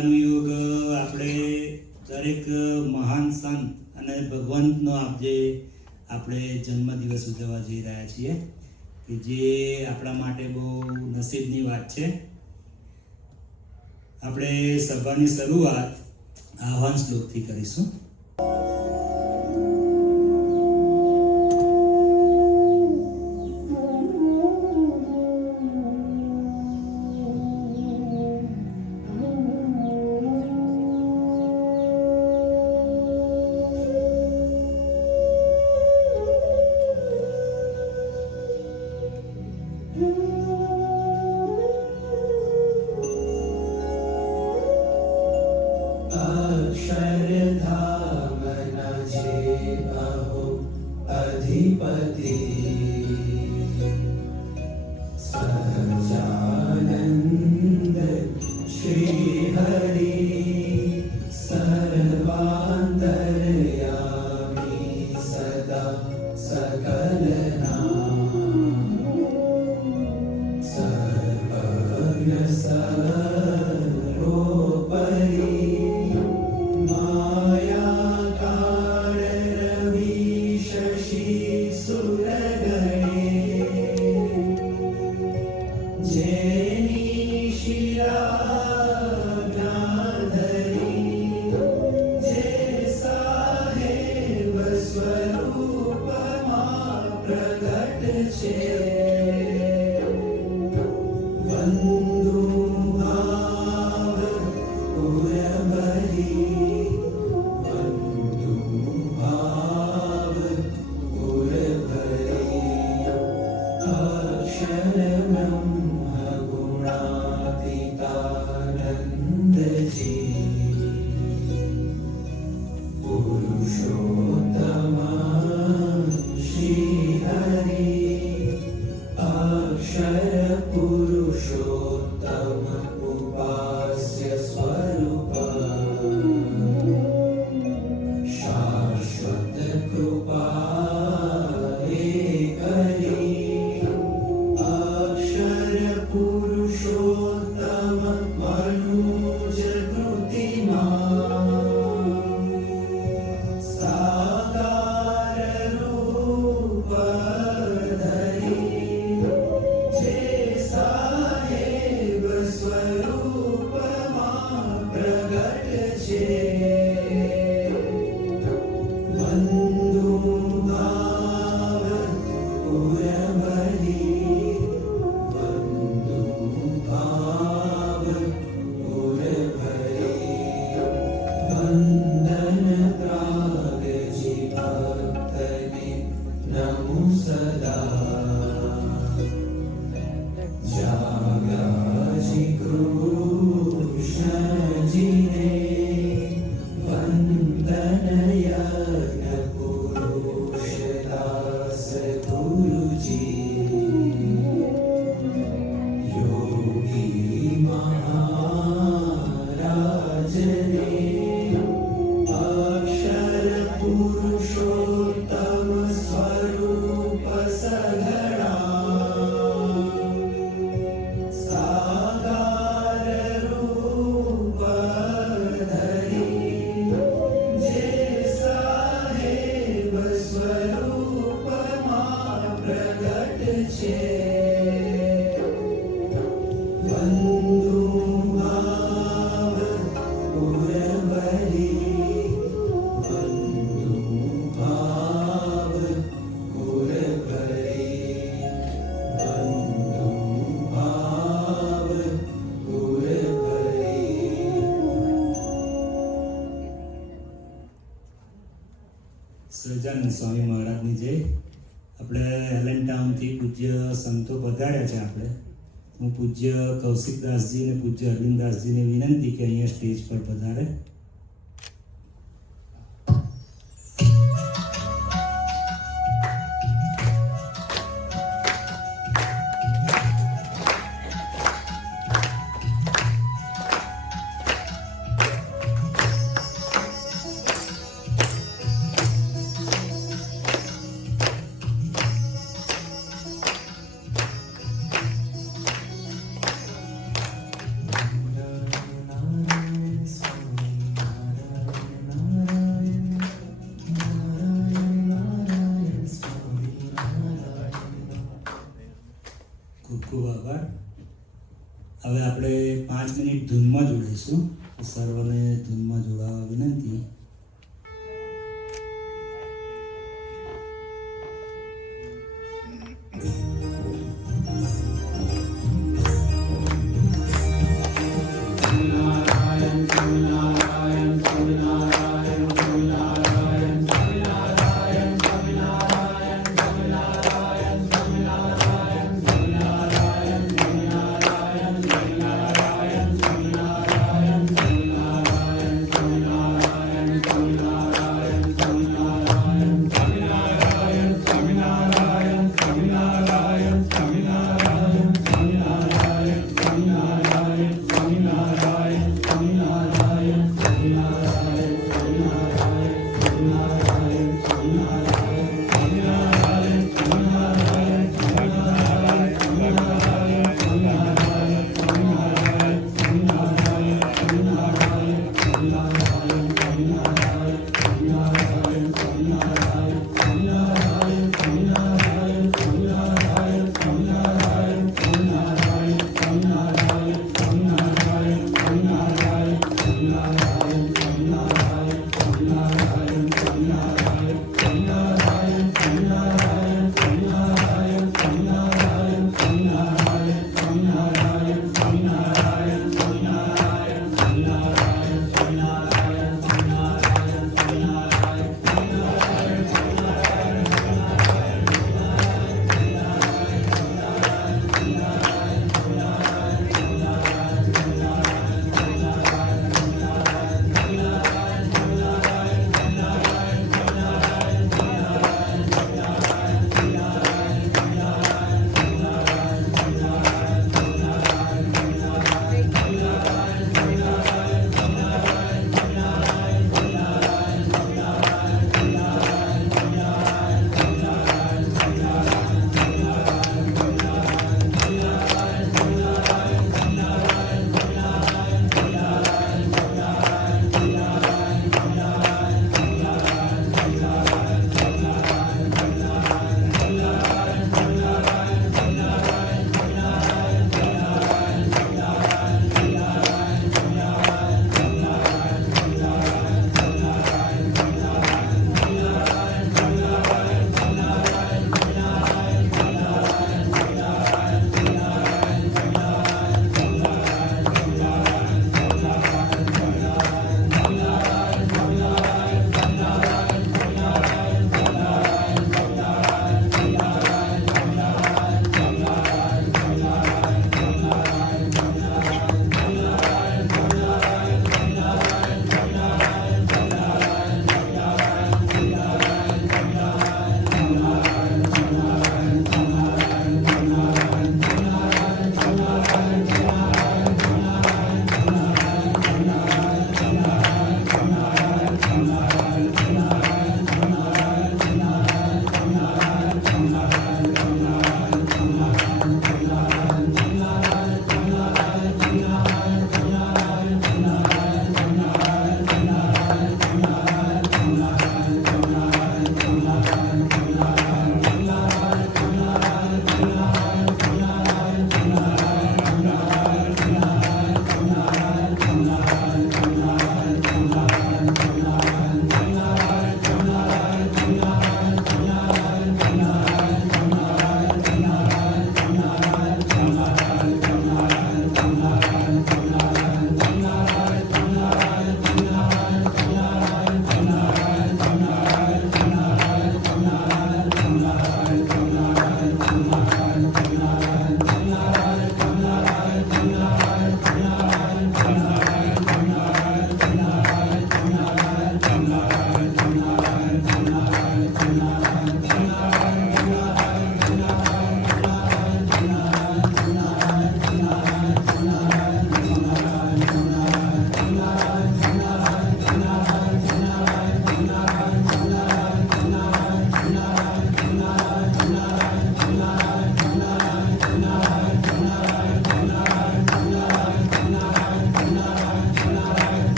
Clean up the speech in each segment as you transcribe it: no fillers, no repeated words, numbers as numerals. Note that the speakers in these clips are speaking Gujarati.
સદાનુયોગ આપણે દરેક મહાન સંત અને ભગવંતનો આપણે જન્મદિવસ ઉજવવા જઈ રહ્યા છીએ કે જે આપણા માટે બહુ નસીબની વાત છે. આપણે સભાની શરૂઆત આહ્વાન શ્લોકથી કરીશું. अधिपति सहजानंद श्री हरि सर्वांतर्यामी सदा सकलना सर्वज्ञ सर्वोपरि સહજાનંદ સ્વામી મહારાજની જય. આપણે એલનટાઉનથી પૂજ્ય સંતો પધાર્યા છે. હું પૂજ્ય કૌશિકદાસજી અને પૂજ્ય અરવિંદદાસજીને વિનંતી કે અહીંયા સ્ટેજ પર પધારે. ખૂબ ખૂબ આભાર. હવે આપણે 5 મિનિટ ધૂનમાં જોડીશું. તો સર્વને ધૂનમાં જોડાવા વિનંતી.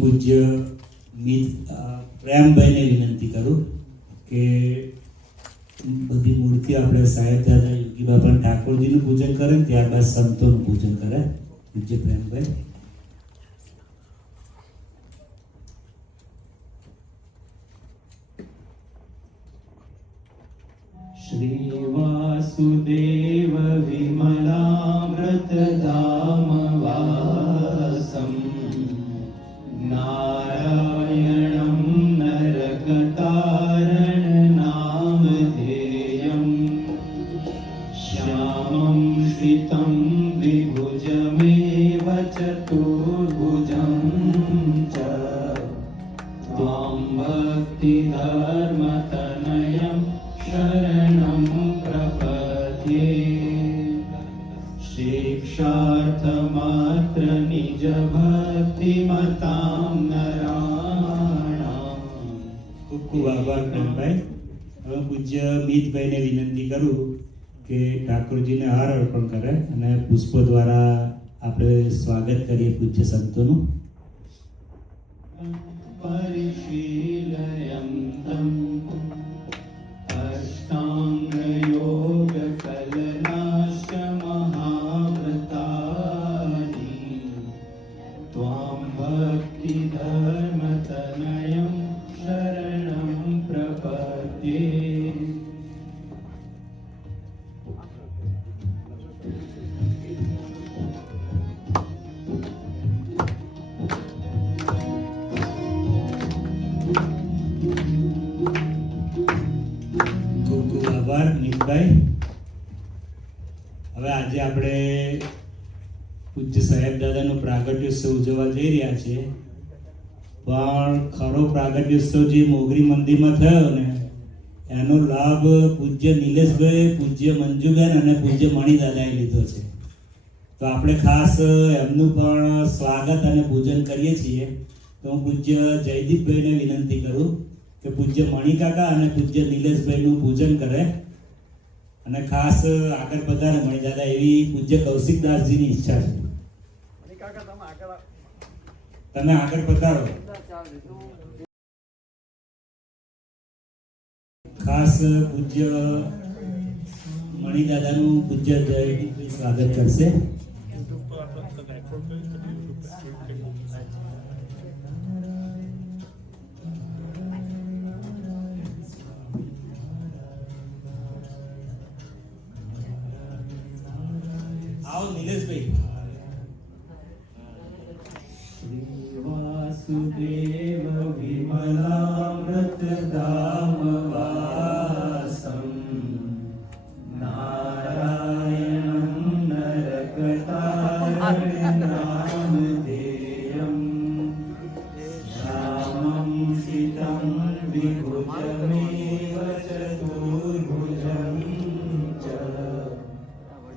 પૂજ્ય પ્રેમભાઈને વિનંતી કરું કે બધી મૂર્તિ આપણે સાહેબ દાદા યોગી બાબા ઠાકોરજીનું પૂજન કરે ને ત્યારબાદ સંતોનું પૂજન કરે. પૂજ્ય પ્રેમભાઈ. શ્રી વાસુદેવ વિમલામૃતધામ વાસમ નારાયણં નરકતારણ નામધેયં શ્યામં શ્રિतं દ્વિભુજમેવ ચતુર્ભુજં ચ ત્વાં ભક્તિધર્મતનયં शरणं प्रपद्ये शिक्षार्थमात्र निज भक्तिमतां नराणाम्. ખૂબ ખૂબ આભાર પ્રેમભાઈ. હવે પૂજ્ય મિતભાઈને વિનંતી કરું કે ઠાકોરજીને હાર અર્પણ કરે અને પુષ્પો દ્વારા આપણે સ્વાગત કરીએ પૂજ્ય સંતોનું. परिशीलयन्तम् अष्टाङ्गयोगकलनाश्च महाव्रतानि त्वां भक्तिधर्मतनयं शरणं प्रपद्ये. આભાર નીલભાઈ. હવે આજે આપણે પૂજ્ય સાહેબ દાદાનો પ્રાગટ્યોત્સવ ઉજવવા જઈ રહ્યા છીએ. પણ ખરો પ્રાગટ્યોત્સવ જે મોગરી મંદિરમાં થયો ને એનો લાભ પૂજ્ય નિલેશભાઈ, પૂજ્ય મંજુબેન અને પૂજ્ય મણિદાદાએ લીધો છે. તો આપણે ખાસ એમનું પણ સ્વાગત અને પૂજન કરીએ છીએ. તો હું પૂજ્ય જયદીપભાઈને વિનંતી કરું કે પૂજ્ય મણિકાકા અને પૂજ્ય નિલેશભાઈનું પૂજન કરે અને ખાસ આગળ પધારે મણિદાદા એવી પૂજ્ય કૌશિકદાસજીની ઈચ્છા છે. તમે આગળ પધારો. ખાસ પૂજ્ય મણિદાદાનું પૂજ્ય જયદીપભાઈ સ્વાગત કરશે. आओ नीलेशભાઈ. श्री वासुदेव विमलामृतधाम वासं नारायणं नरकतारण नामधेयं श्यामं श्रितं विभुजमेव चतुर्भुजं च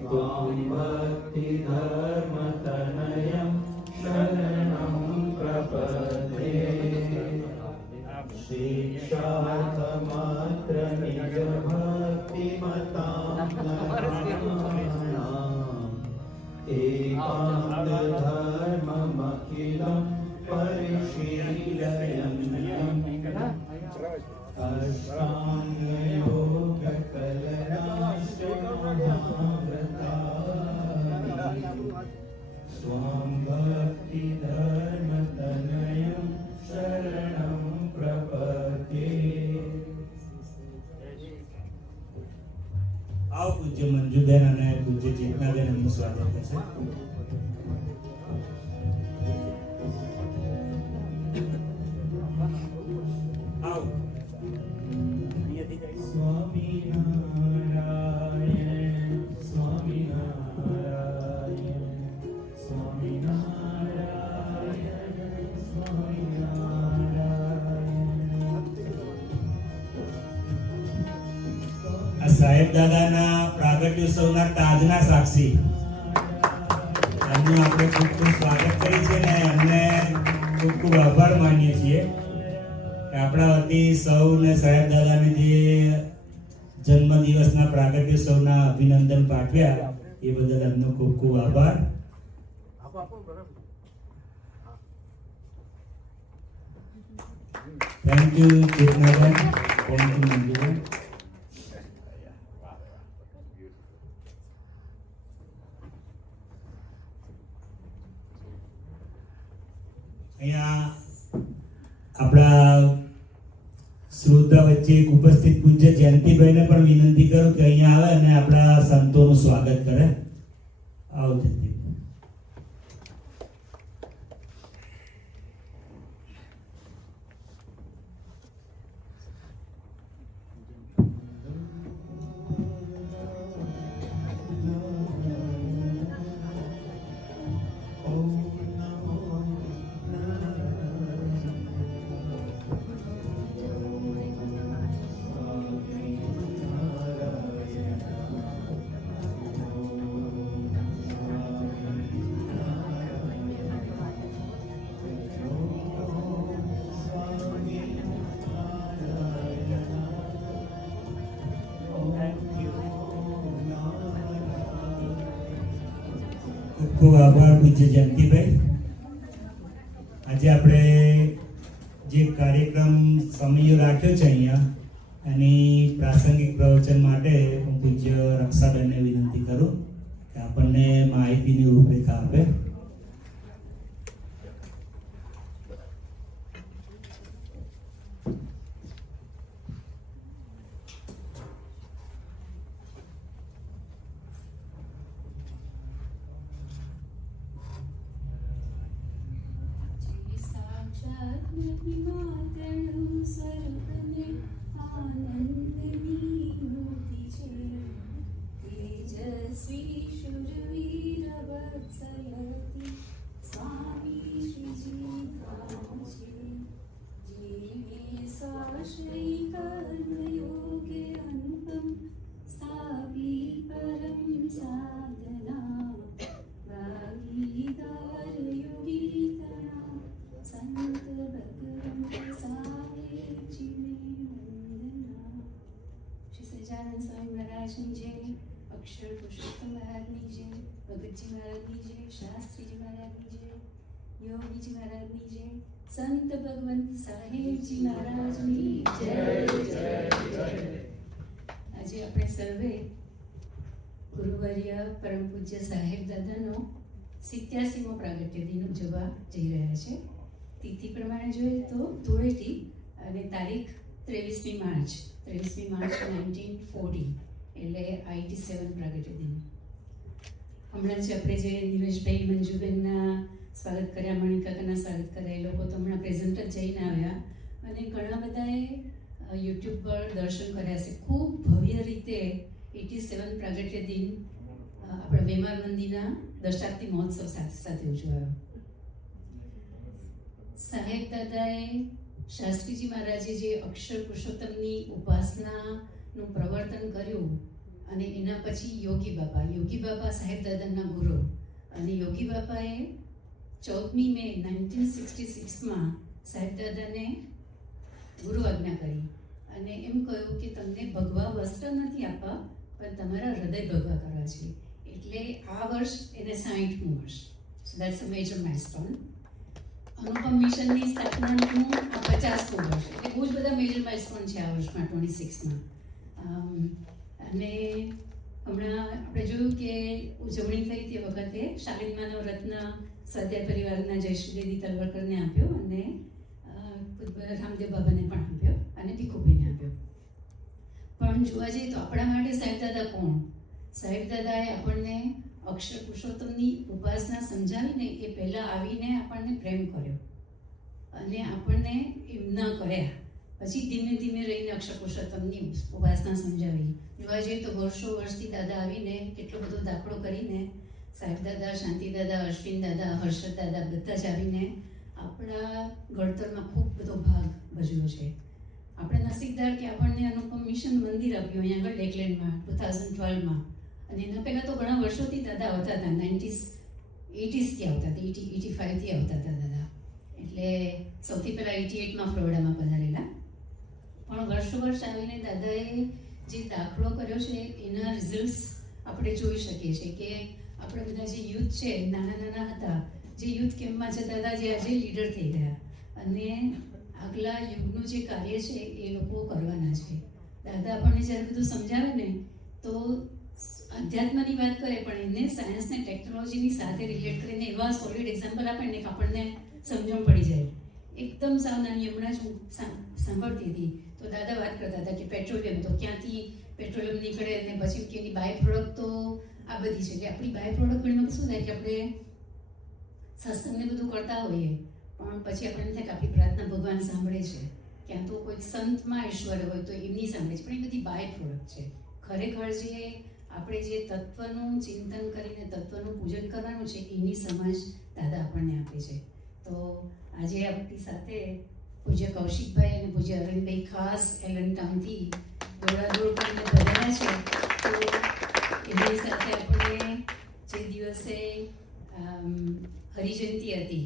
त्वां भक्तिधर्मतनयं शरणं प्रपद्ये शिक्षार्थमात्र निज भक्तिमतां नराणाम् एकान्तधर्ममखिलं परिशीलयन्यम् अष्टाङ्गयोगकलनाश्च महाव्रतानि त्वां भक्तिधर्मतनयं शरणं प्रपद्ये. આવો પૂજ્ય મંજુબેન અને પૂજ્ય ચેતનાબેન એમનું સ્વાગત કરશે. આવો. સ્વામિનારાયણ સ્વામિનારાયણ સ્વામિનારાયણ સ્વામિનારાયણ. આ સાહેબ દાદાના પ્રાગટ્યોત્સવના તાજના સાક્ષી એમનું આપણે ખૂબ ખૂબ સ્વાગત કરીએ છીએ અને એમને ખૂબ ખૂબ આભાર માનીએ છીએ કે આપણા વતી સૌને સાહેબ દાદાને જે જન્મદિવસના પ્રાગટ્યોત્સવના અભિનંદન પાઠવ્યા એ બદલ એમનો ખૂબ ખૂબ આભાર. Thank you Chetanaben, thank you Manjuben. અહીંયા આપણા શ્રોતા વચ્ચે એક ઉપસ્થિત પૂજ્ય જયંતિભાઈને પણ વિનંતી કરું કે અહીંયા આવે અને આપણા સંતોનું સ્વાગત કરે. આવો જયંતિભાઈ. ખૂબ ખૂબ આભાર પૂજ્ય જયંતિભાઈ. આજે આપણે જે કાર્યક્રમ સમય રાખ્યો છે અહીંયા એની પ્રાસંગિક પ્રવચન માટે હું પૂજ્ય રક્ષાબેનને વિનંતી કરું કે આપણને માહિતીની રૂપરેખા આપે. અક્ષર પુરુષોત્તમ મહારાજની જય, ભગતજી મહારાજની જય, શાસ્ત્રીજી મહારાજની જય, યોગીજી મહારાજની જય, સંત ભગવંત સાહેબજી મહારાજની જય. આજે આપણે સર્વે ગુરુવર્ય પરમ પૂજ્ય સાહેબ દાદાનો 87મો પ્રાગટ્ય દિન ઉજવવા જઈ રહ્યા છે. તિથિ પ્રમાણે જોઈએ તો ધૂળેટી અને તારીખ 23મી માર્ચ 1940 એટલે 87 પ્રાગટ્ય દિન. હમણાં જ આપણે જે નિમેશભાઈ મંજુબેનના સ્વાગત કર્યા, મણિકાકાના સ્વાગત કર્યા, એ લોકો તો હમણાં પ્રેઝન્ટ જ જઈને આવ્યા અને ઘણા બધાએ યુટ્યુબ પર દર્શન કર્યા છે. ખૂબ ભવ્ય રીતે 87 પ્રાગટ્ય દિન આપણા વેમાર મંદિરના દશાબ્દી મહોત્સવ સાથે સાથે ઉજવાયો. સાહેબ દાદાએ શાસ્ત્રીજી મહારાજે જે અક્ષર પુરુષોત્તમની ઉપાસનાનું પ્રવર્તન કર્યું અને એના પછી યોગી બાપા સાહેબ દાદાના ગુરુ, અને યોગી બાપાએ 14મી મે 1966માં સાહેબ દાદાને ગુરુ આજ્ઞા કરી અને એમ કહ્યું કે તમને ભગવા વસ્ત્ર નથી આપવા, પણ તમારા હૃદય ભગવા કરવા છે. એટલે આ વર્ષ એને 60મું વર્ષ. So that's a major milestone. Anupam મિશનની સ્થાપનાનું 50મું વર્ષ. એટલે બહુ જ બધા મેજર માઇલસ્ટોન છે આ વર્ષમાં 26માં. અને હમણાં આપણે જોયું કે ઉજવણી થઈ તે વખતે શાલિન માનવ રત્ન સ્વાધ્યાય પરિવારના જયશ્રી દેવી તલવરકરને આપ્યો અને રામદેવ બાબાને પણ આપ્યો અને ભીખુભાઈને આપ્યો. પણ જોવા જઈએ તો આપણા માટે સાહેબ દાદા કોણ? સાહેબ દાદાએ આપણને અક્ષર પુરુષોત્તમની ઉપાસના સમજાવીને એ પહેલાં આવીને આપણને પ્રેમ કર્યો અને આપણને એમ ન કર્યા, પછી ધીમે ધીમે રહીને અક્ષર પુરુષોત્તમની ઉપાસના સમજાવી. જોવા જઈએ તો વર્ષો વર્ષથી દાદા આવીને કેટલો બધો દાખલો કરીને સાહેબ દાદા, શાંતિ દાદા, અશ્વિન દાદા, હર્ષદ દાદા બધા જ આવીને આપણા ઘડતરમાં ખૂબ બધો ભાગ ભજવ્યો છે. આપણે નસીબદાર કે આપણને અનુપમ મિશન મંદિર આપ્યું અહીંયા આગળ લેકલેન્ડમાં 2012માં. અને એના પહેલાં તો ઘણા વર્ષોથી દાદા આવતા હતા, 80sથી આવતા હતા, 85થી આવતા હતા દાદા. એટલે સૌથી પહેલાં 88માં ફ્લોરિડામાં પધારેલા. પણ વર્ષો આવીને દાદાએ જે દાખલો કર્યો છે એના રિઝલ્ટ્સ આપણે જોઈ શકીએ છીએ કે આપણે બધા જે યુથ છે, નાના હતા, જે યુથ કેમ્પમાં જતા હતા, જે આજે લીડર થઈ ગયા. અને આગલા યુગનું જે કાર્ય છે એ લોકો કરવાના છે. દાદા આપણને જ્યારે બધું સમજાવે ને તો અધ્યાત્મની વાત કરે પણ એને સાયન્સ ને ટેકનોલોજીની સાથે રિલેટ કરીને એવા સોલિડ એક્ઝામ્પલ આપે ને કે આપણને સમજણ પડી જાય. એકદમ સાવધાની હમણાં જ હું સાંભળતી હતી તો દાદા વાત કરતા હતા કે પેટ્રોલિયમ તો ક્યાંથી પેટ્રોલિયમ નીકળે અને પછી કે એની બાય પ્રોડક્ટ તો આ બધી છે. એટલે આપણી બાય પ્રોડક્ટ ઘણી વખત શું થાય કે આપણે સત્સંગને બધું કરતા હોઈએ પણ પછી આપણને થાય કે આપણી પ્રાર્થના ભગવાન સાંભળે છે, ક્યાં તો કોઈ સંતમાં ઈશ્વર હોય તો એમની સાંભળે છે, પણ એ બધી બાય પ્રોડક્ટ છે. ખરેખર જે આપણે જે તત્વનું ચિંતન કરીને તત્વનું પૂજન કરવાનું છે એની સમજ દાદા આપણને આપે છે. તો આજે આપણી સાથે પૂજ્ય કૌશિકભાઈ અને પૂજ્ય અરવિંદભાઈ ખાસ એલન ટાઉનથી દોડાદોડ કરીને પધાર્યા છે. તો એમની સાથે આપણે જે દિવસે હરિજયંતિ હતી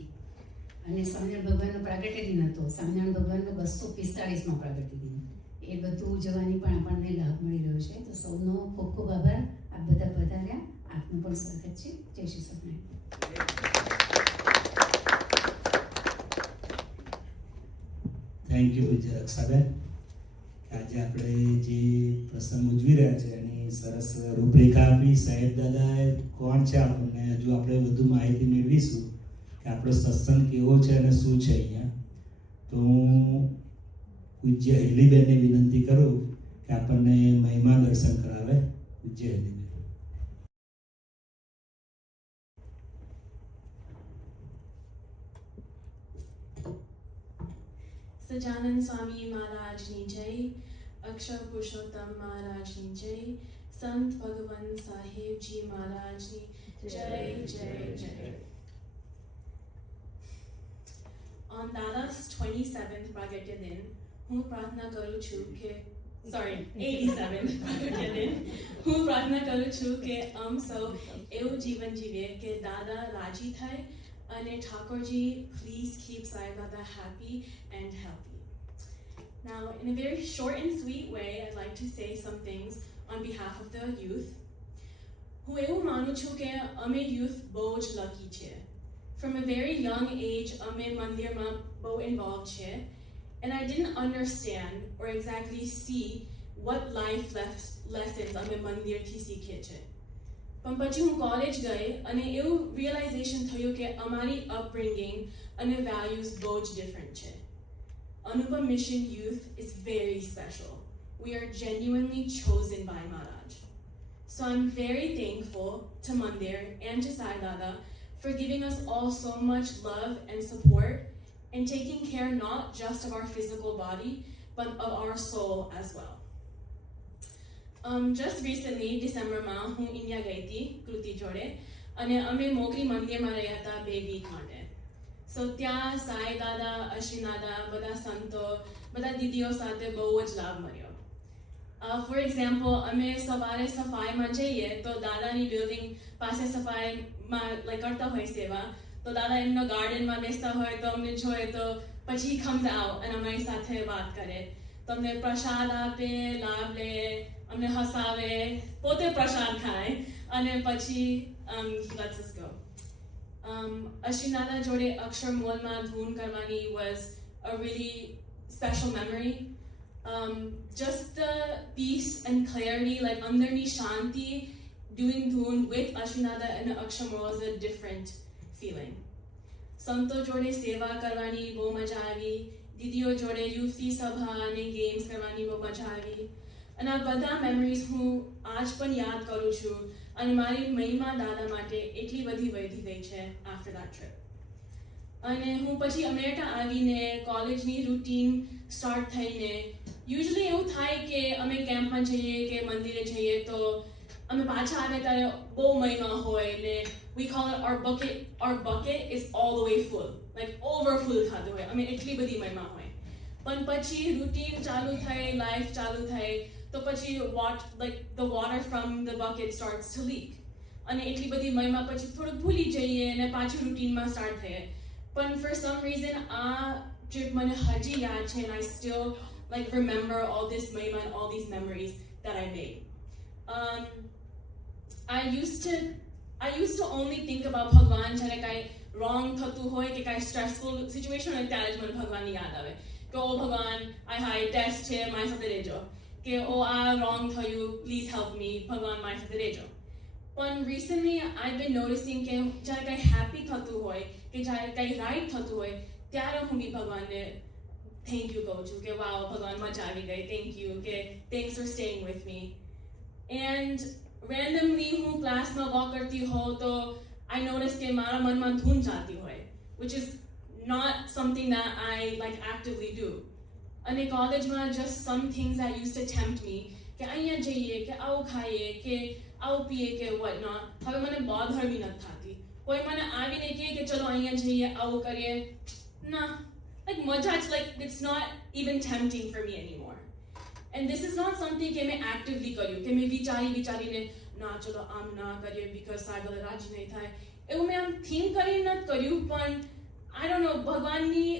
અને સ્વામિનારાયણ ભગવાનનો પ્રાગટ્ય દિન હતો, સ્વામિનારાયણ ભગવાનનો 245માં પ્રાગટ્ય દિન, એ બધું ઉજવવાની પણ આપણને લાભ મળી રહ્યો છે. તો સૌનો ખૂબ ખૂબ આભાર. આપ બધા પધાર્યા, આપનું પણ સ્વાગત છે. જય શ્રી સ્વામિનારાયણ. થેન્ક યુ પૂજ્ય રક્ષાબેન. આજે આપણે જે પ્રસંગ ઉજવી રહ્યા છે એની સરસ રૂપરેખા આપી. સાહેબ દાદાએ કોણ છે આપણને હજુ આપણે વધુ માહિતી મેળવીશું કે આપણો સત્સંગ કેવો છે અને શું છે અહીંયા. તો હું પૂજ્ય હેલીબેનને વિનંતી કરું કે આપણને મહિમા દર્શન કરાવે. પૂજ્ય હેલીબેન. સજાનંદ સ્વામી મહારાજની જય, અક્ષર પુરુષોત્તમ મહારાજની જય, સંત ભગવાન સાહેબજી મહારાજની જય જય જય. On Dada's 27th Pragatya Din, હું પ્રાર્થના કરું છું કે 87th Pragatya Din, હું પ્રાર્થના કરું છું કે સૌ એવું જીવન જીવીએ કે દાદા રાજી થાય અને Thakorji please keep Sai Dada happy and healthy. Now, in a very short and sweet way, I'd like to say some things on behalf of the youth. હું એવું માનું છું કે અમે youth બહુ જ lucky છે. From a very young age, અમે મંદિરમાં બહુ involved છે, and I didn't understand or exactly see what life lessons અમે મંદિરથી શીખીએ છે. પણ પછી હું કોલેજ ગઈ અને એવું રિયલાઇઝેશન થયું કે અમારી અપબ્રિંગિંગ અને વેલ્યુઝ બહુ જ ડિફરન્ટ છે. Anupam Mission Youth is very special. We are genuinely chosen by Maharaj. So I'm very thankful to Mandir and to Sai Dada for giving us all so much love and support and taking care not just of our physical body, but of our soul as well. Just recently, December માં હું ઇન્ડિયા ગઈ હતી કૃતિ જોડે અને અમે મોગરી મંદિરમાં રહ્યા હતા 2 વીક માટે. સો ત્યાં સાઈ દાદા, અશ્વિન દાદા, બધા સંતો, બધા દીદીઓ સાથે બહુ જ લાભ મળ્યો. ફોર એક્ઝામ્પલ, અમે સવારે સફાઈમાં જઈએ તો દાદાની બિલ્ડિંગ પાસે સફાઈમાં કરતા હોય સેવા, તો દાદા એમનો ગાર્ડનમાં બેસતા હોય તો અમને જોયે તો પછી he comes out અને અમારી સાથે વાત કરે, તો અમને પ્રસાદ આપે, લાભ લે, અમને હસાવે, પોતે પ્રસાદ ખાય અને પછી he lets us go. Ashwin Dada જોડે અક્ષર મોલમાં ધૂન કરવાની was a really special memory. Just the peace and clarity, અંદરની શાંતિ, doing ધૂન with Ashwin Dada and Akshar Mol was a different feeling. સંતો જોડે સેવા કરવાની બહુ મજા આવી, દીદીઓ જોડે યુથની સભા અને ગેમ્સ કરવાની બહુ મજા આવી. અને આ બધા મેમરીઝ હું આજ પણ યાદ કરું છું અને મારી મહિમા દાદા માટે એટલી બધી વધી ગઈ છે after that trip. અને હું પછી અમેરિકા આવીને કોલેજની રૂટીન સ્ટાર્ટ થઈને યુઝલી એવું થાય કે અમે કેમ્પમાં જઈએ કે મંદિરે જઈએ તો અમે પાછા આવે ત્યારે બહુ મહિમા હોય ને we call it our bucket is all the way full, overfull થતું હોય, અમે એટલી બધી મહિમા હોય. પણ પછી રૂટીન ચાલુ થાય, લાઈફ ચાલુ થાય તો પછી the water from the bucket starts to leak અને એટલી બધી મહિમા પછી થોડું ભૂલી જઈએ અને પાછું રૂટીનમાં સ્ટાર્ટ થઈએ. પણ for some reason આ ટ્રીપ મને હજી યાદ છે and I still remember all this mahima and all these memories that I made. I used to only think about Bhagwan જ્યારે કાંઈ wrong થતું હોય કે કાંઈ stressful situation હોય ત્યારે જ મને ભગવાનની યાદ આવે. કે ઓ ભગવાન હાય ટેસ્ટ છે મારી સાથે રહેજો, કે ઓ આ રોંગ થયું, પ્લીઝ હેલ્પ મી, ભગવાન મારી સાથે રહેજો. પણ રિસન્ટલી આઈ બીન નોટિસિંગ કે જ્યારે કંઈ હેપી થતું હોય કે જ્યારે કંઈ રાઈટ થતું હોય ત્યારે હું બી ભગવાનને થેન્ક યુ કહું છું, કે વાવ ભગવાન મજા આવી ગઈ, થેન્ક યુ, કે thanks for staying with me. And randomly હું ક્લાસમાં વોક કરતી હોઉં તો આઈ નોટિસ કે મારા મનમાં ધૂન જાતી હોય, which is not something that I like actively do. અને કોલેજમાં just some things that used to tempt me કે અહીંયા જઈએ, કે આવું ખાઈએ, કે આવું પીએ, કે what not, હવે મને બોધર બી નથી થતી. કોઈ મને આવીને કહે કે ચલો અહીંયા જઈએ, આવું કરીએ, ના, like મજા જ, like it's not even tempting for me anymore. And this is not something કે મેં actively કર્યું, કે મેં વિચારીને ના ચલો આમ ના કરીએ because સાહેબ રાજી નહીં થાય, એવું મેં આમ થિંક કરીને નથી કર્યું. પણ I don't know, ભગવાનની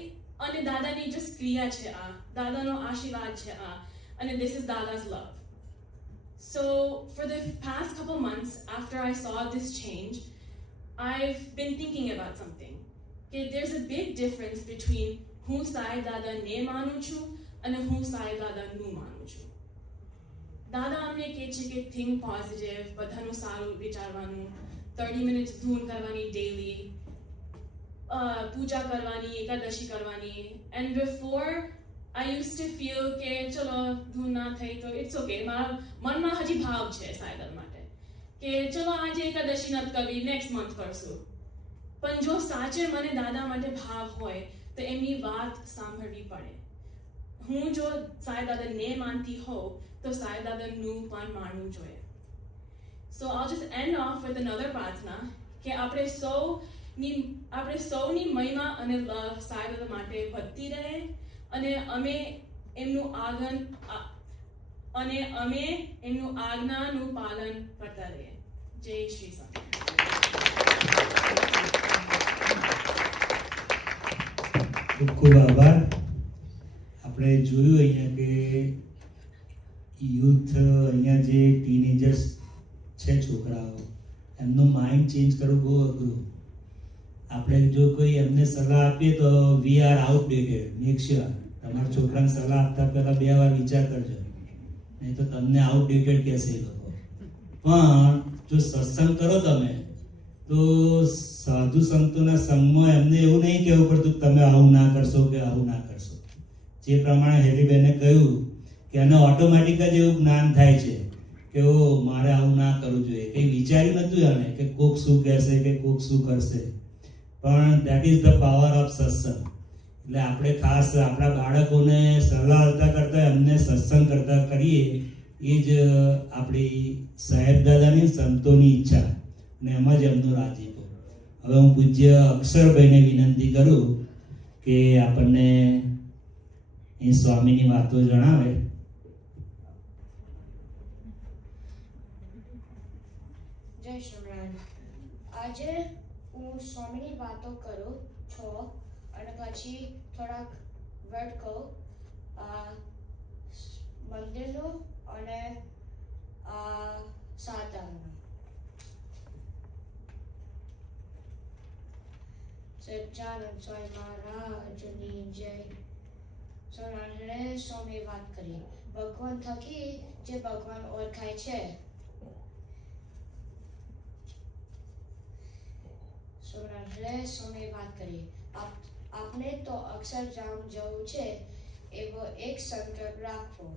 અને દાદાની just ક્રિયા છે આ, દાદાનો આશીર્વાદ છે આ, અને this is Dada's love. So for the past couple months after I saw this change, I've been thinking about something. Okay, there's a big difference between હું સાઈ દાદાને માનું છું અને હું સાઈ દાદાનું માનું છું. દાદા અમને કહે છે કે think positive, બધાનું સારું વિચારવાનું, 30 minutes ધૂન કરવાની daily, પૂજા કરવાની, એકાદશી કરવાની. And before I used to feel કે ચલો ધૂન ના થઈ તો ઇટ્સ ઓકે, મારા મનમાં હજી ભાવ છે સાયદા માટે કે ચલો આજે એકાદશી નથી કરવી, નેક્સ્ટ મંથ કરશું. પણ જો સાચે મને દાદા માટે ભાવ હોય તો એમની વાત સાંભળવી પડે. હું જો સાઈ દાદાને માનતી હોઉં તો સાઈ દાદાનું પણ માનવું જોઈએ. So I'll just end off with another પ્રાર્થના કે આપણે સૌની મહિમા અને લવ સાઈ દાદા માટે વધતી રહે, અને અમે એમનું આજ્ઞાનું પાલન કરતા રહીએ. જય શ્રી સ્વામી. ખૂબ ખૂબ આભાર. આપણે જોયું અહીંયા કે યુથ, અહીંયા જે ટીનેજર્સ છે છોકરાઓ, એમનું માઇન્ડ ચેન્જ કરવું બહુ અઘરું. આપણે જો કોઈ એમને સલાહ આપીએ તો we are outdated. Make sure તમારા છોકરાને સલાહ આપતા પહેલાં 2 વાર વિચાર કરજો, નહીં તો તમને આઉટડેટેડ કહેશે એ લોકો. પણ જો સત્સંગ કરો તમે તો સાધુ સંતોના સંગમાં એમને એવું નહીં કહેવું પડતું કે તમે આવું ના કરશો કે આવું ના કરશો. જે પ્રમાણે હેરીબેને કહ્યું કે એને ઓટોમેટિક જ એવું જ્ઞાન થાય છે કે ઓ મારે આવું ના કરવું જોઈએ. કંઈ વિચાર્યું નહોતું એને કે કોક શું કહેશે કે કોક શું કરશે. પણ that is the power of સત્સંગ. એટલે આપણે ખાસ આપણા બાળકોને સલાહ આપતા કરતાં એમને સત્સંગ કરતા કરીએ, એ જ આપણી સાહેબ દાદાની સંતોની ઈચ્છા, અને એમાં જ એમનો રાજીપો. હવે હું પૂજ્ય અક્ષરભાઈને વિનંતી કરું કે આપણને એ સ્વામીની વાતો જણાવે. જય શ્રીરામ. આજે હું સ્વામીની વાતો કરું છું અને પછી થોડાક વર્ડ કહું મંદિરનું અને સાધનનું. સચ્ચાનંદ સ્વામી મહારાજની જય. સોનારે સ્વામી વાત કરી ભગવાન થકી જે ભગવાન ઓળખાય છે. સોનારે સ્વામી વાત કરી આપણે તો અક્ષરધામ જવું છે એવો એક સંકલ્પ રાખવો.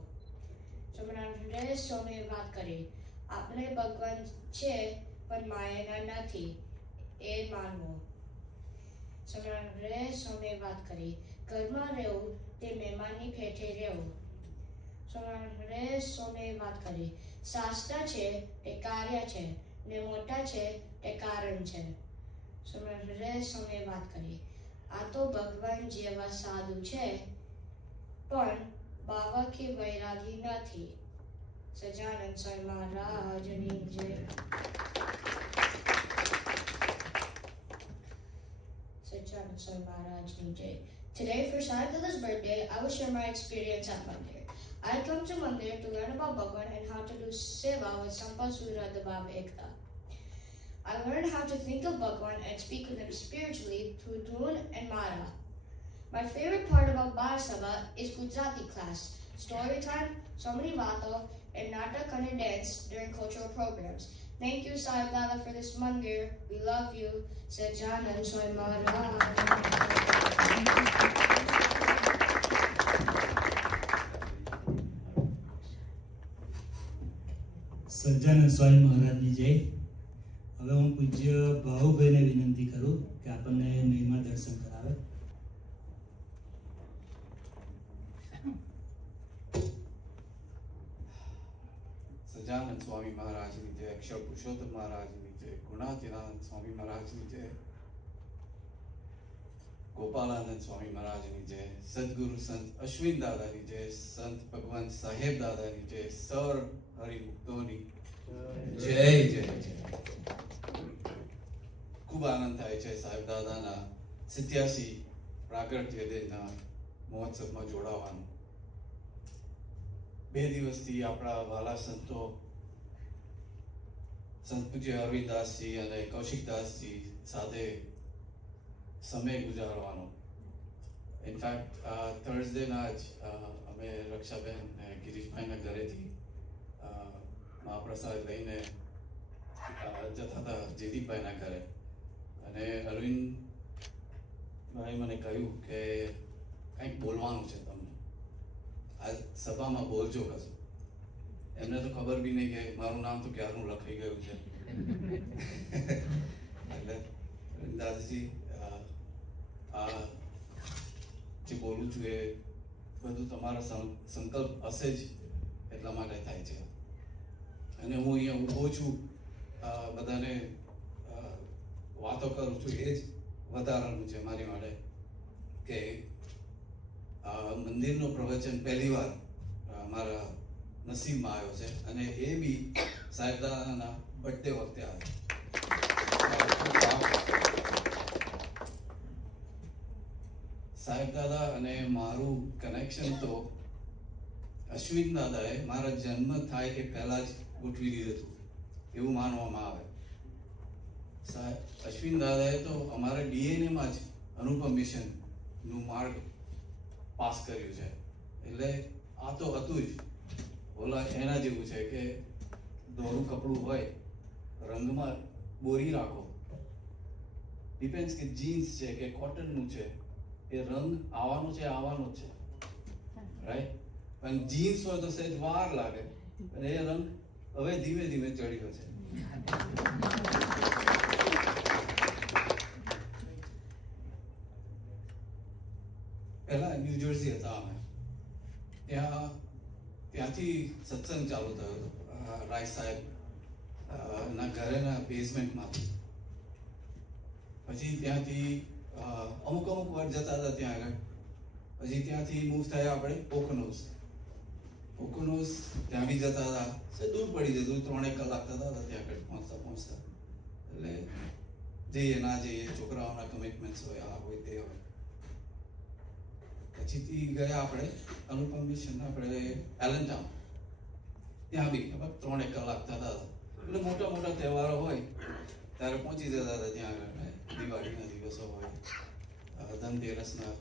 સોનારે સ્વામી વાત કરી આપણે ભગવાન છે પણ માયાના નથી એ માનવું. સોનારે સ્વામી વાત કરી ઘરમાં રહેવું તે મહેમાનની પેટે રહેવું. સોનારે સ્વામી વાત કરી શાસ્ત્ર છે તે કાર્ય છે ને મોટા છે તે કારણ છે. સોનારે સ્વામી વાત કરી આ તો ભગવાન જેવા સાધુ છે પણ બાવા કે વૈરાગી નથી. સચ્ચાનંદ સ્વામી મહારાજની જય. Sachanand Swami Maharajni Jai. Today, for Sai Dada's birthday, I will share my experience at Mandir. I come to Mandir to learn about Bhagwan and how to do seva with Sampa Sura Dabab Ekta. I learned how to think of Bhagwan and speak with him spiritually through Dhun and Mara. My favorite part about Balasabha is Gujarati class, story time, Samri Vato, and Natak and dance during cultural programs. Thank you, Sahib Dada, for this mandir. We love you. Sajanan Swai સજ્જાનંદ સ્વામી મહારાજની જય. હવે હું પૂજ્ય ભાવુભાઈને વિનંતી કરું કે આપણને મહિમા દર્શન કરાવે. સજાનંદ સ્વામી મહારાજની જય, અક્ષર પુરુષોત્તમ મહારાજની જય, ગુણાતીતાનંદ સ્વામી મહારાજની જય, ગોપાલાનંદ સ્વામી મહારાજની જય, સદગુરુ સંત અશ્વિન દાદાની જય, સંત ભગવાન સાહેબ દાદાની જય, સર હરિમુક્તોની જય જય જય. ખૂબ આનંદ થાય છે સાહેબ દાદાના 87 પ્રાગટ્ય દિનના મહોત્સવમાં જોડાવાનું. 2 દિવસથી આપણા વાલા સંતો સંત પૂજ્ય અરવિંદાસજી અને કૌશિકદાસજી સાથે સમય ગુજારવાનો. ઇનફેક્ટ થર્સડેના જ અમે રક્ષાબેન ગિરીશભાઈના ઘરેથી મહાપ્રસાદ લઈને જતા હતા જયદીપભાઈના ઘરે, અને અરવિંદભાઈ મને કહ્યું કે કંઈક બોલવાનું છે તમને, આ સભામાં બોલજો કશું. એમને તો ખબર બી નહીં કે મારું નામ તો ક્યારનું લખાઈ ગયું છે. એટલે દાદાજી આ જે બોલું છું એ બધું તમારા સંકલ્પ હશે જ એટલા માટે થાય છે. અને હું અહીંયા ઊભો છું બધાને વાતો કરું છું, એ જ વધારાનું છે મારી માટે કે મંદિરનો પ્રવચન પહેલી વાર મારા નસીબમાં આવ્યો છે, અને એ બી સાહેબદાદાના બર્થડે વખતે આવ્યો. સાહેબદાદા અને મારું કનેક્શન તો અશ્વિન દાદાએ મારા જન્મ થાય એ પહેલા જ ગોઠવી દીધું હતું એવું માનવામાં આવે. અશ્વિન દાદાએ તો અમારા ડીએનએમાં જ અનુપમ મિશનનું માર્ગ પાસ કર્યું છે. એટલે આ તો હતું જ, ઓલા એના જેવું છે કે દોરું કપડું હોય, રંગમાં બોરી રાખો, ડિપેન્ડ્સ કે જીન્સ છે કે કોટનનું છે, એ રંગ આવવાનો છે આવવાનો જ છે, રાઈટ. પણ જીન્સ હોય તો સહેજ વાર લાગે, અને એ રંગ હવે ધીમે ધીમે ચડ્યો છે. પહેલા ન્યૂ જર્સી હતા અમે, ત્યાંથી સત્સંગ ચાલુ થયો હતો રાય સાહેબ ના ઘરેના બેઝમેન્ટમાંથી. પછી ત્યાંથી અમુક વાર જતા હતા ત્યાં આગળ. પછી ત્યાંથી મૂવ થયા આપણે પોખનોસ ત્યાં બી જતા હતા. દૂર પડી જતું, 3 કલાક થતા હતા ત્યાં આગળ પહોંચતા. એટલે જઈએ ના જઈએ, છોકરાઓના કમિટમેન્ટ્સ હોય, આ હોય તે હોય. પછીથી ગયા આપણે અનુપમ મિશન આપણે એલનટાઉન, ત્યાં બી 3 કલાક થતા હતા. એટલે મોટા મોટા તહેવારો હોય ત્યારે પહોંચી જતા હતા ત્યાં આગળ. દિવાળીના દિવસો હોય, ધનતેરસના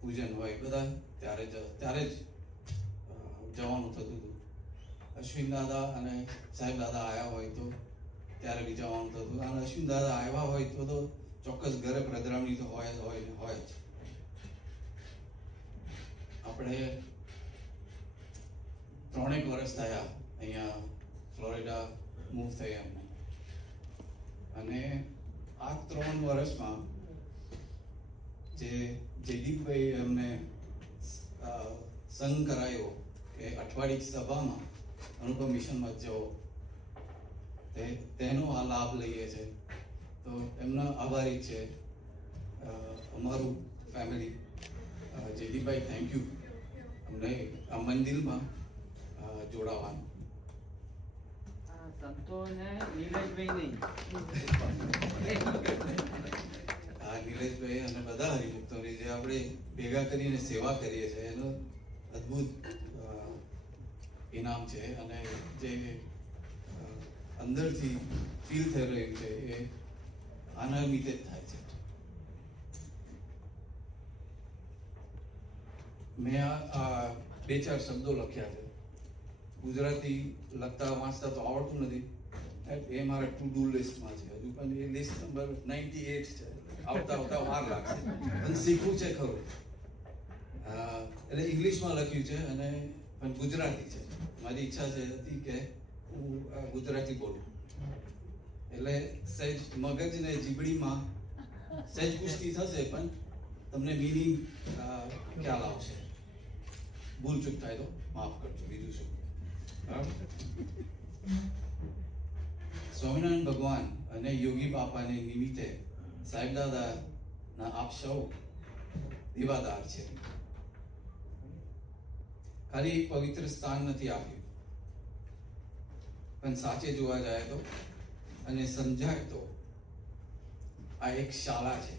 પૂજન હોય, બધા ત્યારે જ જવાનું થતું હતું. અશ્વિન દાદા અને સાહેબ દાદા આવ્યા હોય તો ત્યારે બી જવાનું થતું. અને અશ્વિન દાદા આવ્યા હોય તો ચોક્કસ ઘરે પ્રદ્રામણી તો હોય જ. આપણે 3 વર્ષ થયા અહીંયા ફ્લોરિડા મૂવ થયા અમને, અને આ 3 વર્ષમાં જે જયદીપભાઈ અમને સંગ કરાયો કે અઠવાડિક સભામાં અનુપમ મિશનમાં જવો, તેનો આ લાભ લઈએ છે. તો એમના આભારી છે અમારું ફેમિલી. જયદીપભાઈ, થેન્ક યુ અમને આ મંદિરમાં જોડાવાનું. સંતોને નીલેશભાઈ નહીં, આ નીલેશભાઈ અને બધા હરિભક્તોની જે આપણે ભેગા કરીને સેવા કરીએ છીએ એનો અદ્ભુત ઇનામ છે. અને જે અંદરથી ફીલ થઈ રહ્યું છે એ આના લીધે જ થાય છે. મેં આ 2-4 શબ્દો લખ્યા છે. ગુજરાતી લખતા વાંચતા તો આવડતું નથી, એ મારા ટુ ડુ લિસ્ટમાં છે. હજુ પણ એ લિસ્ટ નંબર 98 છે. આવતા વાર લાગશે, પણ શીખવું છે ખરું. એટલે ઇંગ્લિશમાં લખ્યું છે અને પણ ગુજરાતી છે. મારી ઈચ્છા હતી કે હું ગુજરાતી બોલું, એટલે સહેજ મગજ ને જીબડીમાં સહેજ કુસ્તી થશે, પણ તમને મિનિંગ ખ્યાલ આવશે. ભૂલ ચૂક થાય તો માફ કરજો, બીજું શું. બરાબર. સ્વામિનારાયણ ભગવાન અને યોગી બાપાને નિમિત્તે સાહેબ દાદાના આપ સૌ દીવાદાર છે. ખાલી એક પવિત્ર સ્થાન નથી આપ્યું, પણ સાચે જોવા જાય તો અને સમજાય તો આ એક શાળા છે.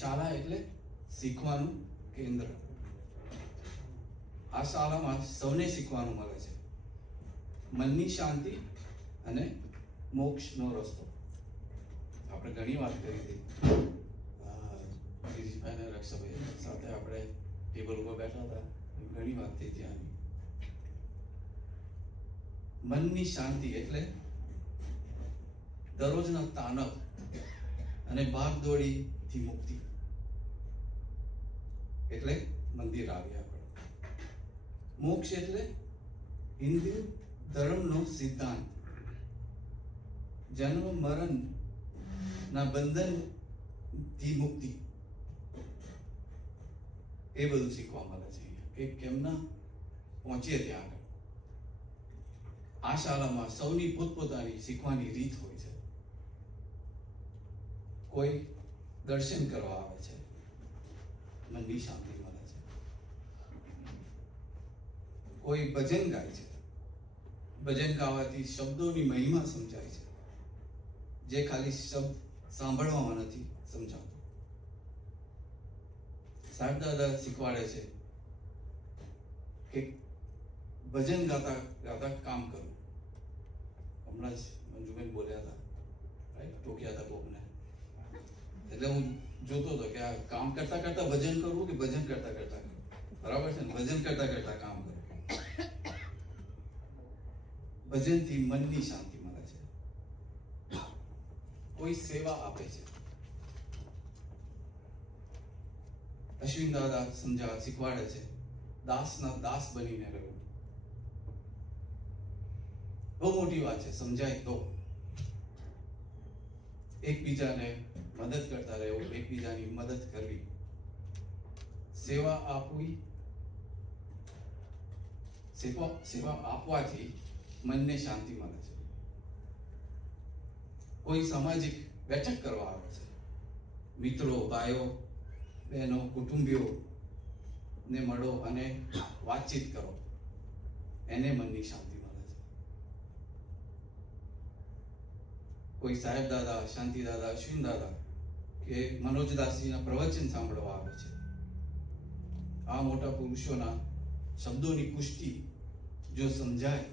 શાળા એટલે શીખવાનું કેન્દ્ર. આ શાળામાં સૌને શીખવાનું મળે છે. મનની શાંતિ અને મોક્ષનો રસ્તો. આપણે ઘણી વાત કરી હતી ગિરીશભાઈ અને રક્ષાભાઈ સાથે, આપણે ટેબલ ઉપર બેઠા હતા, ઘણી વાત થઈ ત્યાંની. મનની શાંતિ એટલે દરરોજના તાણવ અને ભાગદોડીથી મુક્તિ. એટલે મંદિર આવ્યા આપણે. મોક્ષ એટલે હિન્દુ ધર્મનો સિદ્ધાંત. જન્મ મરણ ના બંધનથી મુક્તિ. એ બધું શીખવા મળે છે કે કેમના પહોંચીએ ત્યાં આગળ. આ શાળામાં સૌની પોતપોતાની શીખવાની રીત હોય છે. કોઈ દર્શન કરવા આવે છે, મનની શાંતિ મળે છે. કોઈ ભજન ગાય છે, ભજન ગાવાથી શબ્દોની મહિમા સમજાય છે, જે ખાલી શબ્દ સાંભળવામાં નથી સમજાતું. સાહેબ દાદા શીખવાડે છે કે ભજન ગાતા ગાતા કામ કરવું. હમણાં જ મંજુબેન બોલ્યા હતા, ટોક્યા હતા કોકને. એટલે હું જોતો હતો કે આ કામ કરતા કરતા ભજન કરવું કે ભજન કરતા કરતા કરવું. બરાબર છે ને? ભજન કરતા કરતા કામ કરવું. ભજનથી મનની શાંતિ મળે છે. કોઈ સેવા આપે છે. અશ્વિન દાદા શીખવાડે છે દાસના દાસ બનીને રહેવું. બહુ મોટી વાત છે, સમજાય તો. એકબીજાને મદદ કરતા રહેવું, એકબીજાની મદદ કરવી, સેવા આપવી. સેવા આપવાથી મનને શાંતિ મળે છે. કોઈ સામાજિક બેઠક કરવા આવે છે, મિત્રો, ભાઈઓ, બહેનો, કુટુંબીઓ ને મળો અને વાતચીત કરો, એને મનની શાંતિ મળે છે. કોઈ સાહેબ દાદા, શાંતિ દાદા, અશ્વિન દાદા કે મનોજદાસજીના પ્રવચન સાંભળવા આવે છે. આ મોટા પુરુષોના શબ્દોની પુષ્ટિ જો સમજાય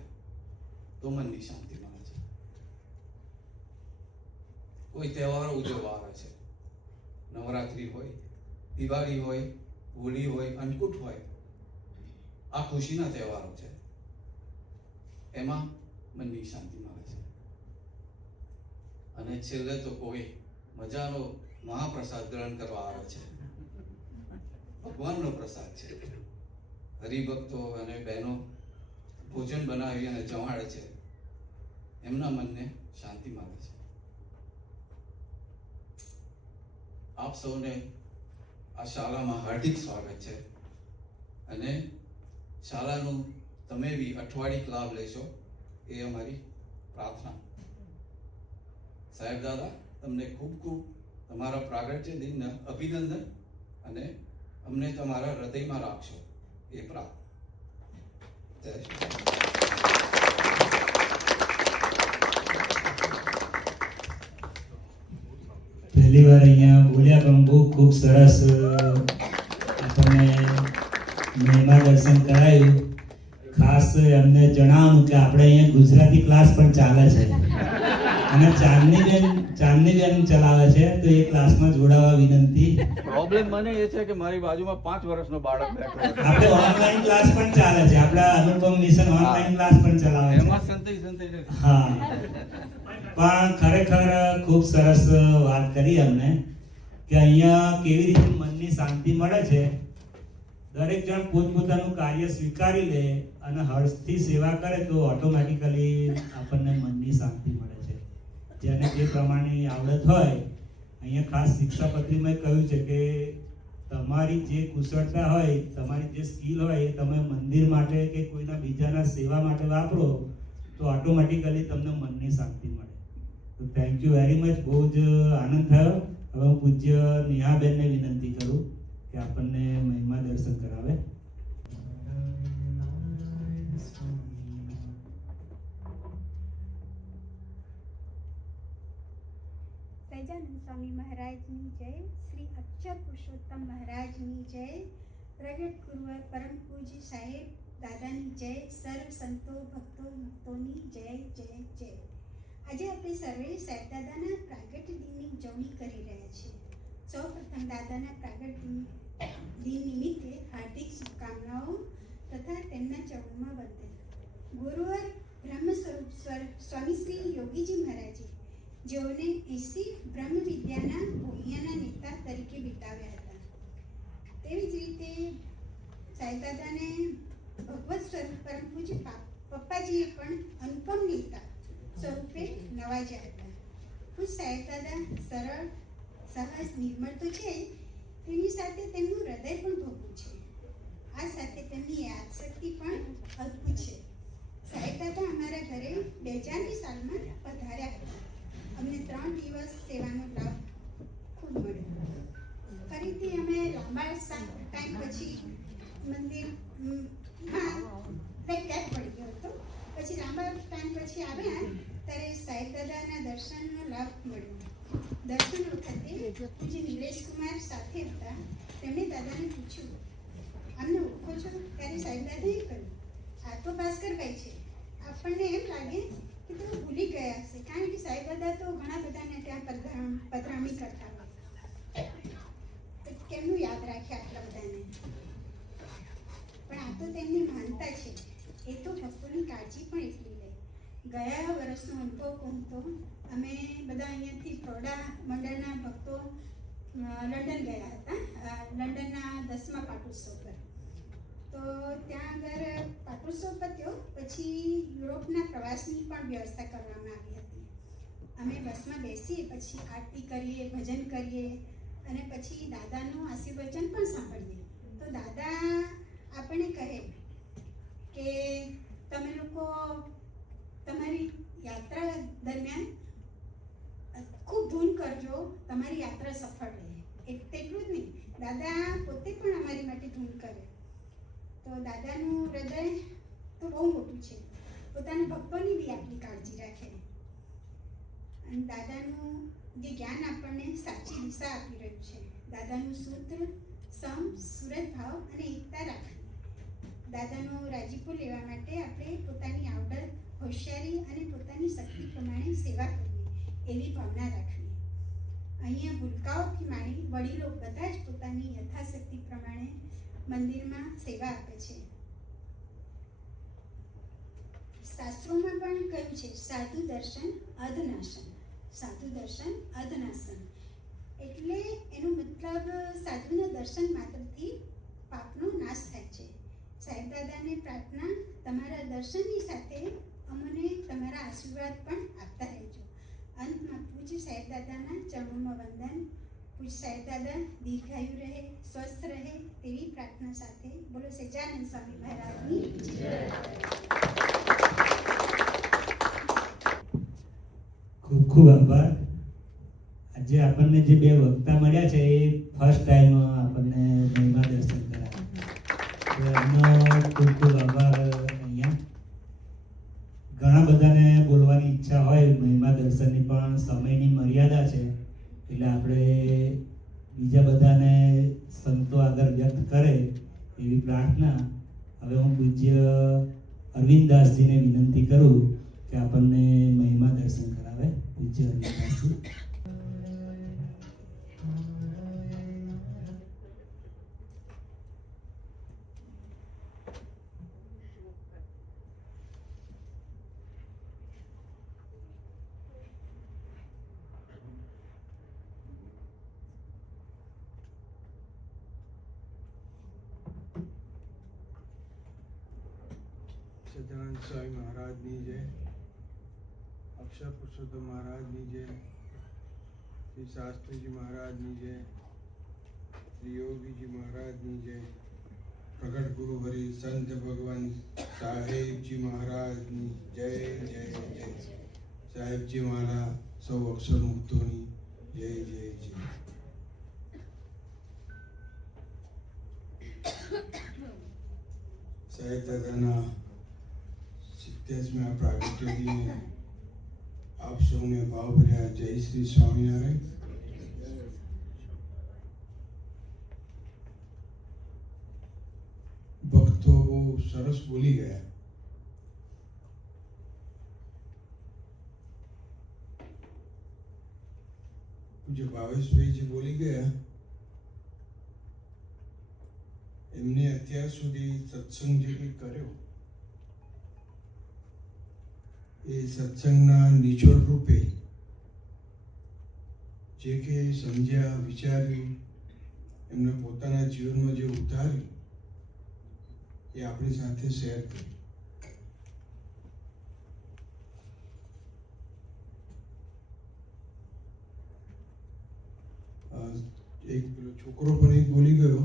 તો મનની શાંતિ મળે છે. કોઈ તહેવારો ઉજવવા આવે છે, નવરાત્રી હોય, દિવાળી હોય, હોળી હોય, અન્નકૂટ હોય, આ ખુશીના તહેવારો છે. એમાં મનની શાંતિ મળે છે. અને છેલ્લે તો કોઈ મજાનો મહાપ્રસાદ ગ્રહણ કરવા આવે છે. ભગવાનનો પ્રસાદ છે. હરિભક્તો અને બહેનો ભોજન બનાવી અને જમાડે છે. એમના મનને શાંતિ મળે છે. આપ સૌને આ શાળામાં હાર્દિક સ્વાગત છે અને શાળાનું તમે બી અઠવાડિક લાભ લેશો એ અમારી પ્રાર્થના. સાહેબ દાદા, તમને ખૂબ ખૂબ તમારા પ્રાગટ્ય દિનના અભિનંદન અને અમને તમારા હૃદયમાં રાખશો એ પ્રાર્થના. જય શ્રી કૃષ્ણ. પહેલી વાર અહીંયા બોલ્યા પણ બહુ ખૂબ સરસ આપણને મહિમા દર્શન કરાયું. ખાસ એમને જણાવવાનું કે આપણે અહીંયા ગુજરાતી ક્લાસ પણ ચાલે છે. અને ચાંદનીબેન ચલાવે છે, તો એ ક્લાસમાં જોડાવા વિનંતી. પ્રોબ્લેમ મને એ છે કે મારી બાજુમાં 5 વર્ષનો બાળક બેઠો છે. આપણે ઓનલાઈન ક્લાસ પણ ચાલે છે, આપણા અનુપમ મિશન ઓનલાઈન ક્લાસ પણ ચલાવે છે. એમાં સંતાઈ હા, પણ ખરેખર ખૂબ સરસ વાત કરી અમને કે અહીંયા કેવી રીતે મનની શાંતિ મળે છે. દરેક જણ પોતપોતાનું કાર્ય સ્વીકારી લે અને હર્ષથી સેવા કરે તો ઓટોમેટિકલી આપણને મનની શાંતિ મળે છે. જેને જે પ્રમાણેની આવડત હોય, અહીંયા ખાસ શિક્ષાપત્રીમાં કહ્યું છે કે તમારી જે કુશળતા હોય, તમારી જે સ્કિલ હોય એ તમે મંદિર માટે કે કોઈના બીજાના સેવા માટે વાપરો તો ઓટોમેટિકલી તમને મનની શાંતિ મળે. તો થેન્ક યુ વેરી મચ. બહુ જ આનંદ થયો. હવે હું પૂજ્ય નેહાબેનને વિનંતી કરું કે આપણને મહિમા દર્શન કરાવે. સહજાનંદ સ્વામી મહારાજની જય, શ્રી અક્ષર પુરુષોત્તમ મહારાજની જય, પ્રગટ ગુરુવર પરમ પૂજ્ય સાહેબ દાદાની જય, સર્વ સંતો ભક્તો મુક્તોની જય જય જય. આજે આપણે સર્વે સાહેબ દાદાના પ્રાગટ્ય દિનની ઉજવણી કરી રહ્યા છીએ. સૌ પ્રથમ દાદાના પ્રાગટ્ય દિન નિમિત્તે હાર્દિક શુભકામનાઓ તથા તેમના ચરણોમાં વંદન. ગુરુવર બ્રહ્મ સ્વરૂપ સ્વામી શ્રી યોગીજી મહારાજે જેઓને 80 બ્રહ્મ વિદ્યાના ભૂમિયાના નેતા તરીકે બિતાવ્યા હતા, તેવી જ રીતે સાહેબ દાદાને ભગવત સ્વરૂપ પરમ પૂજ્ય પપ્પાજીએ પણ અનુપમ નેતા સ્વરૂપે નવાજ્યા હતા. ખુદ સાહેબ દાદા સરળ, સહજ, નિર્મળ તો છે, તેની સાથે તેમનું હૃદય પણ ભોગવું છે. આ સાથે તેમની યાદશક્તિ પણ અદ્ભુત છે. સાહેબ દાદા અમારા ઘરે 2000ની સાલમાં પધાર્યા હતા. અમને 3 દિવસ સેવાનો લાભ ખૂબ મળ્યો. ફરીથી અમે લાંબા ટાઈમ પછી મંદિરમાં ગેપ પડી ગયો હતો. પછી લાંબા ટાઈમ પછી આવ્યા ત્યારે સાહેબ દાદાના દર્શનનો લાભ મળ્યો. દર્શન વખતે પૂજ્ય નિલેશ કુમાર સાથે હતા. તેમણે દાદાને પૂછ્યું, અમને ઓળખો છો? ત્યારે સાહેબ દાદાએ કહ્યું, આ તો ભાસ્કરભાઈ છે. આપણને એમ લાગે કે તેઓ ભૂલી ગયા હશે, કારણ કે સાહેબ દાદા તો ઘણા બધાને ત્યાં પધરામણી કરતા હોય, કેમનું યાદ રાખે આટલા બધાને? પણ આ તો તેમની માનતા છે. એ તો ભક્તોની કાળજી પણ એટલી લે. ગયા વર્ષનો અનુભવ કહું તો અમે બધા અહીંયાથી પ્રોડા મંડળના ભક્તો લંડન ગયા હતા, લંડનના 10મા પાટોત્સવ પર. તો ત્યાં આગળ પાટોત્સવ પત્યો પછી યુરોપના પ્રવાસની પણ વ્યવસ્થા કરવામાં આવી હતી. અમે બસમાં બેસીએ, પછી આરતી કરીએ, ભજન કરીએ અને પછી દાદાનું આશીર્વચન પણ સાંભળીએ. તો દાદા આપણને કહે કે તમે લોકો તમારી યાત્રા દરમિયાન ખૂબ ધૂન કરજો, તમારી યાત્રા સફળ રહે. તેટલું જ નહીં, દાદા પોતે પણ અમારી માટે ધૂન કરે. તો દાદાનું હૃદય તો બહુ મોટું છે. પોતાના ભક્તોની બી આટલી કાળજી રાખે. અને દાદાનું જે જ્ઞાન આપણને સાચી દિશા આપી રહ્યું છે. દાદાનું સૂત્ર સમ, સુરત ભાવ અને એકતા રાખવી. દાદાનો રાજીપો લેવા માટે આપણે પોતાની આવડત, હોશિયારી અને પોતાની શક્તિ પ્રમાણે સેવા કરવી, એવી ભાવના રાખવી. અહીંયા ભૂલકાઓથી માંડી વડીલો બધા જ પોતાની યથાશક્તિ પ્રમાણે મંદિરમાં સેવા આપે છે. શાસ્ત્રોમાં પણ કહ્યું છે, સાધુ દર્શન અધનાશન. સાધુ દર્શન અધનાશન એટલે એનો મતલબ સાધુના દર્શન માત્રથી પાપનો નાશ થાય છે. સાહેબ દાદાને પ્રાર્થના, તમારા દર્શનની સાથે અમને તમારા આશીર્વાદ પણ આપતા રહેજો. અંતમાં પૂજ્ય સાહેબ દાદાના ચરણોમાં વંદન. પૂજ્ય સાહેબ દાદા દીર્ઘાયુ રહે, સ્વસ્થ રહે તેવી પ્રાર્થના સાથે બોલો સહજાનંદ સ્વામી મહારાજની જય. ખૂબ ખૂબ આભાર. આજે આપણને જે 2 વક્તા મળ્યા છે એ ફર્સ્ટ ટાઈમ આપણને મહિમા દર્શન કરાવ્યા. એમનો ખૂબ ખૂબ આભાર. અહીંયા ઘણા બધાને બોલવાની ઈચ્છા હોય મહિમા દર્શનની, પણ સમયની મર્યાદા છે, એટલે આપણે બીજા બધાને સંતો આગળ વ્યક્ત કરે એવી પ્રાર્થના. હવે હું પૂજ્ય અરવિંદદાસજીને વિનંતી કરું કે આપણને મહિમા દર્શન કરાવે. પૂજ્ય અરવિંદાસજી. સચ્ચિદાનંદ સ્વામી મહારાજની જય, અક્ષર પુરુષોત્તમ મહારાજની જય, શ્રી શાસ્ત્રીજી મહારાજની જય, શ્રી યોગીજી મહારાજની જય, પ્રગટ ગુરુ હરિ સંત ભગવાન સાહેબજી મહારાજની જય જય જય. સાહેબજી મારા સૌ અક્ષર મુક્તોની જય જય જય. સાહેબ દાદાના 70મા પ્રાગટ્ય દિને આપ સૌને ભાવભર્યા જય શ્રી સ્વામિનારાયણ. ભક્તો બહુ સરસ બોલી ગયા. પૂજ્ય ભાવેશભાઈ જે બોલી ગયા એમને અત્યાર સુધી સત્સંગ જે કંઈ કર્યો એ સત્સંગના નિચોડ રૂપે જે કે સમજ્યા વિચાર્યું એમને પોતાના જીવનમાં જે ઉતાર્યું એ આપણી સાથે શેર કર્યું. એક પેલો છોકરો પણ એક બોલી ગયો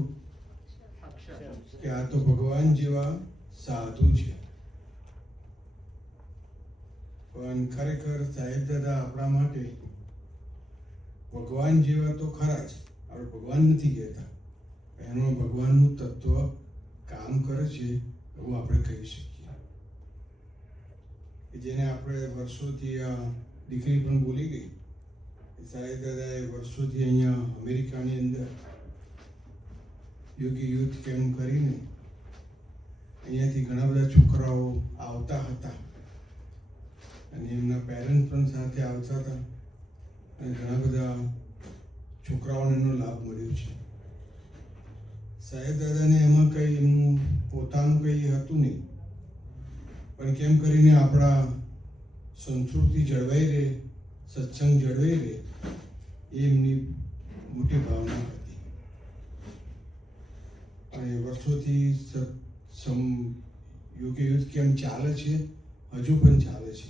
કે આ તો ભગવાન જેવા સાધુ છે. પણ ખરેખર સાહેબ દાદા આપણા માટે ભગવાન જેવા તો ખરા જ, આપણે ભગવાન નથી કહેતા, એનો ભગવાનનું તત્વ કામ કરે છે એવું આપણે કહી શકીએ. કે જેને આપણે વર્ષોથી આ દીકરી પણ બોલી ગઈ, સાહેબ દાદાએ વર્ષોથી અહીંયા અમેરિકાની અંદર યોગી યુથ કેમ્પ કરીને અહીંયાથી ઘણા બધા છોકરાઓ આવતા હતા અને એમના પેરેન્ટ્સ પણ સાથે આવતા હતા અને ઘણા બધા છોકરાઓને એનો લાભ મળ્યો છે. સાહેબ દાદાને એમાં કંઈ એમનું પોતાનું કંઈ હતું નહીં, પણ કેમ કરીને આપણા સંસ્કૃતિ જળવાઈ રહે, સત્સંગ જળવાઈ રહે એ એમની મોટી ભાવના હતી. અને વર્ષોથી યોગી યુથ કેમ્પ ચાલે છે, હજુ પણ ચાલે છે.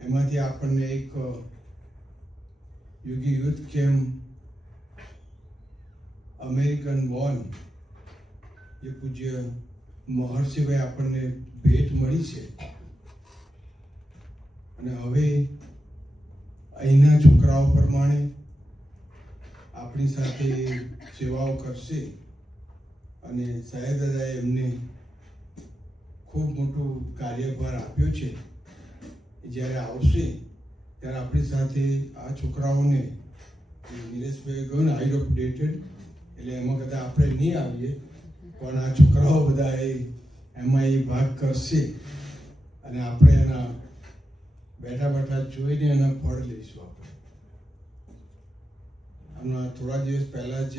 એમાંથી આપણને એક યોગી યુથ કેમ્પ અમેરિકન બોર્ન જે પૂજ્ય મહર્ષિભાઈ આપણને ભેટ મળી છે. અને હવે અહીંના છોકરાઓ પ્રમાણે આપણી સાથે સેવાઓ કરશે અને સાહેબ દાદાએ એમને ખૂબ મોટું કાર્યભાર આપ્યો છે. જ્યારે આવશે ત્યારે આપણી સાથે આ છોકરાઓને નિલેશભાઈ કહ્યું ને આઈ અપડેટેડ, એટલે એમાં કદાચ આપણે નહીં આવીએ પણ આ છોકરાઓ બધા એમાં એ ભાગ કરશે અને આપણે એના બેઠા બેઠા જોઈને એના ફળ લઈશું. આપણે હમણાં થોડા દિવસ પહેલાં જ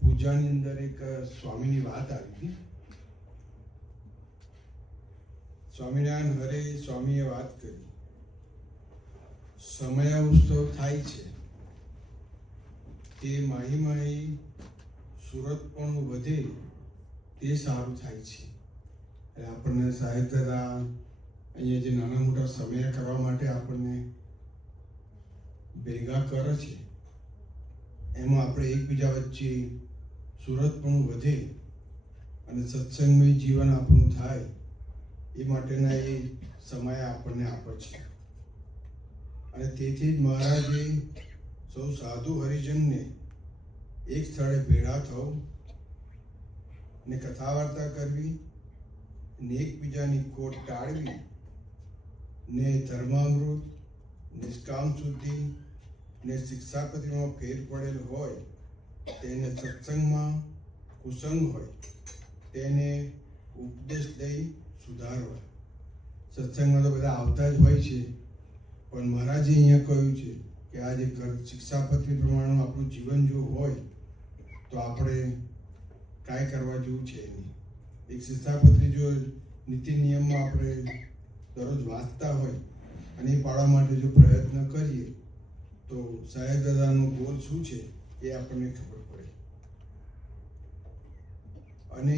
પૂજાની અંદર એક સ્વામીની વાત આવી હતી. સ્વામિનારાયણ હરે સ્વામીએ વાત કરી, સમય ઉત્સવ થાય છે તે માહી માહી સુરત પણ વધે તે સારું થાય છે. એટલે આપણને સાહેબ દાદા અહીંયા જે નાના મોટા સમય કરવા માટે આપણને ભેગા કરે છે એમાં આપણે એકબીજા વચ્ચે સુરત પણ વધે અને સત્સંગમય જીવન આપણું થાય એ માટેના એ સમય આપણને આપે છે. અને તેથી જ મહારાજે સૌ સાધુ હરિજનને એક સ્થળે ભેળા થવું ને કથા વાર્તા કરવી ને એકબીજાની ખોટ ટાળવી ને ધર્મામૃત, નિષ્કામ શુદ્ધિ ને શિક્ષાપતિમાં ફેર પડેલ હોય તેને સત્સંગમાં કુસંગ હોય તેને ઉપદેશ દઈ સુધારવા. સત્સંગમાં તો બધા આવતા જ હોય છે, પણ મહારાજે અહીંયા કહ્યું છે કે આ જે શિક્ષાપત્રી પ્રમાણેનું આપણું જીવન જો હોય તો આપણે કાંઈ કરવા જેવું છે નહીં. એક શિક્ષાપત્રી જો નીતિ નિયમમાં આપણે દરરોજ વાંચતા હોય અને એ પાડવા માટે જો પ્રયત્ન કરીએ તો સાહેબ દાદાનો ગોલ શું છે એ આપણને ખબર પડે. અને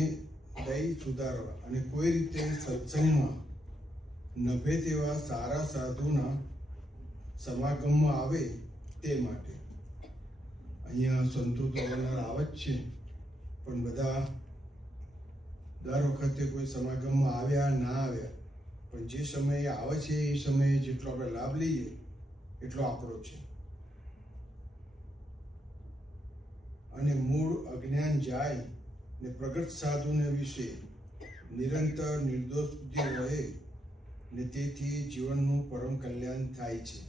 દહીં સુધારવા અને કોઈ રીતે સત્સંગમાં નભે તેવા સારા સાધુના સમાગમમાં આવે તે માટે. અહીંયા સંતો તો અવારનવાર આવે જ છે, પણ બધા દર વખતે કોઈ સમાગમમાં આવ્યા ના આવ્યા, પણ જે સમયે આવે છે એ સમયે જેટલો આપણે લાભ લઈએ એટલો આપણો છે. અને મૂળ અજ્ઞાન જાય ને પ્રગટ સાધુને વિશે નિરંતર નિર્દોષ બુદ્ધિ રહે ને તેથી જીવનનું પરમ કલ્યાણ થાય છે.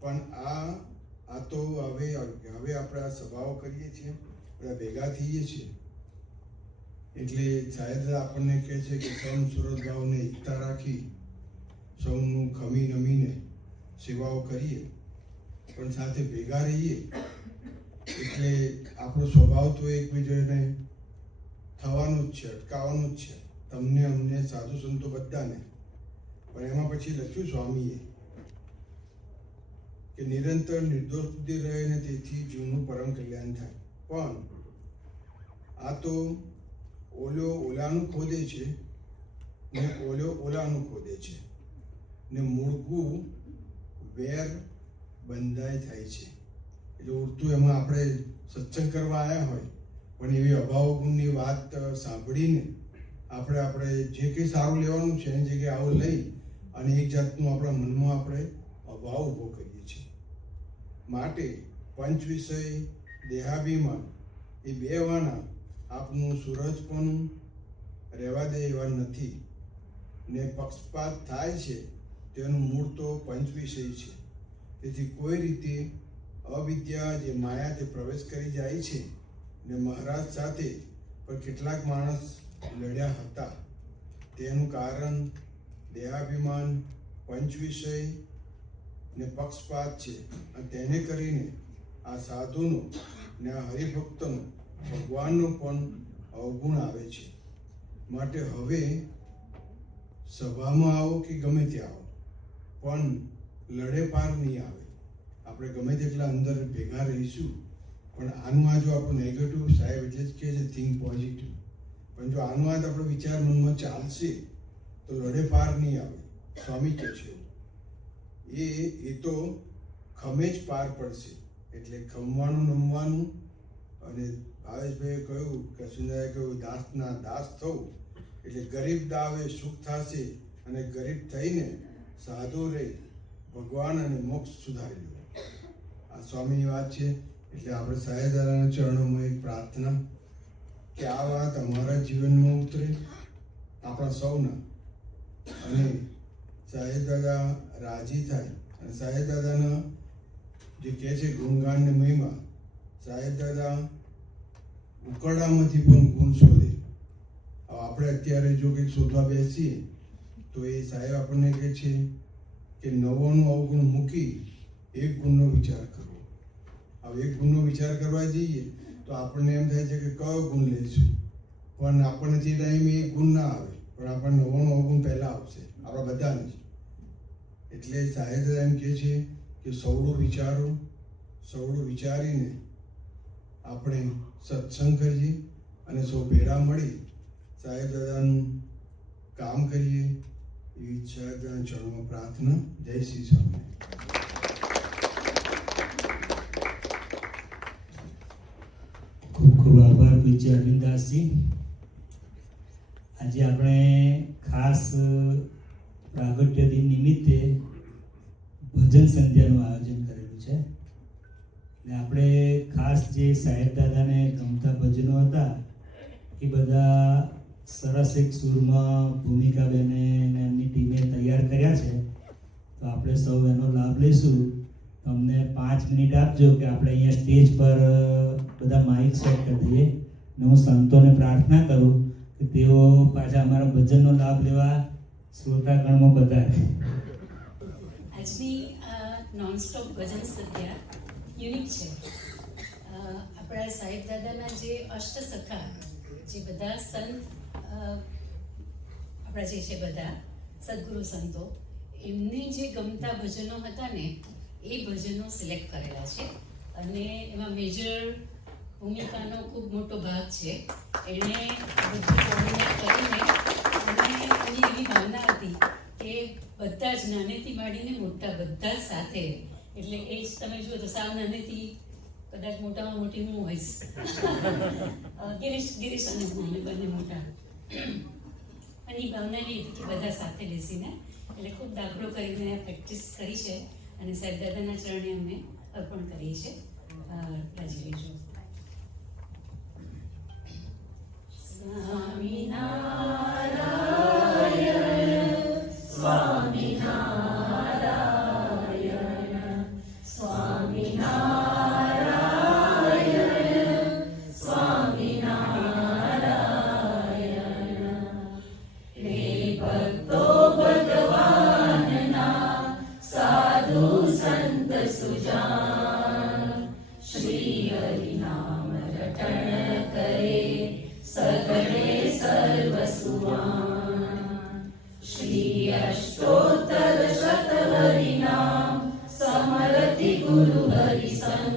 પણ આ તો હવે આપણે આ સભાઓ કરીએ છીએ, બધા ભેગા થઈએ છીએ એટલે શાયદ આપણને કહે છે કે સૌ સુરત ભાવને એકતા રાખી સૌનું ખમી નમીને સેવાઓ કરીએ, પણ સાથે ભેગા રહીએ એટલે આપણો સ્વભાવ તો એકબીજાને થવાનું જ છે, અટકાવવાનું જ છે, તમને અમને સાધુ સંતો બધાને. પણ એમાં પછી લખ્યું સ્વામીએ કે નિરંતર નિર્દોષ બુદ્ધિ રહે ને તેથી જીવનું પરમ કલ્યાણ થાય. પણ આ તો ઓલાનું ખોદે છે ને ઓલાનું ખોદે છે ને મૂળગું વેર બંધાય થાય છે. એટલે ઉડતું એમાં આપણે સત્સંગ કરવા આવ્યા હોય પણ એવી અભાવ ગુણની વાત સાંભળીને આપણે જે કંઈ સારું લેવાનું છે એની જગ્યાએ આવું લઈ અને એક જાતનું આપણા મનમાં આપણે અભાવ ઊભો કરીએ છીએ. માટે પંચ વિષય દેહાભિમાન એ બે વાના આપનું સૂરજપણું રહેવા દે એવા નથી ને પક્ષપાત થાય છે તેનું મૂળ તો પંચ વિષય છે. તેથી કોઈ રીતે અવિદ્યા જે માયા તે પ્રવેશ કરી જાય છે ને મહારાજ સાથે પણ કેટલાક માણસ લડ્યા હતા. તેનું કારણ દેહાભિમાન, પંચ વિષય ને પક્ષપાત છે. અને તેને કરીને આ સાધુનો ને આ હરિભક્તનો ભગવાનનો પણ અવગુણ આવે છે. માટે હવે સભામાં આવો કે ગમે ત્યાં આવો પણ લડે પાર નહીં આવે. આપણે ગમે તેટલા અંદર ભેગા રહીશું પણ આનું આ જો આપણું નેગેટિવ સાહેબ એટલે જ કહે છે થિંક પોઝિટિવ, પણ જો આનું આ આપણો વિચાર મનમાં ચાલશે તો લડે પાર નહીં આવે. સ્વામી કહે છે એ તો ખમે જ પાર પડશે. એટલે ખમવાનું નમવાનું. અને ભાવેશભાઈએ કહ્યું, કૃષ્ણદાએ કહ્યું દાસના દાસ થવું એટલે ગરીબ દાવે સુખ થશે અને ગરીબ થઈને સાધુ રહી ભગવાન અને મોક્ષ સુધારી લો. આ સ્વામીની વાત છે. એટલે આપણે સાહેબદાદાના ચરણોમાં એક પ્રાર્થના કે આ વાત અમારા જીવનમાં ઉતરે, આપણા સૌના, અને સાહેબદાદા રાજી થાય. અને સાહેબદાદાના જે કહે છે ગુણગાન ને મહિમા, સાહેબદાદા ઉકરડામાંથી પણ ગુણ શોધે. આપણે અત્યારે જો કંઈક શોધવા બેસીએ તો એ સાહેબ આપણને કહે છે કે 99 અવગુણ મૂકી એક ગુણનો વિચાર કરવો. હવે એક ગુણનો વિચાર કરવા જઈએ તો આપણને એમ થાય છે કે કયો ગુણ લઈશું, પણ આપણને તે ટાઈમે એક ગુણ ના આવે, પણ આપણને 99 અવગુણ પહેલાં આવશે આપણા બધાને જ. એટલે સાહેબ એમ કહે છે કે સૌડું વિચારો, સૌડું વિચારીને આપણે સત્સંગ કરીએ અને સૌ ભેળા મળી સાહેબ દાદાનું કામ કરીએ એવી સાહેબ દાદાના ચરણોમાં પ્રાર્થના. જય શ્રી સ્વામી. ખૂબ ખૂબ આભાર પૂજ્ય અરવિંદાસજી. આજે આપણે ખાસ પ્રાગટ્ય દિન નિમિત્તે ભજન સંધ્યાનું આયોજન કરેલું છે. એટલે આપણે ખાસ જે સાહેબ દાદાને ગમતા ભજનો હતા એ બધા સરસ એક સુરમાં ભૂમિકાબેને અને એમની ટીમે તૈયાર કર્યા છે. તો આપણે સૌ એનો લાભ લઈશું. તમને 5 મિનિટ આપજો કે આપણે અહીંયા સ્ટેજ પર બધા માઇક સેટ કરી દઈએ. ને હું સંતોને પ્રાર્થના કરું કે તેઓ પાછા અમારા ભજનનો લાભ લેવા શ્રોતાગણમાં પધારે. આજની આ નોનસ્ટોપ ભજન સંધ્યા યુનિક છે. આપણા સાહેબ દાદાના જે અષ્ટસખા, જે બધા સંત આપણા જે છે બધા સદગુરુ સંતો, એમને જે ગમતા ભજનો હતા ને એ ભજનો સિલેક્ટ કરેલા છે અને એમાં મેજર ભૂમિકાનો ખૂબ મોટો ભાગ છે. એણે બધું કોર્ડિનેટ કરીને અને એની એવી ભાવના હતી કે બધા જ નાનેથી માંડીને મોટા બધા જ સાથે, એટલે એ જ તમે જુઓ તો સાવ નાનેથી કદાચ મોટામાં મોટી હું હોઈશ, ગિરીશ અને હું અમે બંને મોટા. અને એ ભાવના એવી હતી કે બધા સાથે બેસીને, એટલે ખૂબ દાખલો કરીને પ્રેક્ટિસ કરી છે અને સાહેબ દાદાના ચરણે અમે અર્પણ કરીએ છીએ. રાજી લેજો. સ્વામિનારાયણ સ્વામિનારાયણ સ્વામિનારાયણ સ્વામિનારાયણ. હે ભક્તો ભગવાનના સાધુ સંત સુજાન, શ્રી હરિનામ રટણ કરે સગળે સર્વ સુવાન. શ્રી અષ્ટોત્તર શત હરિનામ સમરતિ ગુરુ હરિસંગ.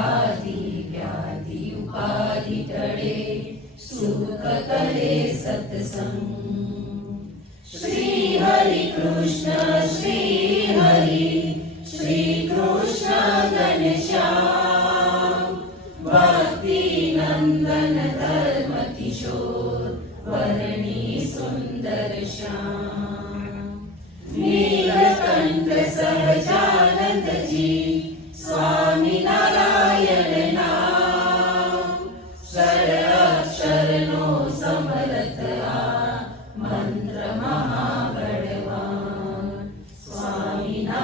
આદિ વ્યાધિ ઉપાધિ ટળે સુખ કરે સત્સંગ. શ્રી હરિ કૃષ્ણ શ્રી હરિ શ્રી કૃષ્ણ ઘનશ્યામ, ભક્તિ નંદન ધર્મ કિશોર વર્ણી સુંદર શ્યામ. નીલકંઠ સહજાનંદજી સ્વામિનારાયણ નામ, ષડક્ષરનો સમરથ આ મંત્ર મહાબળવાન. સ્વામિનારાયણ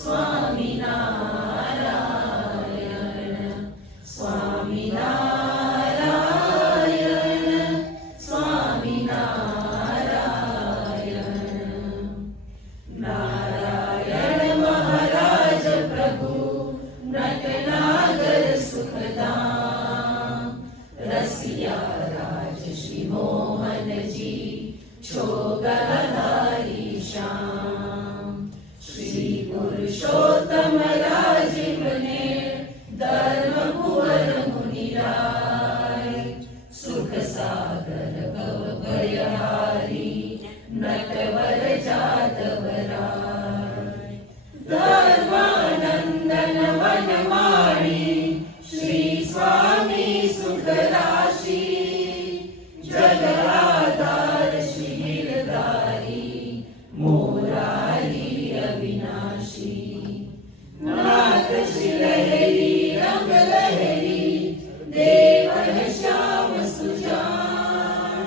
સ્વામિનારાયણ સ્વામિનારાયણ સ્વામિનારાયણ. નારાયણ મહારાજ પ્રભુ નટનાગર સુખધામ, રસિયા રાજ શ્રી મોહનજી છોગલધારી શ્યામ. શ્રી પુરુષોત્તમ રાજીવને ધર્મ કુંવર મુનિરાય, સુખ સાગર ભવ ભયહારી નટવર જાદવરાય. ધર્માનંદન વનમાળી શ્રી સ્વામી સુખરાશી, જગદાધાર શ્રી ગિરધારી મોરારી અવિનાશી. નાથ શ્રી લહેરી રંગ લહેરી દેવન શ્યામ સુજાન,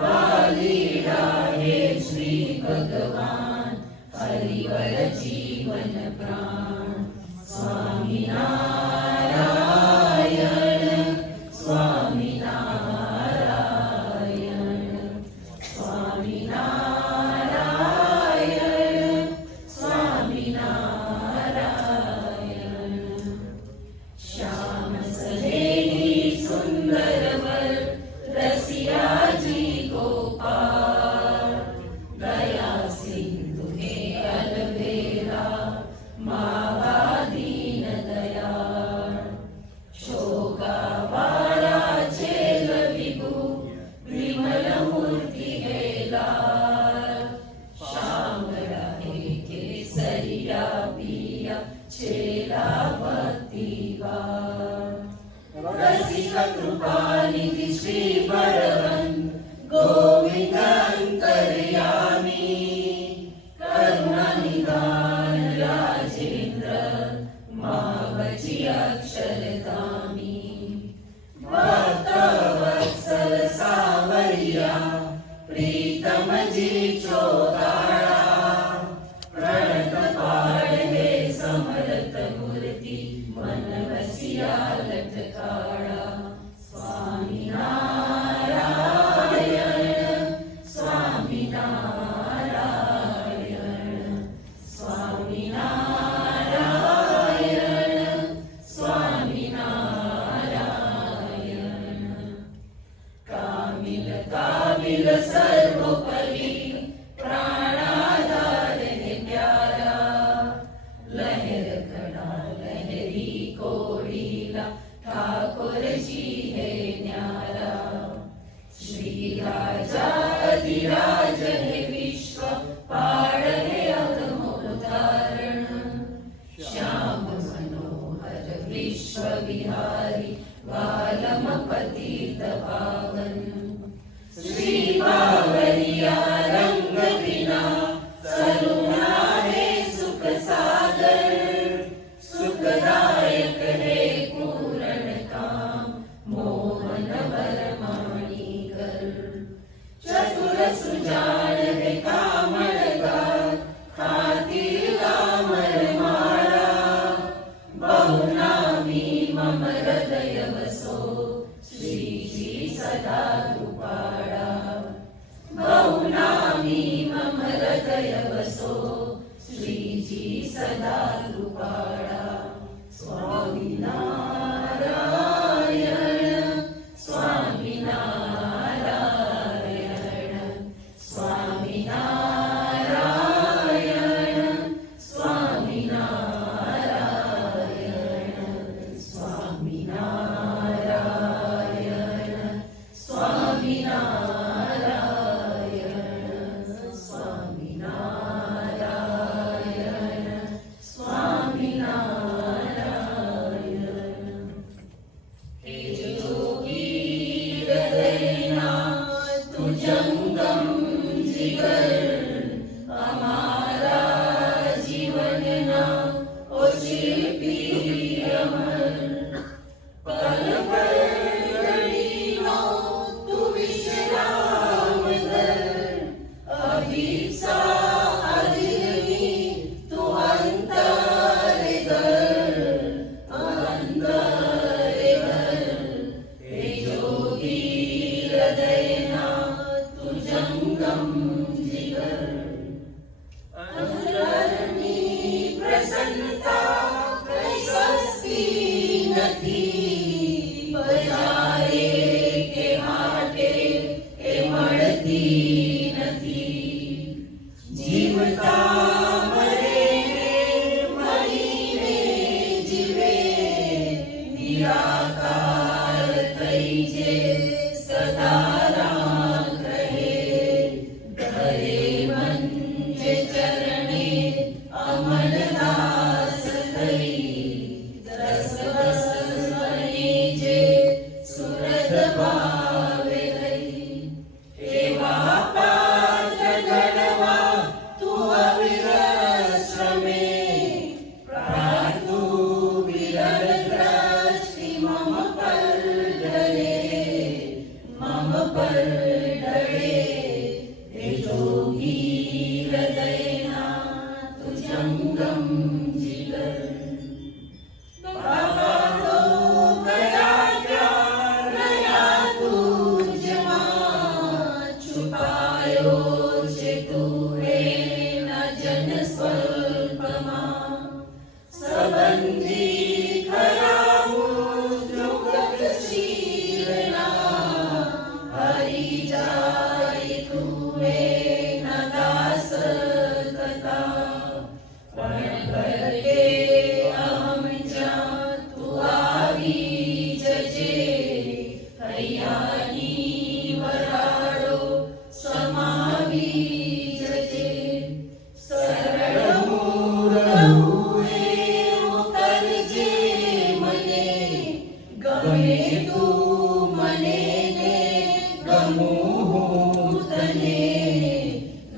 વાલીડા હે શ્રી ભગવાન હરિવર જીવન પ્રાણ. સ્વામિનારાયણ સ્વામિનારાયણ સ્વામિનારાયણ સ્વામિનારાયણ. શ્યામ સહેલી સુંદર વર રસિયાજી ગોપાલ, દયા સિંધુ હે અલબેલા માવા દીન દયાળ. શોકાવાળા છેલ વિભુ વિમલ મૂર્તિ હે લાલ, શામળા હે કેસરિયા પિયા છેલા ભક્તિવાળ. રસિક કૃપાનિધિ શ્રી બળવંત ગોવિંદ અંતર્યામી, કરુણા નિધાન રાજેન્દ્ર માવજી અક્ષરધામી. ભક્ત વત્સલ સાવરિયા પ્રીતમજી ચોગાળા, પ્રણત પાડ હે સમરથ મૂર્તિ મન વસિયા લટકાળા. मिल सर्वोपरि प्राणाधार है प्यारा लहर खड़ा लहरी कोड़ीला ठाकुर जी है न्यारा श्री राजा अधिराज है विश्व पाड़ है अधमोदारण श्याम मनोहर विश्व विहारी बालम पतित पावन श्री बावरिया रंग बिना सरुणा है सुख सागर सुखदायक है पूर्ण काम मोहन बरमाणी कर चतुर सुजान है कामणगार खातिर कामर मारा बहुनामी मम हृदय वसो श्रीजी सदा कृपाळा बहुनामी मम हृदय वसो श्रीजी सदा कृपाळा स्वामी नारायण स्वामी नारायण स्वामी नारायण स्वामी नारायण स्वामी नारायण स्वामी नारायण स्वामी नारायण स्वामी नारायण हे जोगी हृदयना तुजंगम जिगर हमारा जीवनना ओ शिल्पी अमर पल पल घड़ीनो तू विश्राम कर अभिप्सा अधिनी तू अंतर कर हे जोगी हृदयना तू जंगम जिगर અંતરની પ્રસન્નતા કઈ સસ્તી નથી બજારે કે હાટે એ મળતી નથી જીવતા મરે મરીને જીવે નિરાકાર થઈ જે સદા રામ કહે ઘરે મન જે ચરણે અમરદાસ થઈ દસ બસ બની જે સુરત ભાવે ગઈ એવા પાત્ર ગણવા તું અવિરત શ્રમે પ્રાર્થું વિરલ દ્રષ્ટિ મમ પર ડરે મમ પર ડરે हे जोगी हृदयना तू जंगम जिगर बाबा तो गया क्या गया तुझमा छुपायो छे तू है न जन स्वल्पमा संबंधी खरा मुद्रुगत शीरना हरि जाय तू है न दास कथा पण करके अहम जा तू आवी जजे हयानी वराड़ो समावी जजे सरल मूरहु एवो करजे मने गमे तू मने ने गमू હું તને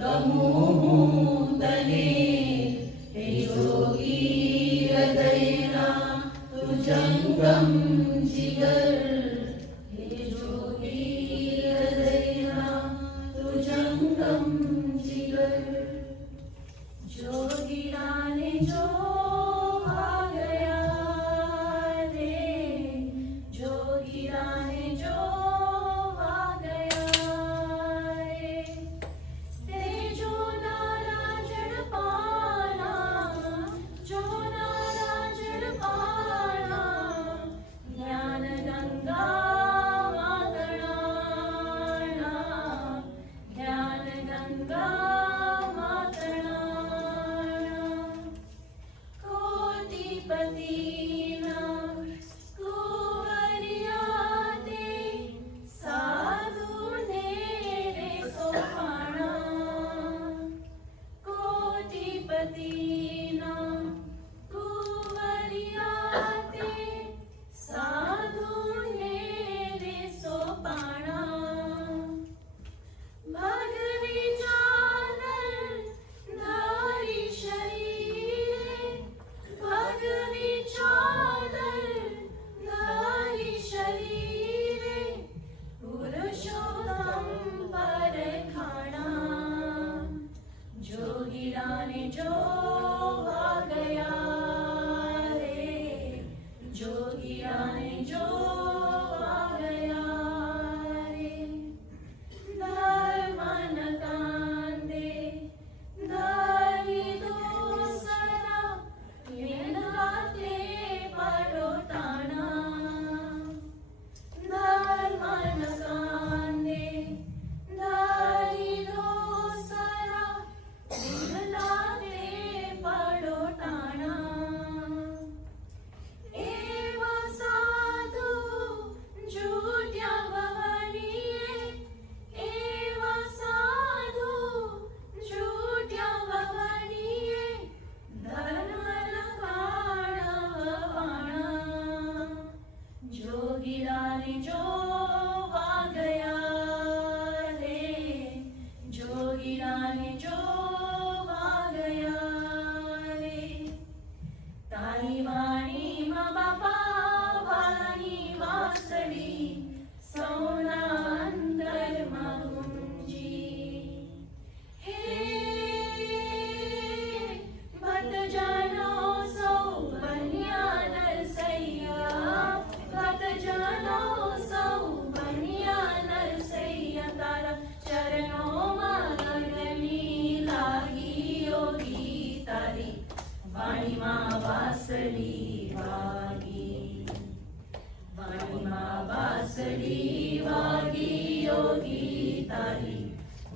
ગમું હું તને હે જોગી હૃદયના તું જંગમ જીગર હે જોગી હૃદયના તું જંગમ જીગર જોગીરાને જોવા ગયા રે જોગીરાને જોવા ગયા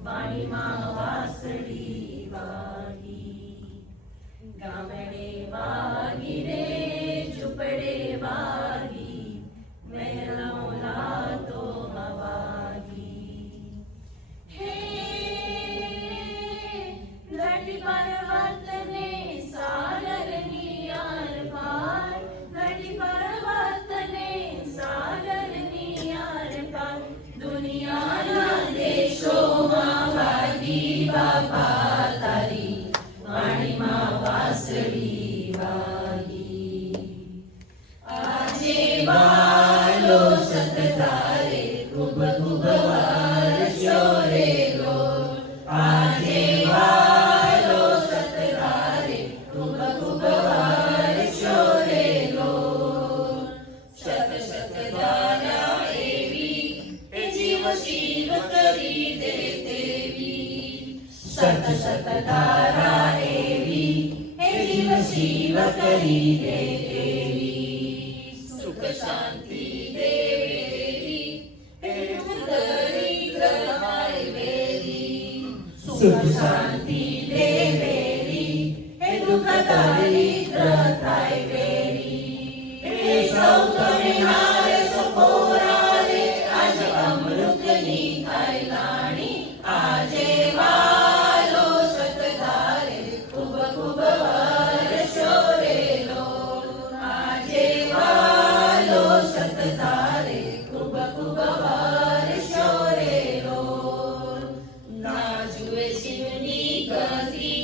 વાણીમાં વાસળી વાગી. ગામડે વાગી રે ઝૂંપડે વાગી, મહેલા તો વાગી. હે ઘટી પર્વતને સાગરની આર પાર, ઘટી પર્વતને સાગરની આર પાર, દુનિયાના દેશોમાં વાગી બાપા તારી વાણીમાં વાસળી વાગી. આજે વાલો સતધારે ખૂબ ખૂબ વારસ્યો રે ગોર, આજે વાલો સતધારે ખૂબ ખૂબ વારસ્યો રે ગોર. શત શત ધારા એવી એ જીવ શિવ કરી દે તેવી, શત શત ધારા એવી એ જીવ શિવ કરી દે તેવી. સુખ શાંતિ દેવેરી એ દુઃખ દરિદ્ર થાય વેરી, સુખ શાંતિ દેવેરી એ દુઃખ દરિદ્ર થાય વેરી. એ સૌ તમે હારે સપોરા રે આજ અમૃતની થાય લાણી, આજે વાલો સતધારે ખૂબ ખૂબ વારસ્યો રે લોર, આજે વાલો સતધારે ખૂબ ખૂબ વારસ્યો રે લોર. ના જુએ શિવની ગતિ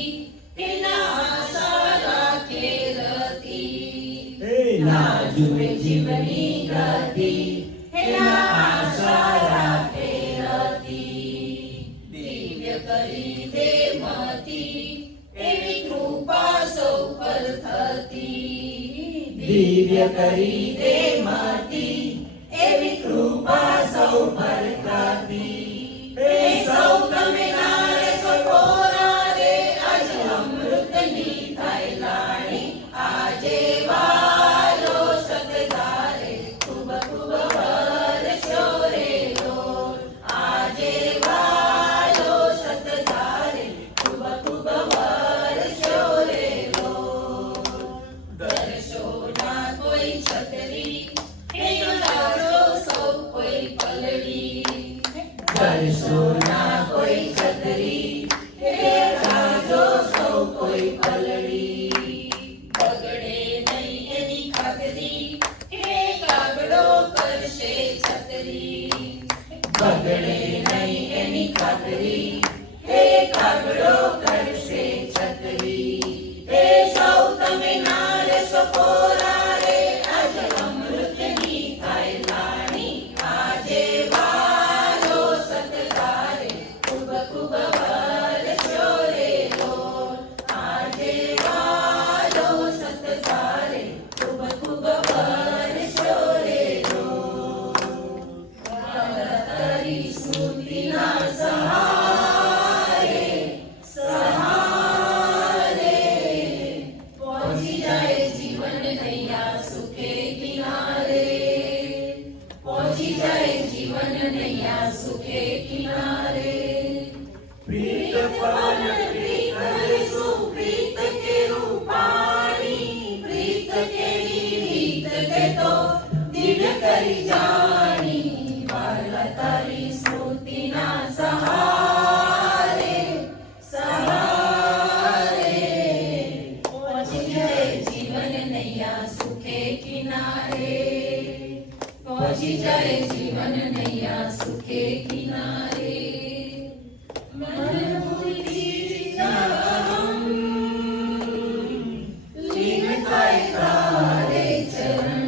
તેના આશા રાખે રતી, ના જુએ જીવની ગતિ એના આશા રાખે રતી. દિવ્ય કરી દે મતી એવી કૃપા સૌ પર થતી, દિવ્ય કરી દે મતી એવી કૃપા સૌ પર થતી. એ સૌ તમે નારે સપોરા રે આજ અમૃતની થાય લાણી, આજે વાલો સતધારે ખૂબ ખૂબ વારસ્યો રે ગોર, આજે વાલો સતધારે ખૂબ ખૂબ વારસ્યો રે ગોર. દર્શોના કોઈ છતરી હે લાજો સૌ કોઈ પલડી, દર્શોના કોઈ છતરી હે લાજો સૌ કોઈ પલડી. બગડે નહીં એની ખાતરી હે કાગડો કરશે છતરી, બગડે નહીં એની ખાતરી હે કાગડો કરશે છતરી. એ સૌ તમે નારે સપોરા રે આજ અમૃતની થાય લાણી, આજે વાલો સતધારે ખૂબ ખૂબ વારસ્યો રે ગોર, આજે વાલો સતધારે ખૂબ ખૂબ વારસ્યો રે ગોર. તારી સ્મૃતિના સહારે સહારે પહોંચી જાય જીવન નૈયા સુખે કિનારે, પહોંચી જાય જીવન નૈયા સુખે કિનારે. પ્રીત પાન પ્રીત લેશું પ્રીત કેરું પાણી, પ્રીત કેરી રીત કે તો દિવ્ય કરી જાણી. વાલા તારી સ્મૃતિના સહારે સહારે પહોંચી જાય જીવન નૈયા સુખે કિનારે, પહોંચી જાય જીવન નૈયા સુખે કિનારે. મન મૂર્તિ જાહમ લીન થાય તારે ચરણ,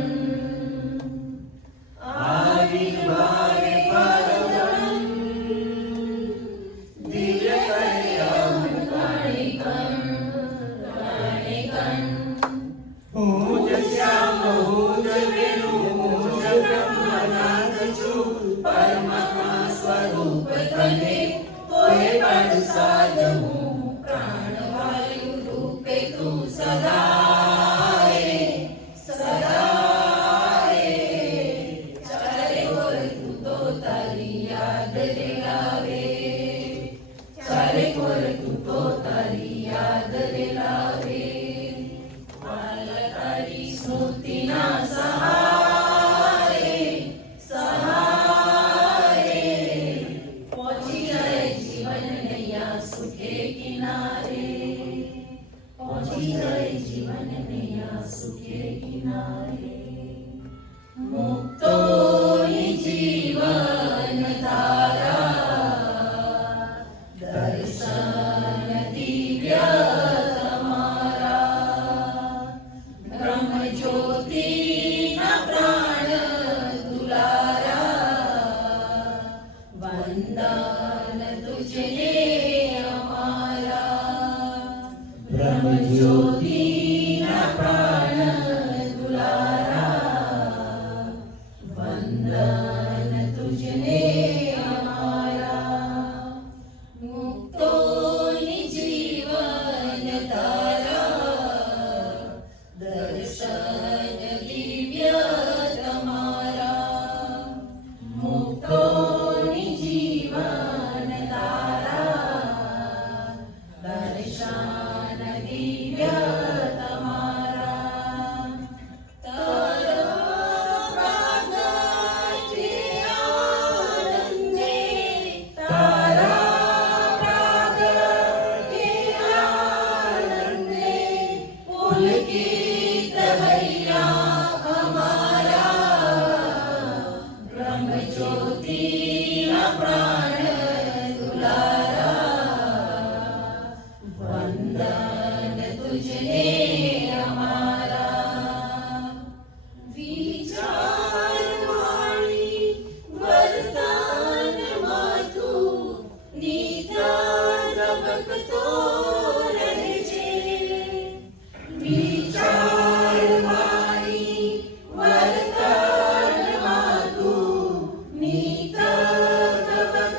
આવી વારે પરમ દિવ્ય કર્યમ ગાણી કણ. હું જ શ્યામ હું જ વેણુ હું જ બ્રહ્મનાથ છું, પરમાત્મા સ્વરૂપ તને તોય પણ સાધવું, પ્રાણવાયુ રૂપે તું સદાય સદાય ચારે ઓર તું તો તારી યાદ રે આવે. સુખે કિનારે મુક્તોની જીવન ધારા દર્શન દિવ્ય તમારા બ્રહ્મ જ્યોતિના પ્રાણ દુલારા વંદન તુજને અમારા બ્રહ્મ જ્યોતિના પ્રાણ દુલારા વંદન તુજને અમારા મુક્તોની જીવન ધારા દર્શન દિવ્ય તમારા મુક્તોની જીવન ધારા દર્શન દિવ્ય તમારા પુલકિત હૈયા અમારા બ્રહ્મ જ્યોતિના પ્રાણ દુલારા વંદન તુજને અમારા વિચાર વાણી વર્તન માથું નિત ધબકતો રહે છે વિચાર વાણી વર્તન માથું નિત ધબકતો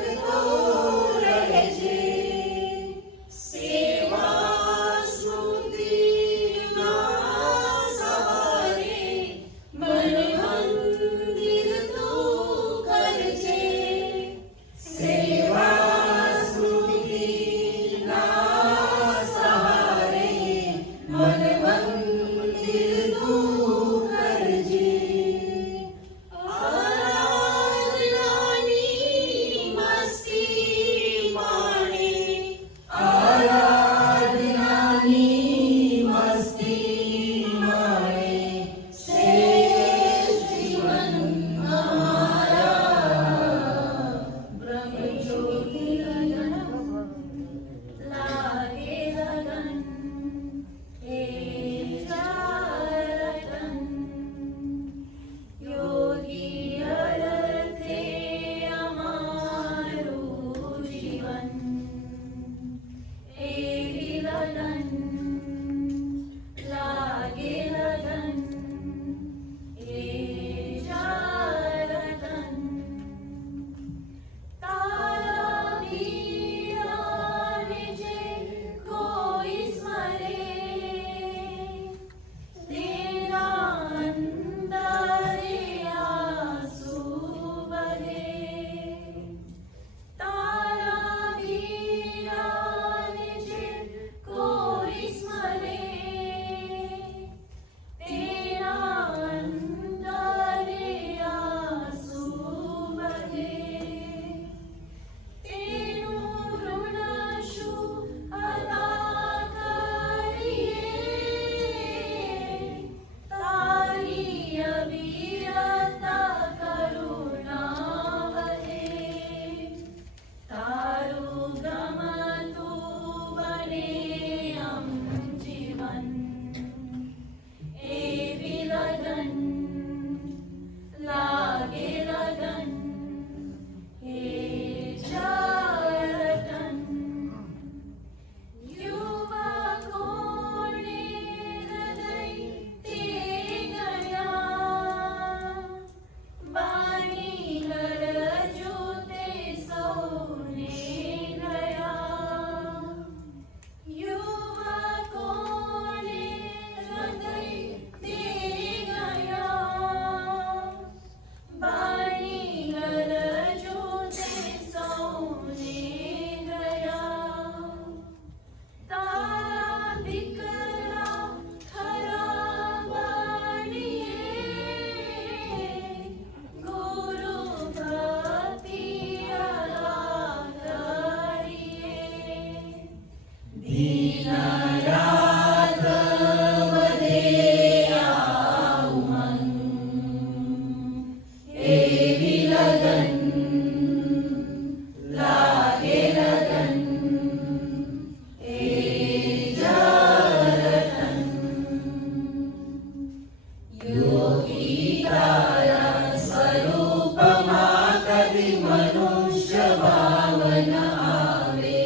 મનુષ્ય ભાવન આવે.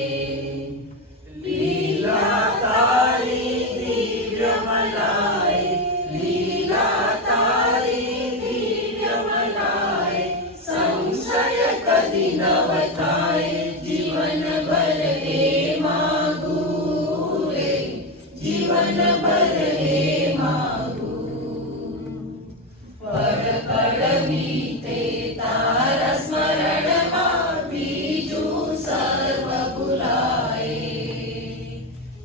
લીલા તારી દિવ્ય મલાય, લીલા તારી દિવ્ય મલાય, સંશય કદી નવ થાય, જીવન ભર હે માગુ રે, જીવન ભર હે માગુ. પળ પળ વીતે તારા સ્મરણમાં, બીજું સર્વ ભૂલાય.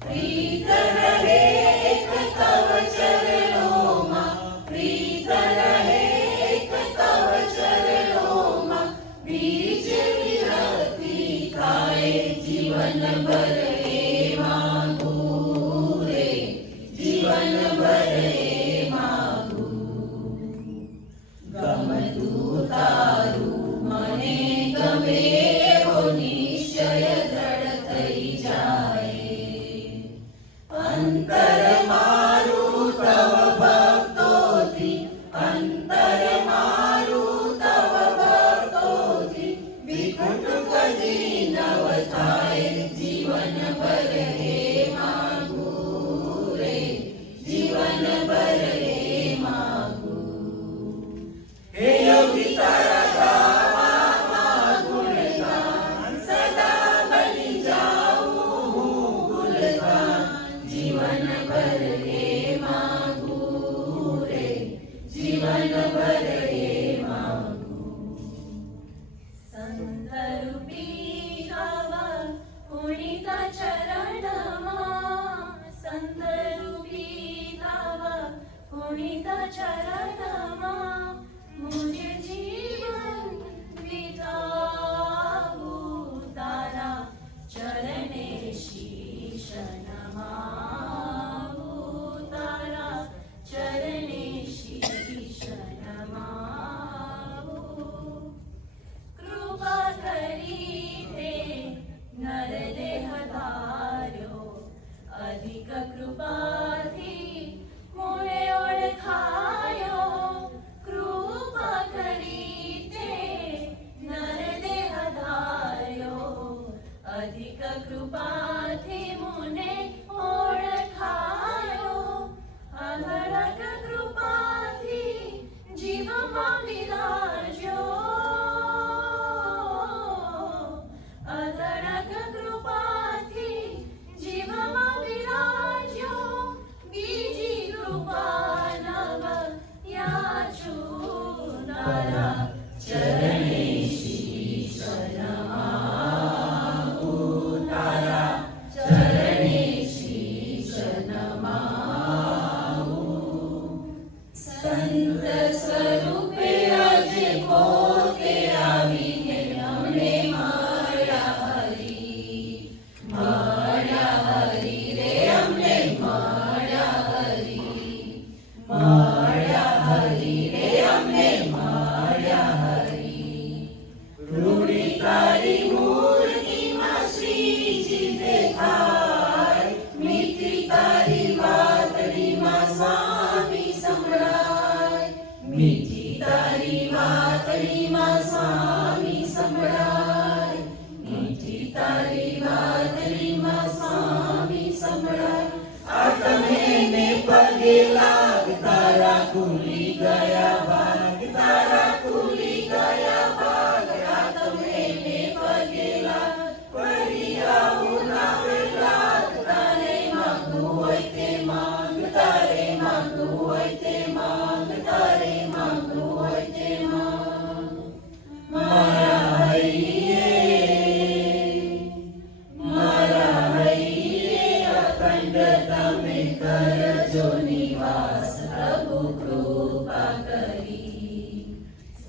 પ્રીત રહે એક તવ ચરણોમાં, પ્રીત રહે એક તવ ચરણોમાં, બીજ વિરક્તિ ખાય, જીવન ભર હે માગુ રે, જીવન ભર હે માગુ. ગમતું તારું મને ગમે એવો નિશ્ચય દ્રઢ થઈ જાય. અંતર મારું તવ ભક્તોથી, અંતર મારું તવ ભક્તોથી, વિકુટ કદી નવ થાય, જીવન ભર હે માગુ રે, જીવન ભર હે માગુ. હે યોગી તારા ગાવામાં ગુણગાન, સદા બની જાઉં હું ગુલગાન, જીવન ભર હે માગુ રે, જીવન ભર હે માગુ. સંતરૂપી તવ પુણિત ચરણમાં, સંતરૂપી તવ પુણિત ચરણમાં, મુझे जीवन बिताऊं तारा चरणे शीश नमाऊं, तारा चरणे शीश नमाऊं. कृपा करी ते नर देह धार्यो, अधिक कृपाથી મોરે ઓળખાયો. કૃપા કરી તે નર દેહ ધાર્યો, અધિક કૃપાથી મુને ઓળખાયો. અઢળક કૃપાથી જીવમાં બિરાજ્યો, અઢળક કૃપાથી જીવમાં બિરાજ્યો. બીજી કૃપા નવ યાચું, તારા ચરણે શીશ નમાવું, તારા ચરણે શીશ નમાવું. સંત સ્વરૂપે આજે પોતે આવીને અમને મળ્યા હરી, મળ્યા હરી રે, અમને મળ્યા હરી, મળ્યા હરી રે, અમને મળ્યા હરી. રૂડી તારી મૂર્તિમાં શ્રીજી દેખાય, મીઠી તારી વાતડીમાં સ્વામી સંભળાય, મીઠી તારી વાતડીમાં સ્વામી સંભળાય, મીઠી તારી વાતડીમાં સ્વામી સંભળાય. આ તમે ને પગે લાગ, તારા ખુલી ગયા ભાગ, તારા ખુલી ગયા ભાગ. આ તમે ને પગે લાગ, પડી આવું નાવે લાગ. તારે માંગવું હોય તે માંગ, તારે માંગવું હોય તે માંગ, તારે માંગવું હોય તે માંગ. મારા હૈયે, મારા હૈયે અખંડ તમે કરજો નિવાસ, પ્રભુ કૃપા કરી.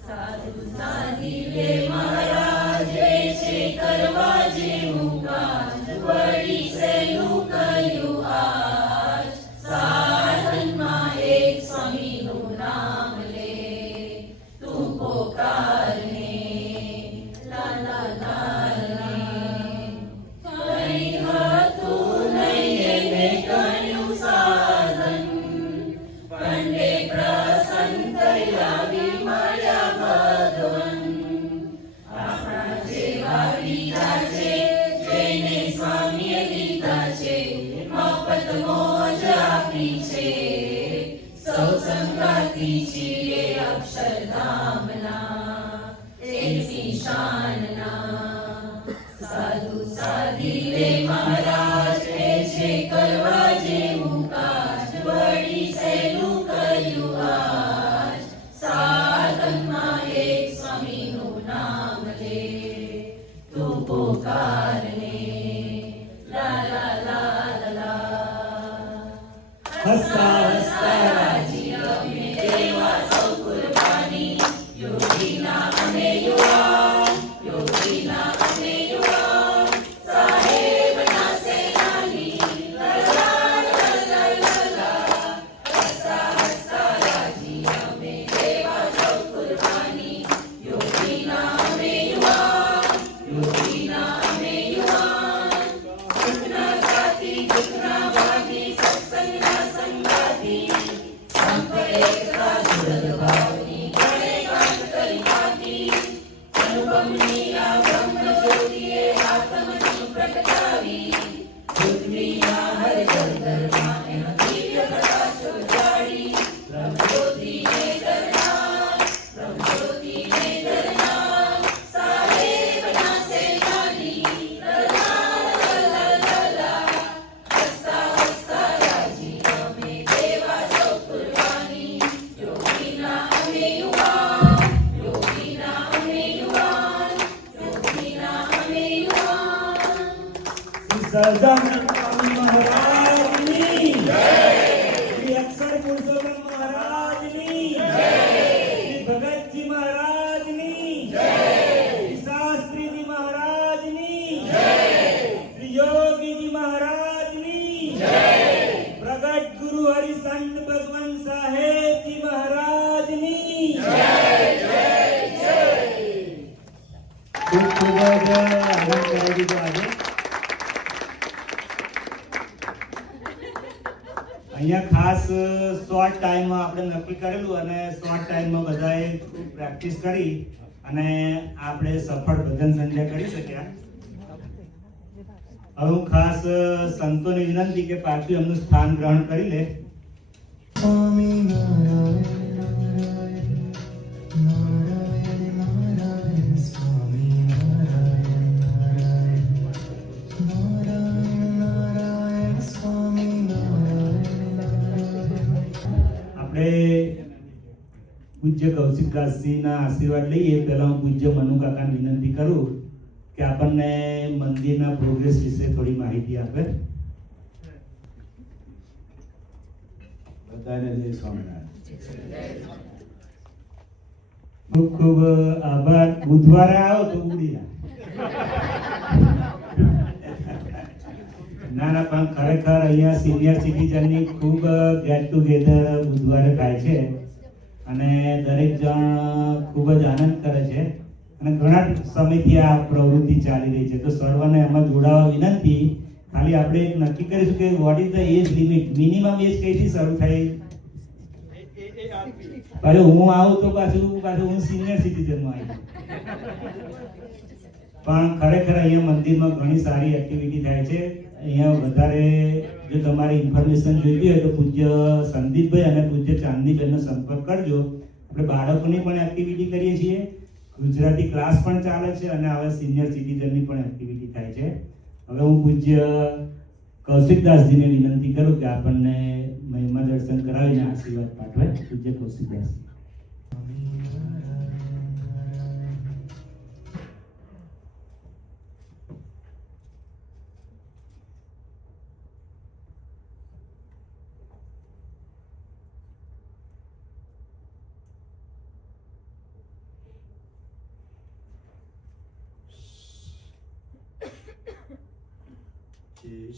સાધુ સાધી લે મહારાજ, છે કરવા જેવું કાજ, વળી સહેલું કર્યું આજ. સાધનમાં એક સ્વામીનું નામ લે, તું પોકારને લા લા લા લા. કઈ હતું નહીં એને ગણ્યું સાધન, પંડે પ્રસન્ન થયા મળ્યા ભગવન. આપણા વસ્તી છીએ અક્ષરધામના એસી શાનના સાધુ સાધી લે મહારાજ એ છે કરવા જેવું કાજ વળી સહેલું કર્યું આજ સાધનમાં એક સ્વામીનું નામ લે તું પોકારને લા લા લા લા લા હસતા હસતા રાજી અમે દેવા સૌ કુરબાની યોગીના અમે યુવાન યોગીના અમે યુવાન સાહેબના સેનાની લા લા લા લા લા લા હસતા હસતા રાજી અમે દેવા સૌ કુરબાની યોગીના અમે યુવાન યોગીના અમે યુવાન સુખના સાથી દુઃખના વાદી સત્સંગના સંગાતી સંપ એકતા સુરત ભાવની ગળે ગાંઠ કરી પાતી અનુપમની આ બ્રહ્મ જ્યોતિએ આત્મની પ્રગટાવી પૃથ્વીના હર જળધરમાં એનો દિવ્ય પ્રકાશ ઉજાડી બ્રહ્મજ્યોતિને ધરનાર બ્રહ્મજ્યોતિને ધરનાર સાહેબના સેનાની લા લા લા લા લા હસતા હસતા રાજી અમે દેવા સૌ કુરબાની યોગીના અમે યુવાન યોગીના અમે યુવાન યોગીના અમે યુવાન સહજાનંદ સ્વામી મહારાજની જય, શ્રી અક્ષર પુરુષોત્તમ મહારાજની જય, શ્રી ભગતજી મહારાજની જય, શ્રી શાસ્ત્રીજી મહારાજની જય, શ્રી યોગીજી મહારાજની જય, પ્રગટ ગુરુ હરિસંત ભગવાન સાહેબજી મહારાજની જય ખૂબ ખૂબ જ આનંદ કરાવી દીધો આજે. અહીંયા ખાસ શોર્ટ ટાઈમમાં આપણે નક્કી કરેલું અને શોર્ટ ટાઈમમાં બધાએ ખૂબ પ્રેક્ટિસ કરી અને આપણે સફળ ભજન સંધ્યા કરી શક્યા. હવે હું ખાસ સંતોને વિનંતી કે પાછું એમનું સ્થાન ગ્રહણ કરી લે. આપણે પૂજ્ય કૌશિકદાસજીના આશીર્વાદ લઈએ. પહેલા હું પૂજ્ય મનુ કાકાને વિનંતી કરું કે આપણને મંદિરના પ્રોગ્રેસ વિશે થોડી માહિતી આપે. બધાને જય સ્વામિનારાયણ. ખૂબ ખૂબ આભાર. બુધવારે આવો તો ઉડી ના. ના ના, પણ ખરેખર અહીંયા સિનિયર સિટીઝનની ખૂબ ગેટ ટુગેધર બુધવારે થાય છે અને દરેક જણ ખૂબ જ આનંદ કરે છે અને ઘણા સમયથી આ પ્રવૃત્તિ ચાલી રહી છે. તો સર્વને એમાં જોડાવા વિનંતી. ખાલી આપણે એક નક્કી કરીશું કે what is the age limit, minimum age કઈથી શરૂ થાય. પાછું હું આવું તો પાછું હું સિનિયર સિટીઝનમાં આવી. પણ ખરેખર અહીંયા મંદિરમાં ઘણી સારી એક્ટિવિટી થાય છે. અહીંયા વધારે જો તમારે ઇન્ફોર્મેશન જોઈતી હોય તો પૂજ્ય સંદીપભાઈ અને પૂજ્ય ચાંદનીબેનનો સંપર્ક કરજો. આપણે બાળકોની પણ એક્ટિવિટી કરીએ છીએ, ગુજરાતી ક્લાસ પણ ચાલે છે અને હવે સિનિયર સિટીઝનની પણ એક્ટિવિટી થાય છે. હવે હું પૂજ્ય કૌશિકદાસજીને વિનંતી કરું કે આપણને મહિમા દર્શન કરાવીને આશીર્વાદ પાઠવે. પૂજ્ય કૌશિકદાસજી.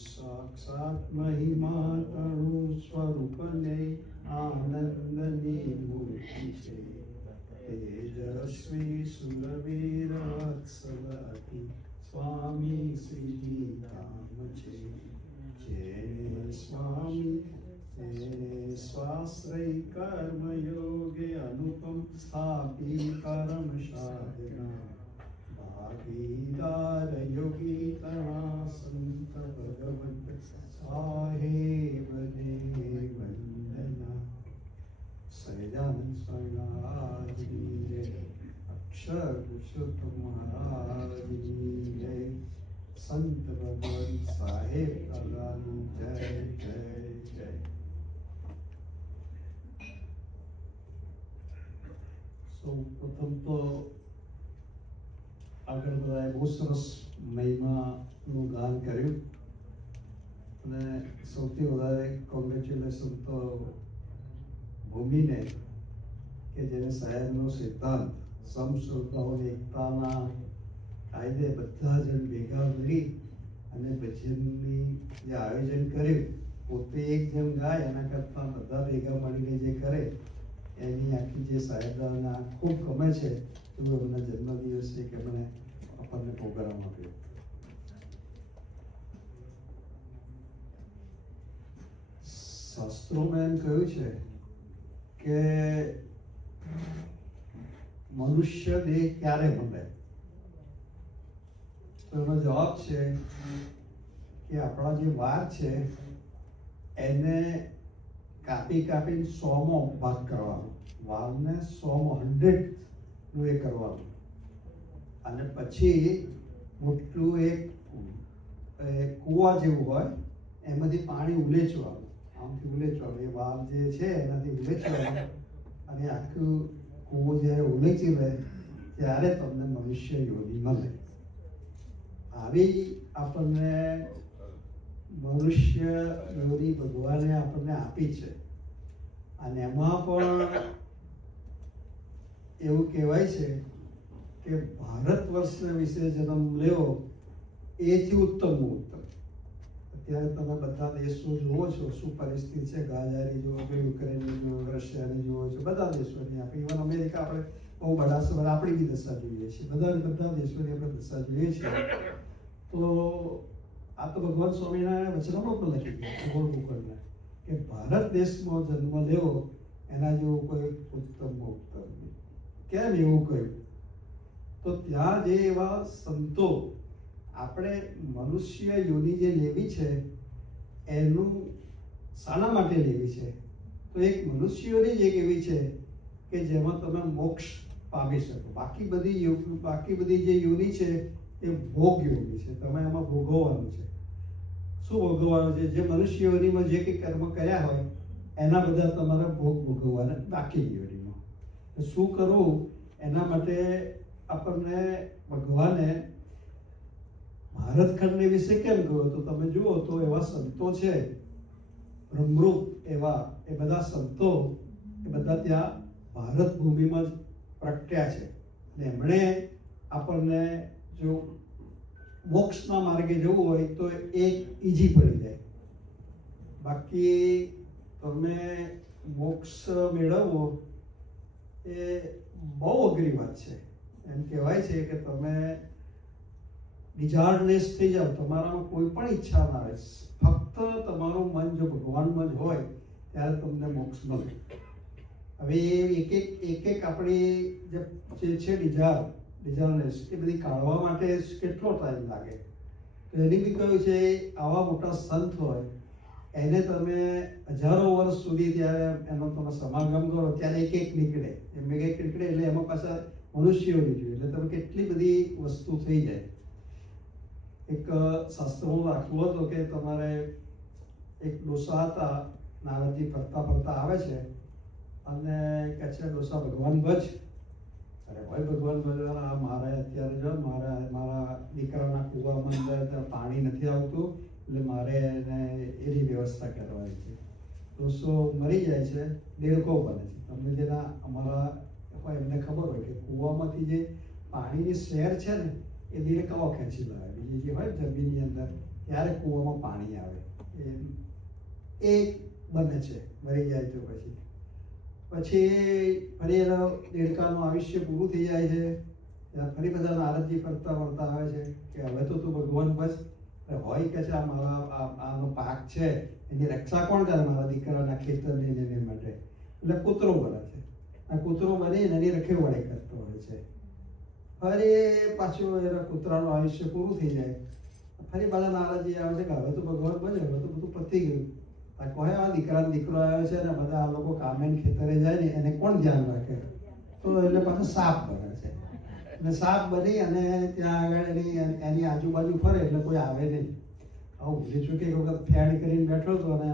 સાક્ષાત મહિમા તણુ સ્વરૂપને આનંદની મૂર્તિ છે. તેજસ્વી સુરવીર વત્સલાથી સ્વામી શ્રીજી ધામ છે. જેને સ્વામી તેને સ્વાશ્રય કર્મ યોગે અનુપમ સ્થાપી પરમ સાધના ભાગીદાર યોગી તણા સંત ભગવંત સાહેબને વંદના. સહજાનંદ સંત ભગવાન સાહેબ દાદાની જય જય જય. સૌ પ્રથમ તો આગળ બધાએ બહુ સરસ મહિમાનું ગાન કર્યું અને સૌથી વધારે કોંગ્રેચ્યુલેશન તો ભૂમિને કે જેને સાહેબનો સિદ્ધાંત સમશ્રદ્ધાઓની એકતાના કાયદે બધા જણ ભેગા મળી અને ભજનની જે આયોજન કર્યું પોતે એક જણ ગાય એના કરતાં બધા ભેગા મળીને જે કરે એની આખી જે સાહેબદાના ખૂબ ગમે છે એવું એમના જન્મદિવસે કે મને આપણને પ્રોગ્રામ આપ્યો. શાસ્ત્રોમાં એમ કહ્યું છે કે મનુષ્ય દેહ ક્યારે મળે? તો એનો જવાબ છે કે આપણા જે વાર છે એને કાપી કાપીને 100માં ભાગ કરવાનો, વારને 100માં 100નું એ કરવાનું અને પછી મોટું એક કૂવા જેવું હોય એમાંથી પાણી ઉલેચવાનું, આમથી ઉલેચવાનું, એ વાર જે છે એનાથી ઉલેચવાનું અને આખું કૂવો જ્યારે ઉલેચી લે ત્યારે તમને મનુષ્ય યોનિ મળે. આવી આપણને મનુષ્ય યોનિ ભગવાને આપણને આપી છે અને એમાં પણ એવું કહેવાય છે કે ભારત વર્ષને વિશે જન્મ લેવો એથી ઉત્તમનું ઉત્તમ. અત્યારે તમે બધા દેશો જુઓ છો શું પરિસ્થિતિ છે, ગાઝાની જુઓ છો, યુક્રેનની જુઓ, રશિયાની જુઓ છો, બધા દેશોની આપણે ઇવન અમેરિકા આપણે બહુ બડા આપણી બી દશા જોઈએ છીએ, બધા દેશોની આપણે દશા જોઈએ છીએ. તો આ તો ભગવાન સ્વામિનારાયણ વચનામૃત પણ લખી ગયા ગોળમુકરના કે ભારત દેશમાં જન્મ લેવો એના જેવું કોઈ ઉત્તમ ઉત્તમ નહીં. કેમ એવું કહ્યું? તો ત્યાં જે એવા સંતો આપણે મનુષ્ય યોનિ જે લેવી છે એનું શાના માટે લેવી છે? તો એક મનુષ્ય યોનિ જ એક એવી છે કે જેમાં તમે મોક્ષ પામી શકો. બાકી બધી જે યોનિ છે એ ભોગ યોનિ છે, તમે એમાં ભોગવવાનું છે. શું ભોગવવાનું છે? જે મનુષ્ય યોનિમાં જે કંઈ કર્મ કર્યા હોય એના બધા તમારે ભોગ ભોગવવાના બાકી યોનિમાં. શું કરવું એના માટે આપણને ભગવાને ભારતખંડની વિશે કેમ કહ્યું? તો તમે જુઓ તો એવા સંતો છે બ્રહ્મરૂપ એવા, એ બધા સંતો એ બધા ત્યાં ભારત ભૂમિમાં જ પ્રગટ્યા છે અને એમણે આપણને જો મોક્ષના માર્ગે જવું હોય તો એ ઈઝી પડી જાય. બાકી તમે મોક્ષ મેળવવો એ બહુ અઘરી વાત છે. એમ કહેવાય છે કે તમે ડિઝાયરલેસ થઈ જાઓ, તમારામાં કોઈ પણ ઈચ્છા ના આવે, ફક્ત તમારું મન જો ભગવાનમાં જ હોય ત્યારે તમને મોક્ષ મળે. હવે એક એક આપણી જે છે ડિઝાયરલેસ એ બધી કાઢવા માટે કેટલો ટાઈમ લાગે? તો એની બી કહ્યું છે આવા મોટા સંત હોય એને તમે હજારો વર્ષ સુધી ત્યારે એનો તમે સમાગમ કરો ત્યારે એક નીકળે, એમ એક નીકળે એટલે એમાં પાછા મનુષ્યો જોઈએ એટલે તમે કેટલી બધી વસ્તુ થઈ જાય. એક શાસ્ત્રોનો દાખલો હતો કે તમારે એક ડોસા હતા, નારદજી ફરતા ફરતા આવે છે અને કહે છે ડોસા ભગવાન ભજ. અરે ભાઈ ભગવાન ભજ, મારે અત્યારે જો મારા દીકરાના કૂવામાં અંદર પાણી નથી આવતું એટલે મારે એને એની વ્યવસ્થા કરવાની છે. ડોસો મરી જાય છે, દેડકો બને છે. તમને જેના અમારા હોય એમને ખબર હોય કે કૂવામાંથી જે પાણીની શેર છે ને એ દેડકાઓ ખેંચી લાવે, બીજી જે હોય જમીનની અંદર ત્યારે કૂવામાં પાણી આવે એ બને છે, મરી જાય તો પછી ફરી એનો દેડકાનું આયુષ્ય પૂરું થઈ જાય છે. ત્યાં ફરી બધા નારદજી ફરતા ફરતા આવે છે કે હવે તો તું ભગવાન બસ હોય કે છે આ મારા આનો પાક છે એની રક્ષા કોણ કરે? મારા દીકરાના ખેતરની એને માટે. એટલે કૂતરો બને છે. આ કૂતરો બનીને એની રખેવાળી કરતો હોય છે. ફરી પાછું એના કૂતરાનું આયુષ્ય પૂરું થઈ જાય, ફરી પાછા નારદજી આવે છે કે હવે તો ભગવાન બને, હવે તો બધું પતી ગયું. કહે આ દીકરો આવ્યો છે ને બધા આ લોકો કામે ખેતરે જાય ને એને કોણ ધ્યાન રાખે? તો એટલે પાછું સાપ બને છે. અને સાપ બની અને ત્યાં આગળ એની આજુબાજુ ફરે એટલે કોઈ આવે નહીં. આવું બીજું કે એક વખત ફેડ કરીને બેઠો હતો અને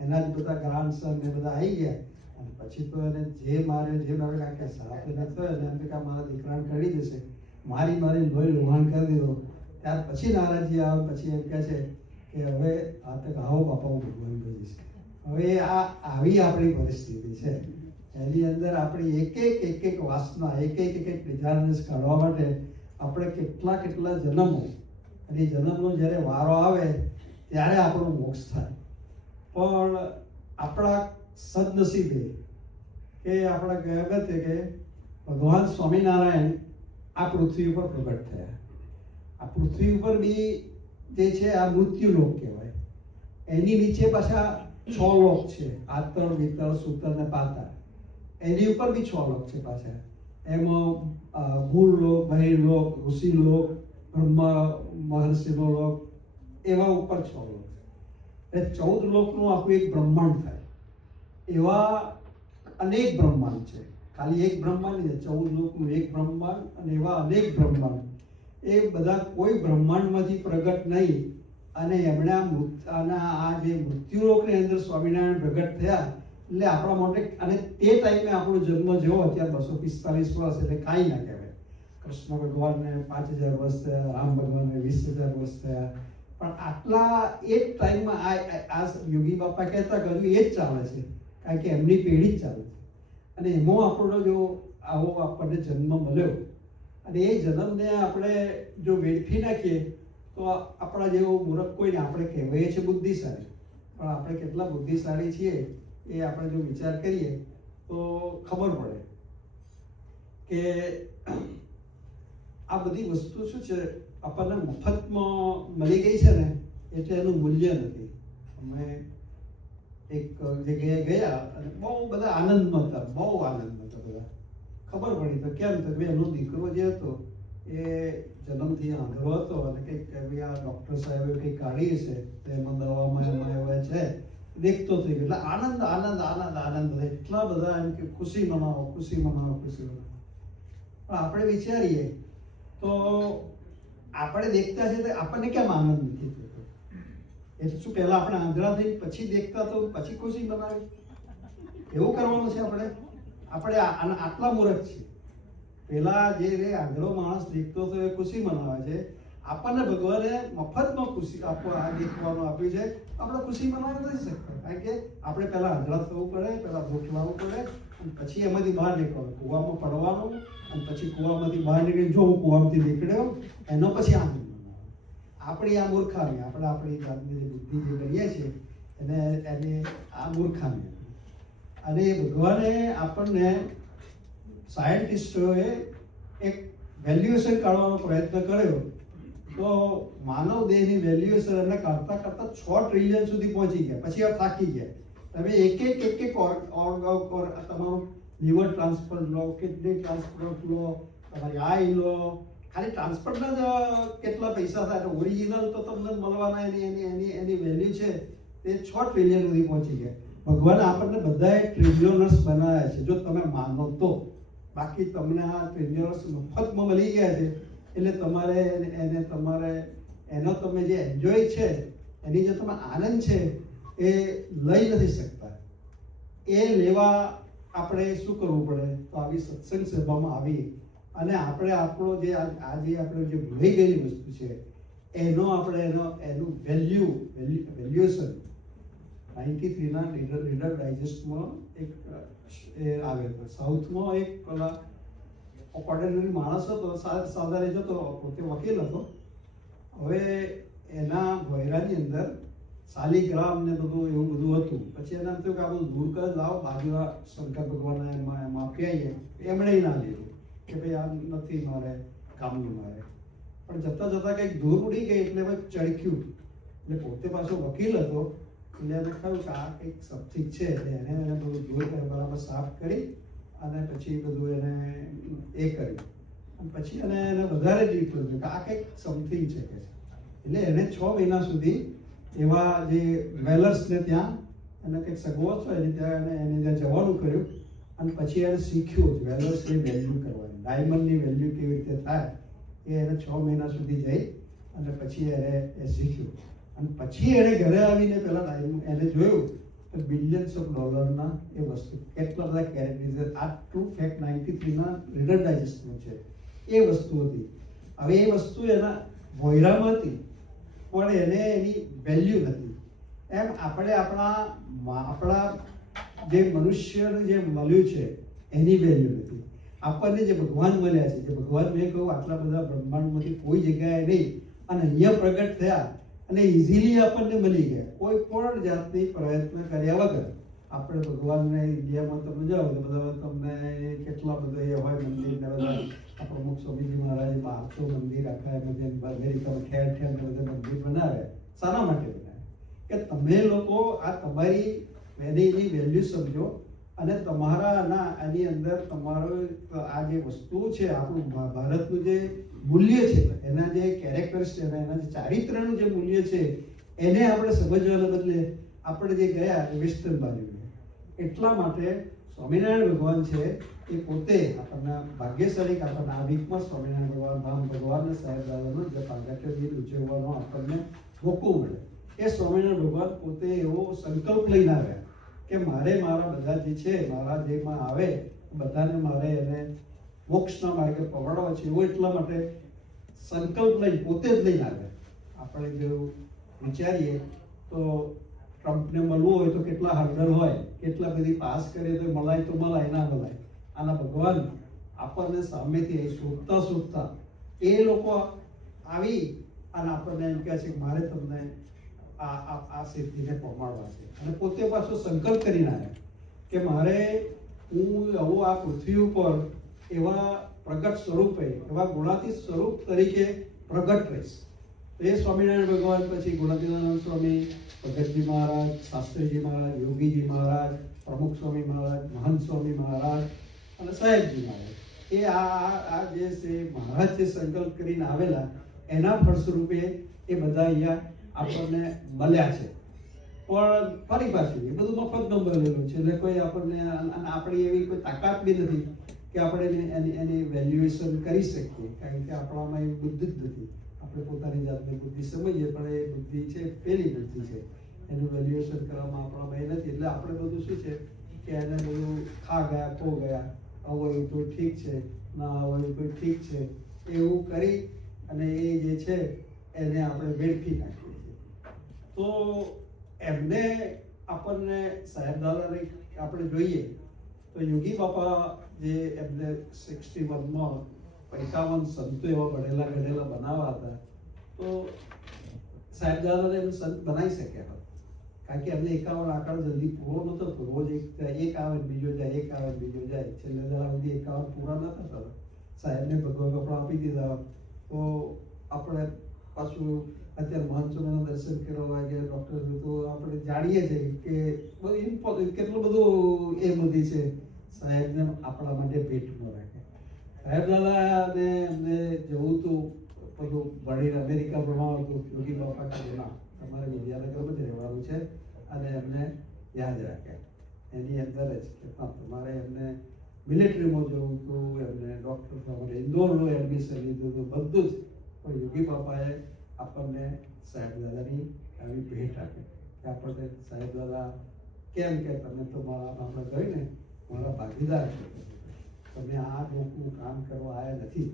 એના જ બધા ગ્રાન્ડસન ને બધા આવી ગયા અને પછી તો એને જે માર્યો કારણ કે સાપ એને થયો અને એમ કે મારા દીકરાને કરી દેશે, મારી લોહી લોહાણ કરી દીધો. ત્યાર પછી નારાજી આવે, પછી એમ કહે છે કે હવે આ તો આવો બાપા હું ભગવાન કહીશ. હવે આવી આપણી પરિસ્થિતિ છે. એની અંદર આપણી એક વાસના એક ડિઝાયર્સ કાઢવા માટે આપણે કેટલા જન્મો, અને જન્મનો જ્યારે વારો આવે ત્યારે આપણું મોક્ષ થાય. પણ આપણા સદનસીબે કે આપણા કહેવતે કે ભગવાન સ્વામિનારાયણ આ પૃથ્વી ઉપર પ્રગટ થયા. આ પૃથ્વી ઉપર બી જે છે આ મૃત્યુલોક કહેવાય. એની નીચે પાછા 6 લોક છે, આતર વિતર સૂતર ને પાતાળ. એની ઉપર બી 6 લોક છે પાછા. એમાં મૂળ લોક, બહિર્લોક, ઋષિ લોક, બ્રહ્મા મહર્ષિનો લોક, એવા ઉપર 6 લોક છે. એટલે 14 લોકનું આખું એક બ્રહ્માંડ થાય. એવા અનેક બ્રહ્માંડ છે. ખાલી એક બ્રહ્માંડ નહીં, 14 લોકનું એક બ્રહ્માંડ અને એવા અનેક બ્રહ્માંડ. એ બધા કોઈ બ્રહ્માંડમાંથી પ્રગટ નહીં અને એમણે આ જે મૃત્યુલોકની અંદર સ્વામિનારાયણ પ્રગટ થયા એટલે આપણા માટે. અને તે ટાઈમે આપણો જન્મ જેવો અત્યારે 245 વર્ષ એટલે કાંઈ ના કહેવાય. કૃષ્ણ ભગવાનને 5000 વર્ષ થયા, રામ ભગવાનને 20000 વર્ષ થયા. પણ આટલા એ જ ટાઈમમાં આ યોગી બાપા કહેતા કે હજુ એ જ ચાલે છે, કારણ કે એમની પેઢી જ ચાલે છે. અને એમાં આપણો જો આવો આપણને જન્મ મળ્યો અને એ જન્મને આપણે જો વેડફી નાખીએ તો આપણા જેવો મૂર્ખ કોઈને આપણે કહેવાય છે બુદ્ધિશાળી, પણ આપણે કેટલા બુદ્ધિશાળી છીએ એ આપણે જો વિચાર કરીએ તો ખબર પડે કે આ બધી વસ્તુ શું છે આપણને મફતમાં મળી ગઈ છે ને એટલે એનું મૂલ્ય નથી. અમે એક જગ્યાએ ગયા અને બહુ બધા આનંદમાં હતા, બહુ આનંદમાં હતા બધા. ખબર પડી તો કેમ તો ભાઈ એમનો દીકરો જે હતો એ જન્મથી આંધળો હતો અને કંઈક ભાઈ આ ડૉક્ટર સાહેબે કંઈક કાઢી છે તો એમાં દવામાં એમાં એવા છે દેખતો થઈ ગયો. એટલે આનંદ આનંદ આનંદ આનંદ એટલા બધા એમ કે ખુશી મનાવો ખુશી મનાવો ખુશી મનાવો. પણ આપણે વિચારીએ તો આપણે દેખતા છે તો આપણને કેમ આનંદ નથી થતો? એટલે શું પહેલા આપણે આંધળા થઈ પછી દેખતા તો પછી ખુશી મનાવી? એવું કરવાનું છે આપણે? આપણે આટલા મૂર્ખ છીએ. પેલા જે આંધળો માણસ દેખતો હતો એ ખુશી મનાવે છે. આપણને ભગવાને મફતમાં ખુશી આ દેખવાનું આપ્યું છે, આપણે ખુશી મનાવી નથી શકતા. કારણ કે આપણે પહેલા આંધળા થવું પડે, પહેલા ભૂખ લાવવું પડે અને પછી એમાંથી બહાર નીકળવાનું, કૂવામાં પડવાનું અને પછી કૂવામાંથી બહાર નીકળી જો હું કૂવામાંથી નીકળ્યો એનો પછી આનંદ મનાવો. આપણી આ મૂર્ખામી, આપણે આપણી જાતની જે બુદ્ધિ જે કરીએ છીએ એને આ મૂર્ખામી. અને ભગવાને આપણને સાયન્ટિસ્ટોએ એક વેલ્યુએશન કાઢવાનો પ્રયત્ન કર્યો તો માનવ દેહની વેલ્યુએશન એમને કરતા 6 ટ્રિલિયન સુધી પહોંચી ગયા. પછી આ થાકી ગયા. તમે એક તમારું લીવર ટ્રાન્સપ્લાન્ટ લો, કિડની ટ્રાન્સપ્લાન્ટ લો, તમારી આઈ લો, ખાલી ટ્રાન્સપ્લાન્ટના જ કેટલા પૈસા થાય. ઓરિજિનલ તો તમને મળવાના એની વેલ્યુ છે તે 6 ટ્રિલિયન સુધી પહોંચી ગયા. ભગવાને આપણને બધાએ ટ્રિલિયનર્સ બનાવ્યા છે જો તમે માનો તો. બાકી તમને આ ટ્રિલિયનર્સ મફતમાં મળી ગયા છે એટલે તમારે એનો તમે જે એન્જોય છે, એની જે તમે આનંદ છે એ લઈ નથી શકતા. એ લેવા આપણે શું કરવું પડે? તો આવી સત્સંગ સભામાં આવી અને આપણે આપણો જે આજે આપણે જે ભૂલાઈ ગયેલી વસ્તુ છે એનું વેલ્યુએશન 93ના રીડર ડાયજેસ્ટમાં એક આવે તો સાઉથમાં એક પેલા ઓર્ડિનરી માણસ હતો, સાધારણ હતો, પોતે વકીલ હતો. હવે એના ભોયરાની અંદર શાલિગ્રામ ને બધું એવું બધું હતું. પછી એને એમ થયું કે આ બધું દૂર કરી લાવો, બાજુના શંકર ભગવાનના એમાં આપી આવીએ. એમણે ના લીધું કે ભાઈ આ નથી મારે કામનું મારે. પણ જતાં જતાં કંઈક દૂર ઉડી ગઈ એટલે એમાં ચડક્યું. એટલે પોતે પાછો વકીલ હતો એટલે એને કહ્યું કે આ કંઈક સમથિંગ છે. એટલે એને બધું દૂર બરાબર સાફ કરી અને પછી બધું એને એ કર્યું અને પછી એને વધારે ડીપ કર્યું કે આ કંઈક સમથિંગ છે કે. એટલે એને 6 મહિના સુધી એવા જે જ્વેલર્સને ત્યાં એને કંઈક સગવડ હોય એની ત્યાં એને ત્યાં જવાનું કર્યું અને પછી એને શીખ્યું જ્વેલર્સની વેલ્યુ કરવાની. ડાયમંડની વેલ્યુ કેવી રીતે થાય એ એને 6 મહિના સુધી જઈ અને પછી એ શીખ્યું. અને પછી એણે ઘરે આવીને પહેલાં એને જોયું તો બિલિયન્સ ઓફ ડોલરના એ વસ્તુ કેટલા બધા કેરેક્ટર્સ આ ટ્રુ ફેક્ટ 93ના રીડર ડાયજેસ્ટનું છે એ વસ્તુ હતી. હવે એ વસ્તુ એના ભોયરામાં હતી પણ એને એની વેલ્યુ નથી. એમ આપણે આપણા જે મનુષ્યનું જે મળ્યું છે એની વેલ્યુ નથી. આપણને જે ભગવાન મળ્યા છે, જે ભગવાન મેં કહ્યું આટલા બધા બ્રહ્માંડમાંથી કોઈ જગ્યાએ નહીં અને અહીંયા પ્રગટ થયા અને ઇઝીલી આપણને મળી ગયા, કોઈ પણ જાતની પ્રયત્ન કર્યા વગર. આપણે ભગવાનને ઇન્ડિયામાં તમે જાઓ તો બધા તમને કેટલા બધા એ હોય મંદિર ને બધા આ પ્રમુખ સ્વામીજી મહારાજે 1200 મંદિર આખા અમેરિકામાં ઠેર ઠેર બધા મંદિર બનાવે. શાના માટે બનાવે? કે તમે લોકો આ તમારી એની વેલ્યુ સમજો અને તમારાના આની અંદર તમારો આ જે વસ્તુ છે, આપણું ભારતનું જે મૂલ્ય છે, એના જે કેરેક્ટર્સ છે, એના જે ચારિત્રનું જે મૂલ્ય છે એને આપણે સમજવાના બદલે આપણે જે ગયા વેસ્ટર્ન બાજુ. એટલા માટે સ્વામિનારાયણ ભગવાન છે એ પોતે આપણને ભાગ્યશાળી, આપણને આ વીકમાં સ્વામિનારાયણ ભગવાનના સાહેબદાદાનો જે પ્રાગટ્ય દિન ઉજવવાનો આપણને મોકો મળે. એ સ્વામિનારાયણ ભગવાન પોતે એવો સંકલ્પ લઈને આવ્યા કે મારે મારા બધા જે છે, મારા જેમાં આવે બધાને મારે એને મોક્ષના માર્ગે પવાડવા છે. એવું એટલા માટે સંકલ્પ લઈ પોતે જ લઈને આવ્યા. આપણે જો વિચારીએ તો ટ્રમ્પને મળવું હોય તો કેટલા હર્ડલ હોય, કેટલા બધી પાસ કરીએ તો મલાય તો મલાય, ના મલાય. આના ભગવાન આપણને સામેથી શોધતા એ લોકો આવી અને આપણને એમ કહે છે કે મારે તમને આ સિદ્ધિને પમાડવા છે. અને પોતે પાછો સંકલ્પ કરીને આવ્યા કે મારે હું આવું આ પૃથ્વી ઉપર એવા પ્રગટ સ્વરૂપે, એવા ગુણાતીત સ્વરૂપ તરીકે પ્રગટ રહીશ. એ સ્વામિનારાયણ ભગવાન પછી ગુણાતીતાનંદ સ્વામી, ભગતજી મહારાજ, શાસ્ત્રીજી મહારાજ, યોગીજી મહારાજ, પ્રમુખ સ્વામી મહારાજ, મહંત સ્વામી મહારાજ અને સાહેબજી મહારાજ, એ આ જે છે મહારાજ જે સંકલ્પ કરીને આવેલા એના ફળસ્વરૂપે એ બધા અહીંયા આપણને મળ્યા છે. પણ ફરી પાછું એ બધું મફતમાં મળેલું છે એટલે કોઈ આપણને આપણી એવી કોઈ તાકાત બી નથી કે આપણે એની વેલ્યુએશન કરી શકીએ, કારણ કે આપણામાં એવી બુદ્ધિ જ નથી. આપણે પોતાની જાતને બુદ્ધિ સમજીએ પણ એ બુદ્ધિ છે પેલી બુદ્ધિ છે, એનું વેલ્યુએશન કરવામાં આપણામાં એ નથી. એટલે આપણે બધું શું છે કે એને બધું ખા ગયા ખો ગયા, હોય તો ઠીક છે, ના હોય તો ઠીક છે, એવું કરી અને એ જે છે એને આપણે વેડફી નાખીએ છીએ. તો એમને આપણને સાહેબદાદાને આપણે જોઈએ તો યોગી બાપા જે એમને 61માં 55 સંતો એવા ગઢેલા બનાવવા હતા તો સાહેબદાદાને એમને સંત બનાવી શક્યા હતા, કારણ કે એમને 51 આંકડો જલ્દી પૂરો નહોતો થતો. રોજ એક આવે બીજો જાય, એક આવે બીજો જાય, છેલ્લે દાડા સુધી 51 પૂરા નહોતા થતા. સાહેબને ભગવાન કપડા આપી દીધા તો આપણે પાછું અત્યારે મહાનસુના દર્શન કરવા ગયા ડૉક્ટર તો આપણે જાણીએ છીએ કે બધું કેટલું બધું એ બધી છે. સાહેબને આપણા માટે ભેટમાં રાખે. સાહેબદાદાને એમને જવું હતું બધું ભણીને અમેરિકા ભણવાનું હતું. યોગી બાપા કે ના, તમારે વિદ્યાનગરમાં જ રહેવાનું છે અને એમને યાદ રાખ્યા. એની અંદર જ કે તમારે એમને મિલિટરીમાં જવું હતું, એમને ડૉક્ટર તમારે ઇન્દોરનું એડમિશન લીધું હતું, બધું જ. પણ યોગી બાપાએ આપણને સાહેબદાદાની આવી ભેટ આપી કે આપણને સાહેબદાદા કેમ કે તમે તો આપણે કહ્યું ને મારા ભાગીદાર છો, તમે આ લોકનું કામ કરવા આવ્યા નથી,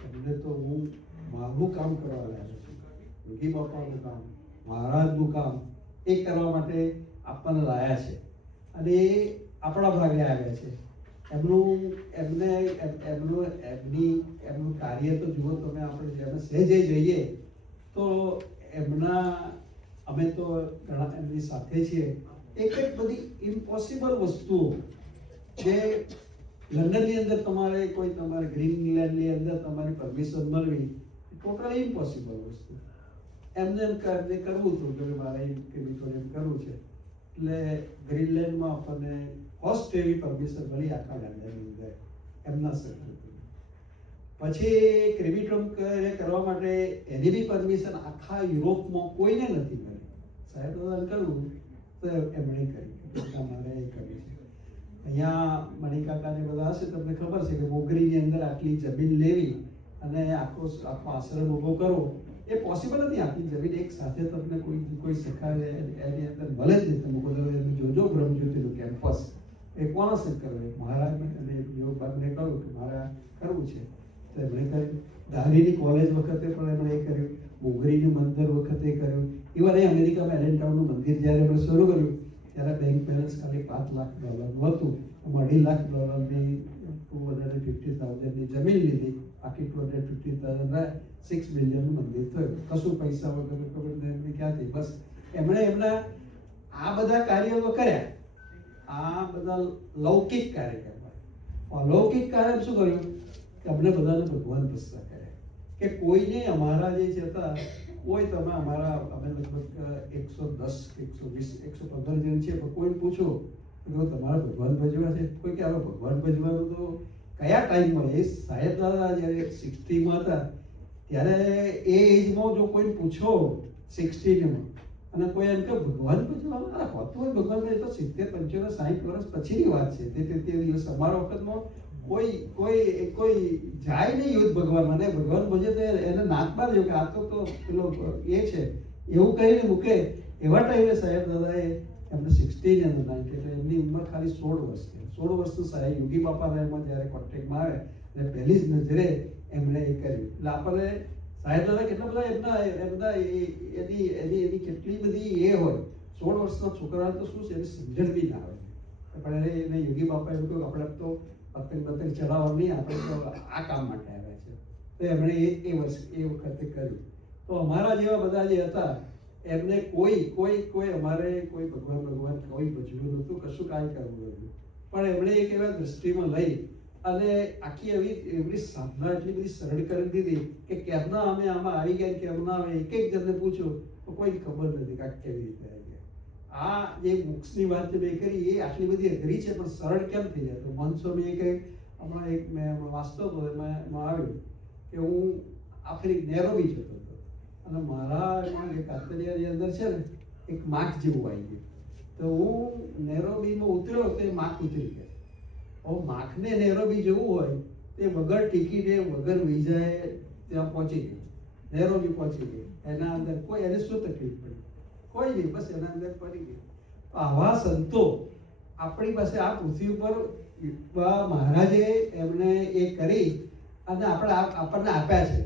તમને તો હું મારું કામ કરવા આવ્યા છું. યોગી બાપાનું કામ, મહારાજનું કામ એ કરવા માટે આપણને લાયા છે અને એ આપણા ભાગે આવ્યા છે. એમનું કાર્ય તો જુઓ તમે, આપણે જેને સહેજે જઈએ તો અમે તો ઘણા એમની સાથે છીએ. એક બધી ઇમ્પોસિબલ વસ્તુઓ જે લંડનની અંદર તમારે ગ્રીનલેન્ડની અંદર તમારી પરમિશન મળવી ટોટલી ઇમ્પોસિબલ વસ્તુ. એમને કરવું હતું કે મારે એમ કરવું છે એટલે ગ્રીનલેન્ડમાં આપણને ફર્સ્ટ એવી પરમિશન મળી આખા લંડનની અંદર એમના સર્કલ. પછી ક્રિબિટ્રમ કરવા માટે એની બી પરમિશન આખા યુરોપમાં કોઈને નથી મળી. સાહેબ કરવું તો એમણે કરી મારે એ કર્યું છે. અહીંયા મણિકાકાને બધા હશે તમને ખબર છે કે મોગરીની અંદર આટલી જમીન લેવી અને આખો આશ્રમ ઊભો કરવો એ પોસિબલ નથી. આટલી જમીન એક સાથે તમને કોઈ શીખાવે એની અંદર મળે જ નહીં. તમે કોઈ જોજો બ્રહ્મજ્યોતિનું કેમ્પસ એ કોણ કરવું? મહારાજને અને યોગબાબને કહ્યું કે મારે કરવું છે તો એમણે કર્યું. ધારીની કોલેજ વખતે પણ એમણે એ કર્યું, મોગરીનું મંદિર વખતે કર્યું. ઇવન એ અમેરિકામાં એલેન્ટાઉનનું મંદિર જ્યારે એમણે શરૂ કર્યું ત્યારે બેંક બેલેન્સ ખાલી $5 લાખ હતું. $2.5 લાખની 250,000ની જમીન લીધી, બાકી 250,000 6 મિલિયનનું મંદિર થયું. કશું પૈસા વગર ખબર એમને ક્યાંથી. બસ એમણે એમના આ બધા કાર્યો કર્યા. આ બધા લૌકિક કાર્ય કરવા. અલૌકિક કાર્ય શું કર્યું કે અમને બધાને ભગવાન પ્રસન્ન કર્યા કે કોઈને અમારા જે હતા કોઈ તમે અમારા અમે લગભગ 110 120 115 જણ છે, પણ કોઈ પૂછો કે તમારા ભગવાન ભજવા છે? કોઈ કે હવે ભગવાન ભજવાનું તો કયા ટાઈમમાં? એ સાહેબ દાદા જ્યારે 60માં હતા ત્યારે એ એજમાં જો કોઈને પૂછો 60માં અને કોઈ એમ કે ભગવાન ભજવાનું હોતું હોય ભગવાન, એ તો 70 75 60 વર્ષ પછીની વાત છે. તે દિવસ અમારા વખતમાં કોઈ જાય નહીં યુદ્ધ ભગવાન. અને ભગવાન ભજે તો એને નાક માર જો કે આ તો પેલો એ છે એવું કહીને મૂકે. એવા ટાઈમે સાહેબ દાદાએ એમને 60 અને 90 એટલે એમની ઉંમર ખાલી 16 વર્ષ છે. 16 વર્ષનું સાહેબ યોગી બાપાના એમાં જ્યારે કોન્ટેક્ટમાં આવે એટલે પહેલી જ નજરે એમણે એ કર્યું. એટલે આપણને સાહેબ દાદા કેટલા બધા એમના એની કેટલી બધી એ હોય. 16 વર્ષના છોકરા તો શું છે એની સમજણ બી ના હોય. પણ એને યોગી બાપા એમ કહ્યું આપણે તો પતંગ ચડાવવા નહીં, આપણે તો આ કામ માટે આવ્યા છે. તો એમણે એ વખતે કર્યું. તો અમારા જેવા બધા જે હતા એમને કોઈ અમારે કોઈ ભગવાન કોઈ ભજવું નહોતું, કશું કાંઈ કરવું નહોતું. પણ એમણે એક એવા દ્રષ્ટિમાં લઈ અને આખી એવી સાધના એટલી બધી સરળ કરી દીધી કે કેમના અમે આમાં આવી ગયા, કેમના અમે એક જણને પૂછો તો કોઈ ખબર નથી કે આ કેવી રીતે આવી ગયા. આ જે બુક્સની વાત મેં કરી એ આટલી બધી અઘરી છે પણ સરળ કેમ થઈ જાય? તો મન સ્વામી હમણાં મેં વાંચતો હતો એમાં આવ્યું કે હું આખરી નેરોબી જતો હતો અને મારા એમાં જે કાતરિયાની અંદર છે ને એક માખ જેવું આવી ગયું. તો હું નેરોબીમાં ઉતર્યો તો એ માખ ઉતરી ગઈ. હવે માખને નેરોબી જવું હોય તે વગર ટિકિટે વગર વિઝાએ ત્યાં પહોંચી ગઈ, નેરોબી પહોંચી ગઈ. એના અંદર કોઈ એને શું તકલીફ પડી? કોઈ નહીં, બસ એના અંદર પડી ગઈ. આવા સંતો આપણી પાસે આ પૃથ્વી ઉપર મહારાજે એમને એ કરી અને આપણને આપ્યા છે.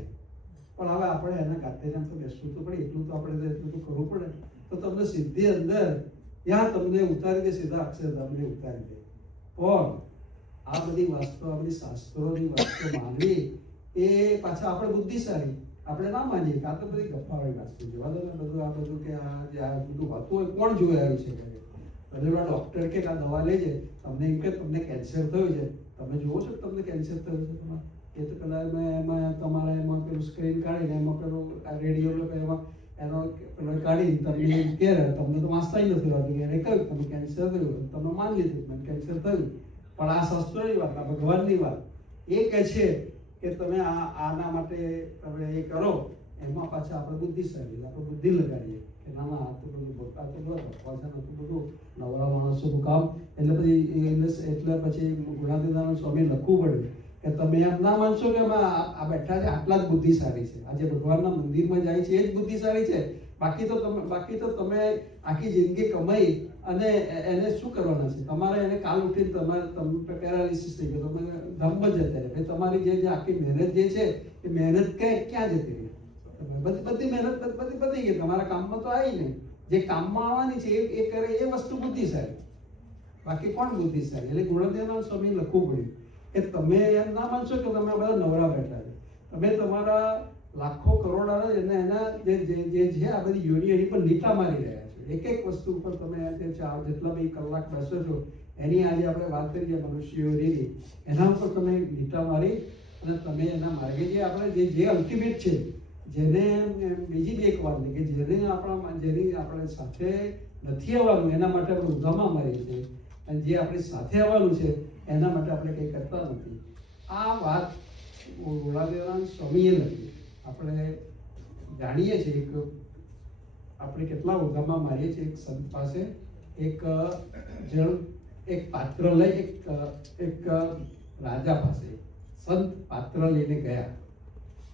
પણ હવે આપણે એના કાતરિયામાં તો બેસવું તો પડે, એટલું તો આપણે એટલું તો કરવું પડે. તો તમને સીધી અંદર ત્યાં તમને ઉતારી દે, સીધા અક્ષરધામને ઉતારી દે. પણ આ બધી વાસ્તુ, આ બધી શાસ્ત્રોની વાસ્તુ માનવી એ પાછા આપણે બુદ્ધિશાળી આપણે ના માનીએ કે આ તો બધી ગપ્પાવાળી વાસ્તુ જોવા દો બધું. આ બધું કે આ જે આ બધું હોતું હોય કોણ જોઈ આવ્યું છે? પેલા ડૉક્ટર કે આ દવા લેજે, તમને એમ કે તમને કેન્સર થયું છે, તમે જુઓ છો તમને કેન્સર થયું છે તમારે? એ તો પેલા એમાં તમારે એમાં પેલું સ્ક્રીન કાઢીને એમાં પેલું રેડિયો એમાં એનો પેલો કાઢીને તમને એમ કે તમને તો વાંચતા નથી રહેતું. એને કહ્યું તમે કેન્સર થયું, તમે માની લીધું મને કેન્સર થયું. પણ આ શાસ્ત્રોની વાત, આ ભગવાનની વાત એ કહે છે કે તમે આના માટે તમે એ કરો. એમાં પાછા આપણે બુદ્ધિશાળી, આપણે બુદ્ધિ લગાડીએ કે ના ના આ તો બધું ભગવાન છે, બધું નવરા માણસોનું કામ. એટલે પછી ગુણાતીતાનંદ સ્વામી લખવું પડ્યું કે તમે એમ ના માનશો કે આ બેઠા છે આટલા જ બુદ્ધિશાળી છે. આજે ભગવાનના મંદિરમાં જાય છે એ જ બુદ્ધિશાળી છે. બાકી તો તમે આખી જિંદગી કમાઈ અને એને શું કરવાના છે? તમારે એને કાલ ઉઠીને તમે પેરાલિસિસ થઈ ગયો, તમે ધમ જ જતા રહે. તમારી જે આખી મહેનત જે છે એ મહેનત ક્યાં જતી રહી? બધી મહેનત બધી પતી ગઈ, તમારા કામમાં તો આવી નહીં. જે કામમાં આવવાની છે એ કરે એ વસ્તુ બુદ્ધિશાળી. બાકી કોણ બુદ્ધિશાળી? એટલે ગુણાતીતાનંદ સ્વામી લખવું પડ્યું કે તમે એમ ના માનશો કે તમે બધા નવરા બેઠા છે. તમે તમારા લાખો કરોડોના એના જે છે આ બધી યોની એની પર લીટા મારી રહ્યા છો. એક વસ્તુ ઉપર તમે જેટલા બી કલાક બેસો છો એની આજે આપણે વાત કરી છે મનુષ્યોની, એના ઉપર તમે લીટા મારી અને તમે એના માર્ગે જે આપણે જે અલ્ટિમેટ છે, જેને બીજી બી એક વાત નહીં કે જેની આપણે સાથે નથી આવવાનું એના માટે આપણે ઉધામા મારી છે, અને જે આપણી સાથે આવવાનું છે એના માટે આપણે કંઈ કરતા નથી. આ વાત ગુણાતીતાનંદ સ્વામીએ લખી. આપણે જાણીએ છીએ કે આપણે કેટલા ઉધામા મારીએ છીએ. એક સંત પાસે એક જણ એક પાત્ર લઈ એક રાજા પાસે સંત પાત્ર લઈને ગયા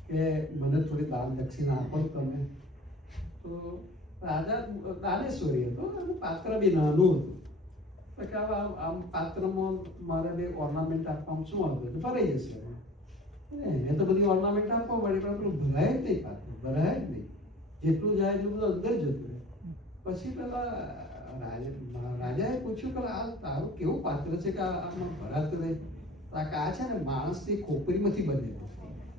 કે મને થોડી દાન દક્ષિણા આપો તમે. તો રાજા દાનેશ્વરી હતો અને પાત્ર બી નાનું હતું. તો કે આમ પાત્રમાં મારે બે ઓર્નામેન્ટ આપવામાં શું વાંધો છે, ભરાઈ જશે. એને તો બધી ઓર્નામેન્ટ આપવા પડે પણ પેલું ભરાય જ નહીં, પાત્ર ભરાય જ નહીં. જેટલું જાય એટલું બધું અંદર જતું રહે. પછી પેલા રાજાએ પૂછ્યું કે આ તારું કેવું પાત્ર છે કે આમાં ભરાતું રહે? આ છે ને માણસની ખોપરીમાંથી બનેલું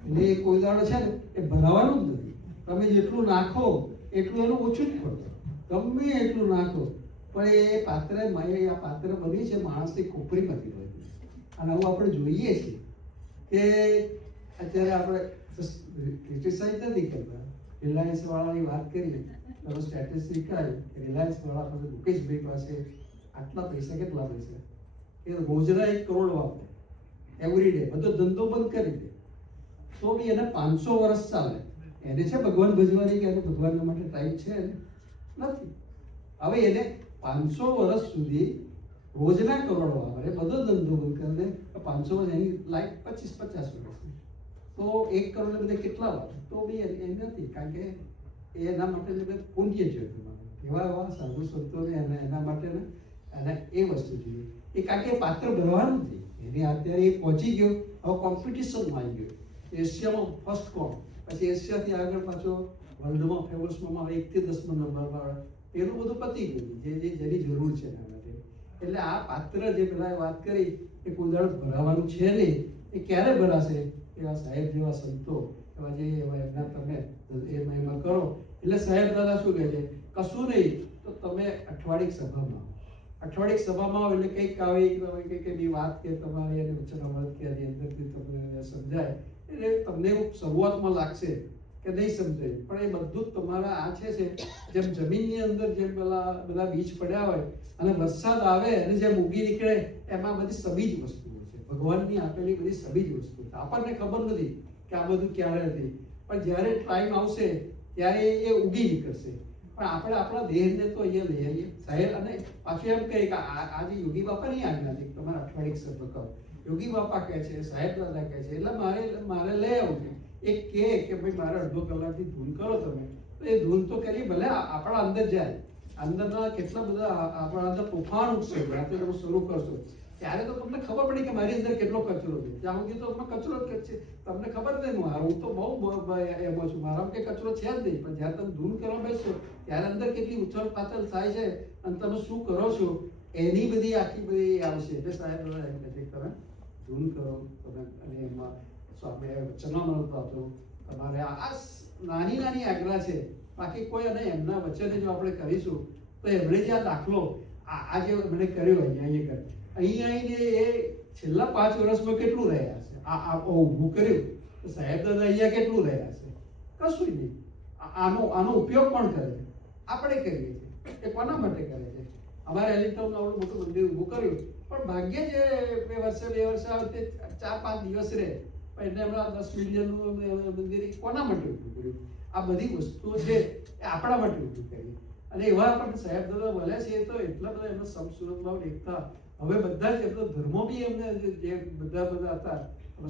એટલે એ કોઈ દાડો છે ને એ ભરાવાનું જ નથી. તમે જેટલું નાખો એટલું એનું ઓછું જ પડે, ગમે એટલું નાખો પણ એ પાત્ર આ પાત્ર બન્યું છે માણસની ખોપરીમાંથી બન્યું. અને આવું આપણે જોઈએ છીએ કે અત્યારે આપણે ક્રિટિસાઇઝ નથી કરતા. રિલાયન્સ વાળાની વાત કરીએ તો સ્ટેટિસ્ટિક આવે રિલાયન્સ વાળા પાસે મુકેશભાઈ પાસે આટલા પૈસા, કેટલા પૈસા એ રોજના 1 કરોડ વાપરે એવરી ડે. બધો ધંધો બંધ કરી દે તો બી એને 500 વર્ષ ચાલે. એને છે ભગવાન ભજવાની કે એને ભગવાનના માટે ટાઈમ છે નથી. હવે એને 500 વર્ષ સુધી રોજના કરોડ વાપરે, બધો ધંધો બંધ કરી દે, 500 વર્ષ એની લાઈફ 25-50 વર્ષની. તો 1 કરોડ બધે કેટલા વાપરે તો બી એ નથી, કારણ કે એના માટે પુણ્ય જોઈતું. એવા એવા સાધુ સંતોને એના માટે અને એ વસ્તુ જોઈએ એ, કારણ કે પાત્ર ભરવાનું નથી. એને અત્યારે એ પહોંચી ગયો, હવે કોમ્પિટિશનમાં આવી ગયો. એશિયામાં ફર્સ્ટ કોણ, પછી એશિયાથી આગળ પાછો વર્લ્ડમાં ફેમસમાં 1 થી 10 નંબર પર એનું બધું પતી ગયું જેની જરૂર છે એના માટે. એટલે આ પાત્ર જે પેલા વાત કરી એ કોઈ દાડો ભરાવાનું છે નહીં. એ ક્યારે ભરાશે? એવા સાહેબ જેવા સંતો એવા જે એમના તમે એમાં કરો. એટલે સાહેબ દાદા શું કહે છે, કશું નહીં તો તમે અઠવાડિક સભામાં આવો એટલે કંઈક આવે કે બી વાત કે તમારી એને વચન અમૃત કે અંદરથી તમને સમજાય. એટલે તમને એવું શરૂઆતમાં લાગશે કે નહીં સમજાય, પણ એ બધું જ તમારા આ છે જેમ જમીનની અંદર જેમ બધા બીજ પડ્યા હોય અને વરસાદ આવે અને જેમ ઉગી નીકળે એમાં બધી સબીજ વસ્તુઓ છે, ભગવાનની આપેલી બધી સબીજ વસ્તુઓ. આપણને ખબર નથી કે આ બધું ક્યારે હતી, પણ જ્યારે ટાઈમ આવશે ત્યારે એ ઉગી નીકળશે. પણ આપણે આપણા દેહને તો અહીંયા લઈ આવીએ સાહેબ. અને પાછું એમ કહે કે આજે યોગી બાપાની આજ્ઞા છે તમારે અઠવાડિક સભા કરો. યોગી બાપા કહે છે, સાહેબ દાદા કહે છે, એટલે મારે લઈ આવવું છે. એક કે ભાઈ મારે અડધો કલાકથી ધૂન કરો તમે, તો એ ધૂન તો કરી ભલે આપણા અંદર જાય. અંદરના કેટલા બધા આપણા અંદર તોફાન ઉઠશે. રાતે તમે શરૂ કરશો ત્યારે તો તમને ખબર પડી કે મારી અંદર કેટલો કચરો છે. ત્યાં સુધી તો કચરો જ છે, તમને ખબર નહીં. હું તો બહુ એમાં છું, મારામાં કે કચરો છે જ નહીં. પણ જ્યારે તમે ધૂન કરવા બેસો ત્યારે અંદર કેટલી ઉછળ પાછળ થાય છે અને તમે શું કરો છો એની બધી આખી બધી આવશે. એટલે સાહેબ એમ કહે છે તમે ધૂન કરો તમે અને એમાં આપણે વચનામૃત આપો. તમારે આ નાની નાની આજ્ઞા છે, બાકી કોઈ અને એમના વચને જો આપણે કરીશું તો એમણે જે આ દાખલો આ જે મને કર્યો અહીંયા આવીને એ છેલ્લા 5 વર્ષમાં કેટલું રહ્યા છે. આ ઊભું કર્યું તો સાહેબ દાદા અહીંયા કેટલું રહ્યા છે? કશું નહીં. આનો ઉપયોગ પણ કરે છે, આપણે કરીએ છીએ. એ કોના માટે કરે છે? અમારે એલિટોનું આવડું મોટું મંદિર ઊભું કર્યું, પણ ભાગ્ય જે 2 વર્ષે આવે તે 4-5 દિવસ રહે. પણ એટલે હમણાં 10 મિલિયનનું મંદિર કોના માટે ઊભું કર્યું? આ બધી વસ્તુઓ છે એ આપણા માટે ઊભું કરી. અને એવા પણ સાહેબ દાદા બોલ્યા છે તો એટલા બધા એમનો સમસુરતભાવ એકતા. હવે બધા જ એમનો ધર્મો બી એમને જે બધા હતા,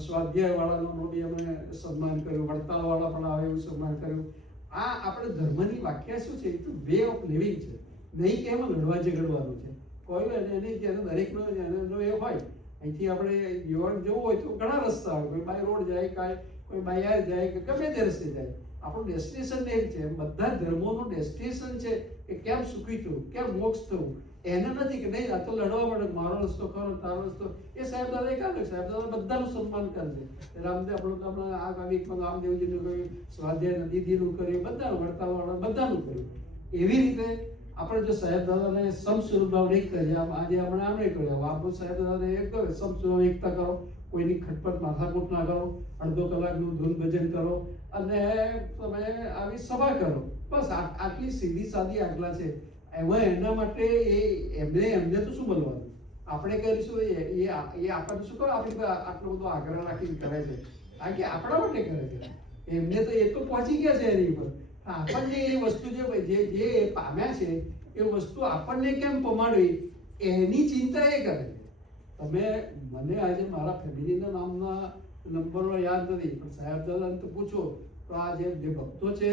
સ્વાધ્યાય વાળાનો બી એમણે સન્માન કર્યું, વડતાલ વાળા પણ આવે એવું સન્માન કર્યું. આ આપણે ધર્મની વ્યાખ્યા શું છે? એ તો વે ઓફ લિવિંગ છે, નહીં કે એમાં લડવા ઝઘડવાનું છે. કોઈ એને જેને દરેકનો એ હોય અહીંથી આપણે યુવાન જવું હોય તો ઘણા રસ્તા હોય. કોઈ બાય રોડ જાય, કોઈ બાય એર જાય, કે ગમે તે રસ્તે જાય. આપણું ડેસ્ટિનેશન એક છે. બધા ધર્મોનું ડેસ્ટિનેશન છે કે કેમ સુખી થવું, કેમ મોક્ષ થવું. એને નથી કે નહીં આ તો લડવા પડે, મારો રસ્તો ખરો તારો રસ્તો. એ સાહેબ દાદા કાઢે. સાહેબ દાદા બધાનું સન્માન કરે છે. રામદેવ આપણું આ રામદેવજીનું કર્યું, સ્વાધ્યાય દીદીનું કર્યું, બધાનું વડતાલવાળા બધાનું કર્યું. એવી રીતે આપણે જો સાહેબ દાદાને સમસ્વરૂપભાવ એક કરીએ, આજે આપણે આમણે કહ્યું આપણું સાહેબ દાદાને એક કહે સમસ્વરૂપ એકતા કરો, કોઈની ખટપટ માથાકૂટ ના કરો, અડધો કલાકનું ધૂન ભજન કરો અને તમે આવી સભા કરો. બસ આટલી સીધી સાદી આજ્ઞા છે. એમાં એના માટે એમને તો શું બોલવાનું? આપણે કરીશું એ આપણને શું કરો? આપણે આટલો બધો આગ્રહ રાખીને કરે છે, કારણ કે આપણા માટે કરે છે. એમને તો એ તો પહોંચી ગયા છે એની ઉપર. આપણને એ વસ્તુ જે પામ્યા છે એ વસ્તુ આપણને કેમ પમાડવી એની ચિંતા એ કરે છે. તમે મને આજે મારા ફેમિલીના નામના નંબરો યાદ નથી, પણ સાહેબજાદાને તો પૂછો તો આ જે ભક્તો છે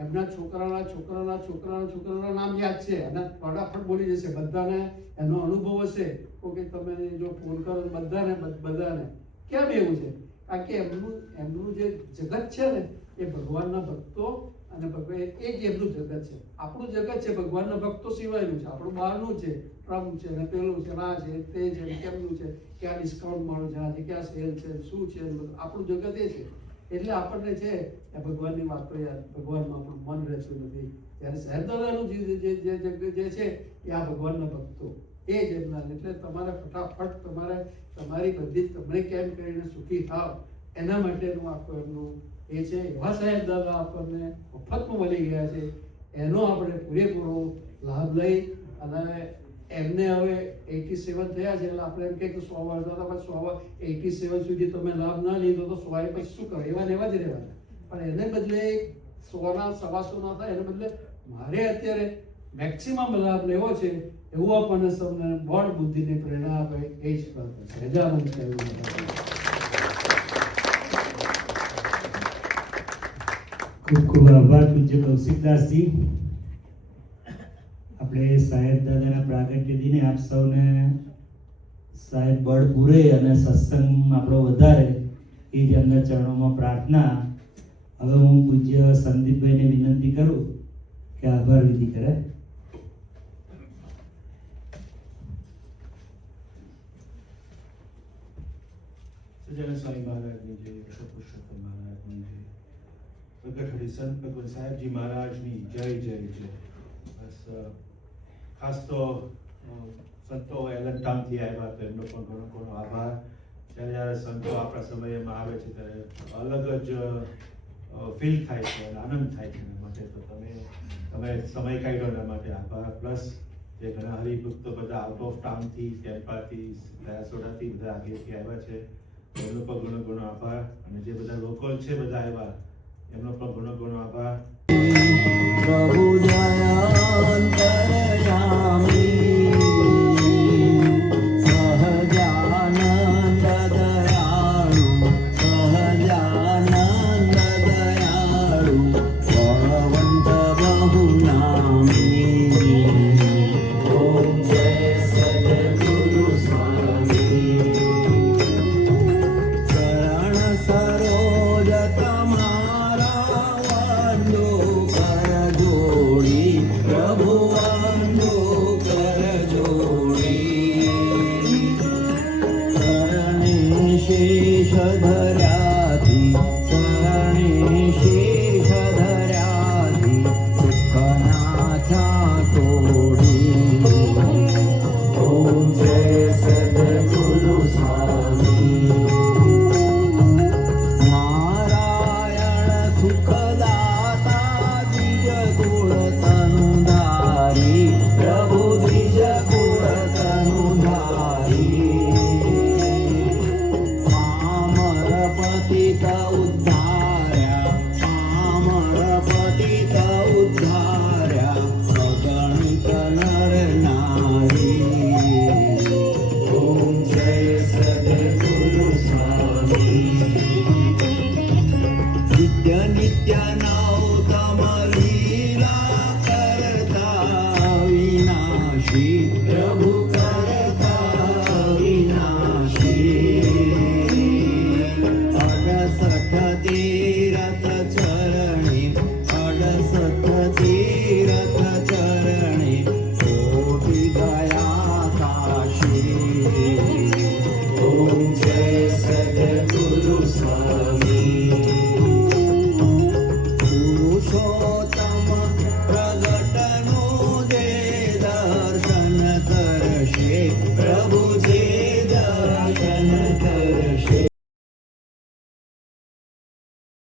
એમના છોકરાના નામ યાદ છે અને ફટાફટ બોલી જશે. બધાને એનો અનુભવ હશે કે તમે જો ફોન કરો તો બધાને કેમ એવું છે? કારણ કે એમનું જે જગત છે ને એ ભગવાનના ભક્તો અને એ જ એમનું જગત છે. આપણું જગત છે ભગવાનના ભક્તો સિવાયનું છે, આપણું બહારનું છે, ટ્રમ્પ છે ને પેલું છે, આ છે તે છે કેમનું છે, ક્યાં ડિસ્કાઉન્ટ મળે છે, આજે ક્યાં સેલ છે, શું છે, આપણું જગત એ છે. એટલે આપણને છે એ ભગવાનની વાતો યાદ, ભગવાનમાં આપણું મન રહેતું નથી. ત્યારે સાહેબદાદાનું જે છે એ આ ભગવાનના ભક્તો એ જ એમના. એટલે તમારે ફટાફટ તમારી બધી તમને કેમ કરીને સુખી થાવ એના માટેનું આખું એમનું એ છે. એવા સાહેબદાદા આપણને મફતમાં મળી ગયા છે, એનો આપણે પૂરેપૂરો લાભ લઈ અને એમને હવે 87 થયા છે એટલે આપણે એમ કે 100 વર્ષ હતા, પણ 87 સુધી તમે લાભ ના લીધો તો 100 પછી શું કરો? એવા ને એવા જ રહેવાના. પણ એને બદલે 100 125 થાય, એને બદલે મારે અત્યારે મેક્સિમમ લાભ લેવો છે એવું આપણને સૌને બળ બુદ્ધિને પ્રેરણા આપે એ જ કરતો છે. હજારો ખૂબ ખૂબ આભાર પૂજ્ય કૌશિકદાસજી. આપણે સાહેબ દાદાના પ્રાગટ્ય દિને આપ સૌને સાહેબ બળ પૂરે અને સત્સંગ આપણો વધારે એ જ એમના ચરણોમાં પ્રાર્થના. હવે હું પૂજ્ય સંદીપભાઈને વિનંતી કરું કે આભાર વિધિ કરે. સજાનંદ સ્વામી મહારાજની જય, પુરુષોત્તમ મહારાજની જય, પ્રગટ હરિસંત ભગવાન સાહેબજી મહારાજની જય જય જય. બસ ખાસ તો સંતો એલનટાઉનથી આવ્યા તો એમનો પણ ઘણો ઘણો આભાર. જ્યારે સંતો આપણા સમયમાં આવે છે ત્યારે અલગ જ ફીલ થાય છે અને આનંદ થાય છે. એના માટે તો તમે સમય કાઢ્યો એના માટે આભાર. પ્લસ જે ઘણા હરિભક્તો બધા આઉટ ઓફ ટાઉનથી, કેમ્પાથી, દયાસોડાથી બધા આગેથી આવ્યા છે એમનો પણ ઘણો ઘણો આભાર. અને જે બધા લોકલ છે બધા આવ્યા એમનો પણ ઘણો ઘણો આભાર. પ્રભુ દયાંતરયામી સહજાનંદ દયાળુ, સહજાનંદ દયાળુ, બળવંત બહુ નામી. ઓમ જય સદગુરુ સ્વામી. ચરણ સરોજ તમારા વંદો કર જોડી, પ્રભુ વંદો કર જોડી. શરણે શેષ ધર્યાથી, શરણે શેષ ધર્યાથી, સુખના થા તોડી. ઓમ જય સદગુરુ સ્વામી. નારાયણ સુખદાતા દ્વિજ ગુણ તનુધારી, પ્રભુ દ્વિજ ગુણ તનુધારી. પામર પતિત ઉદ્ધાર્યા, પામર પતિત ઉદ્ધાર્યા, અગણિત નર નારી. ઓમ જય સદગુરુ સ્વામી. નિત્ય નિત્ય નૌતમ લીલા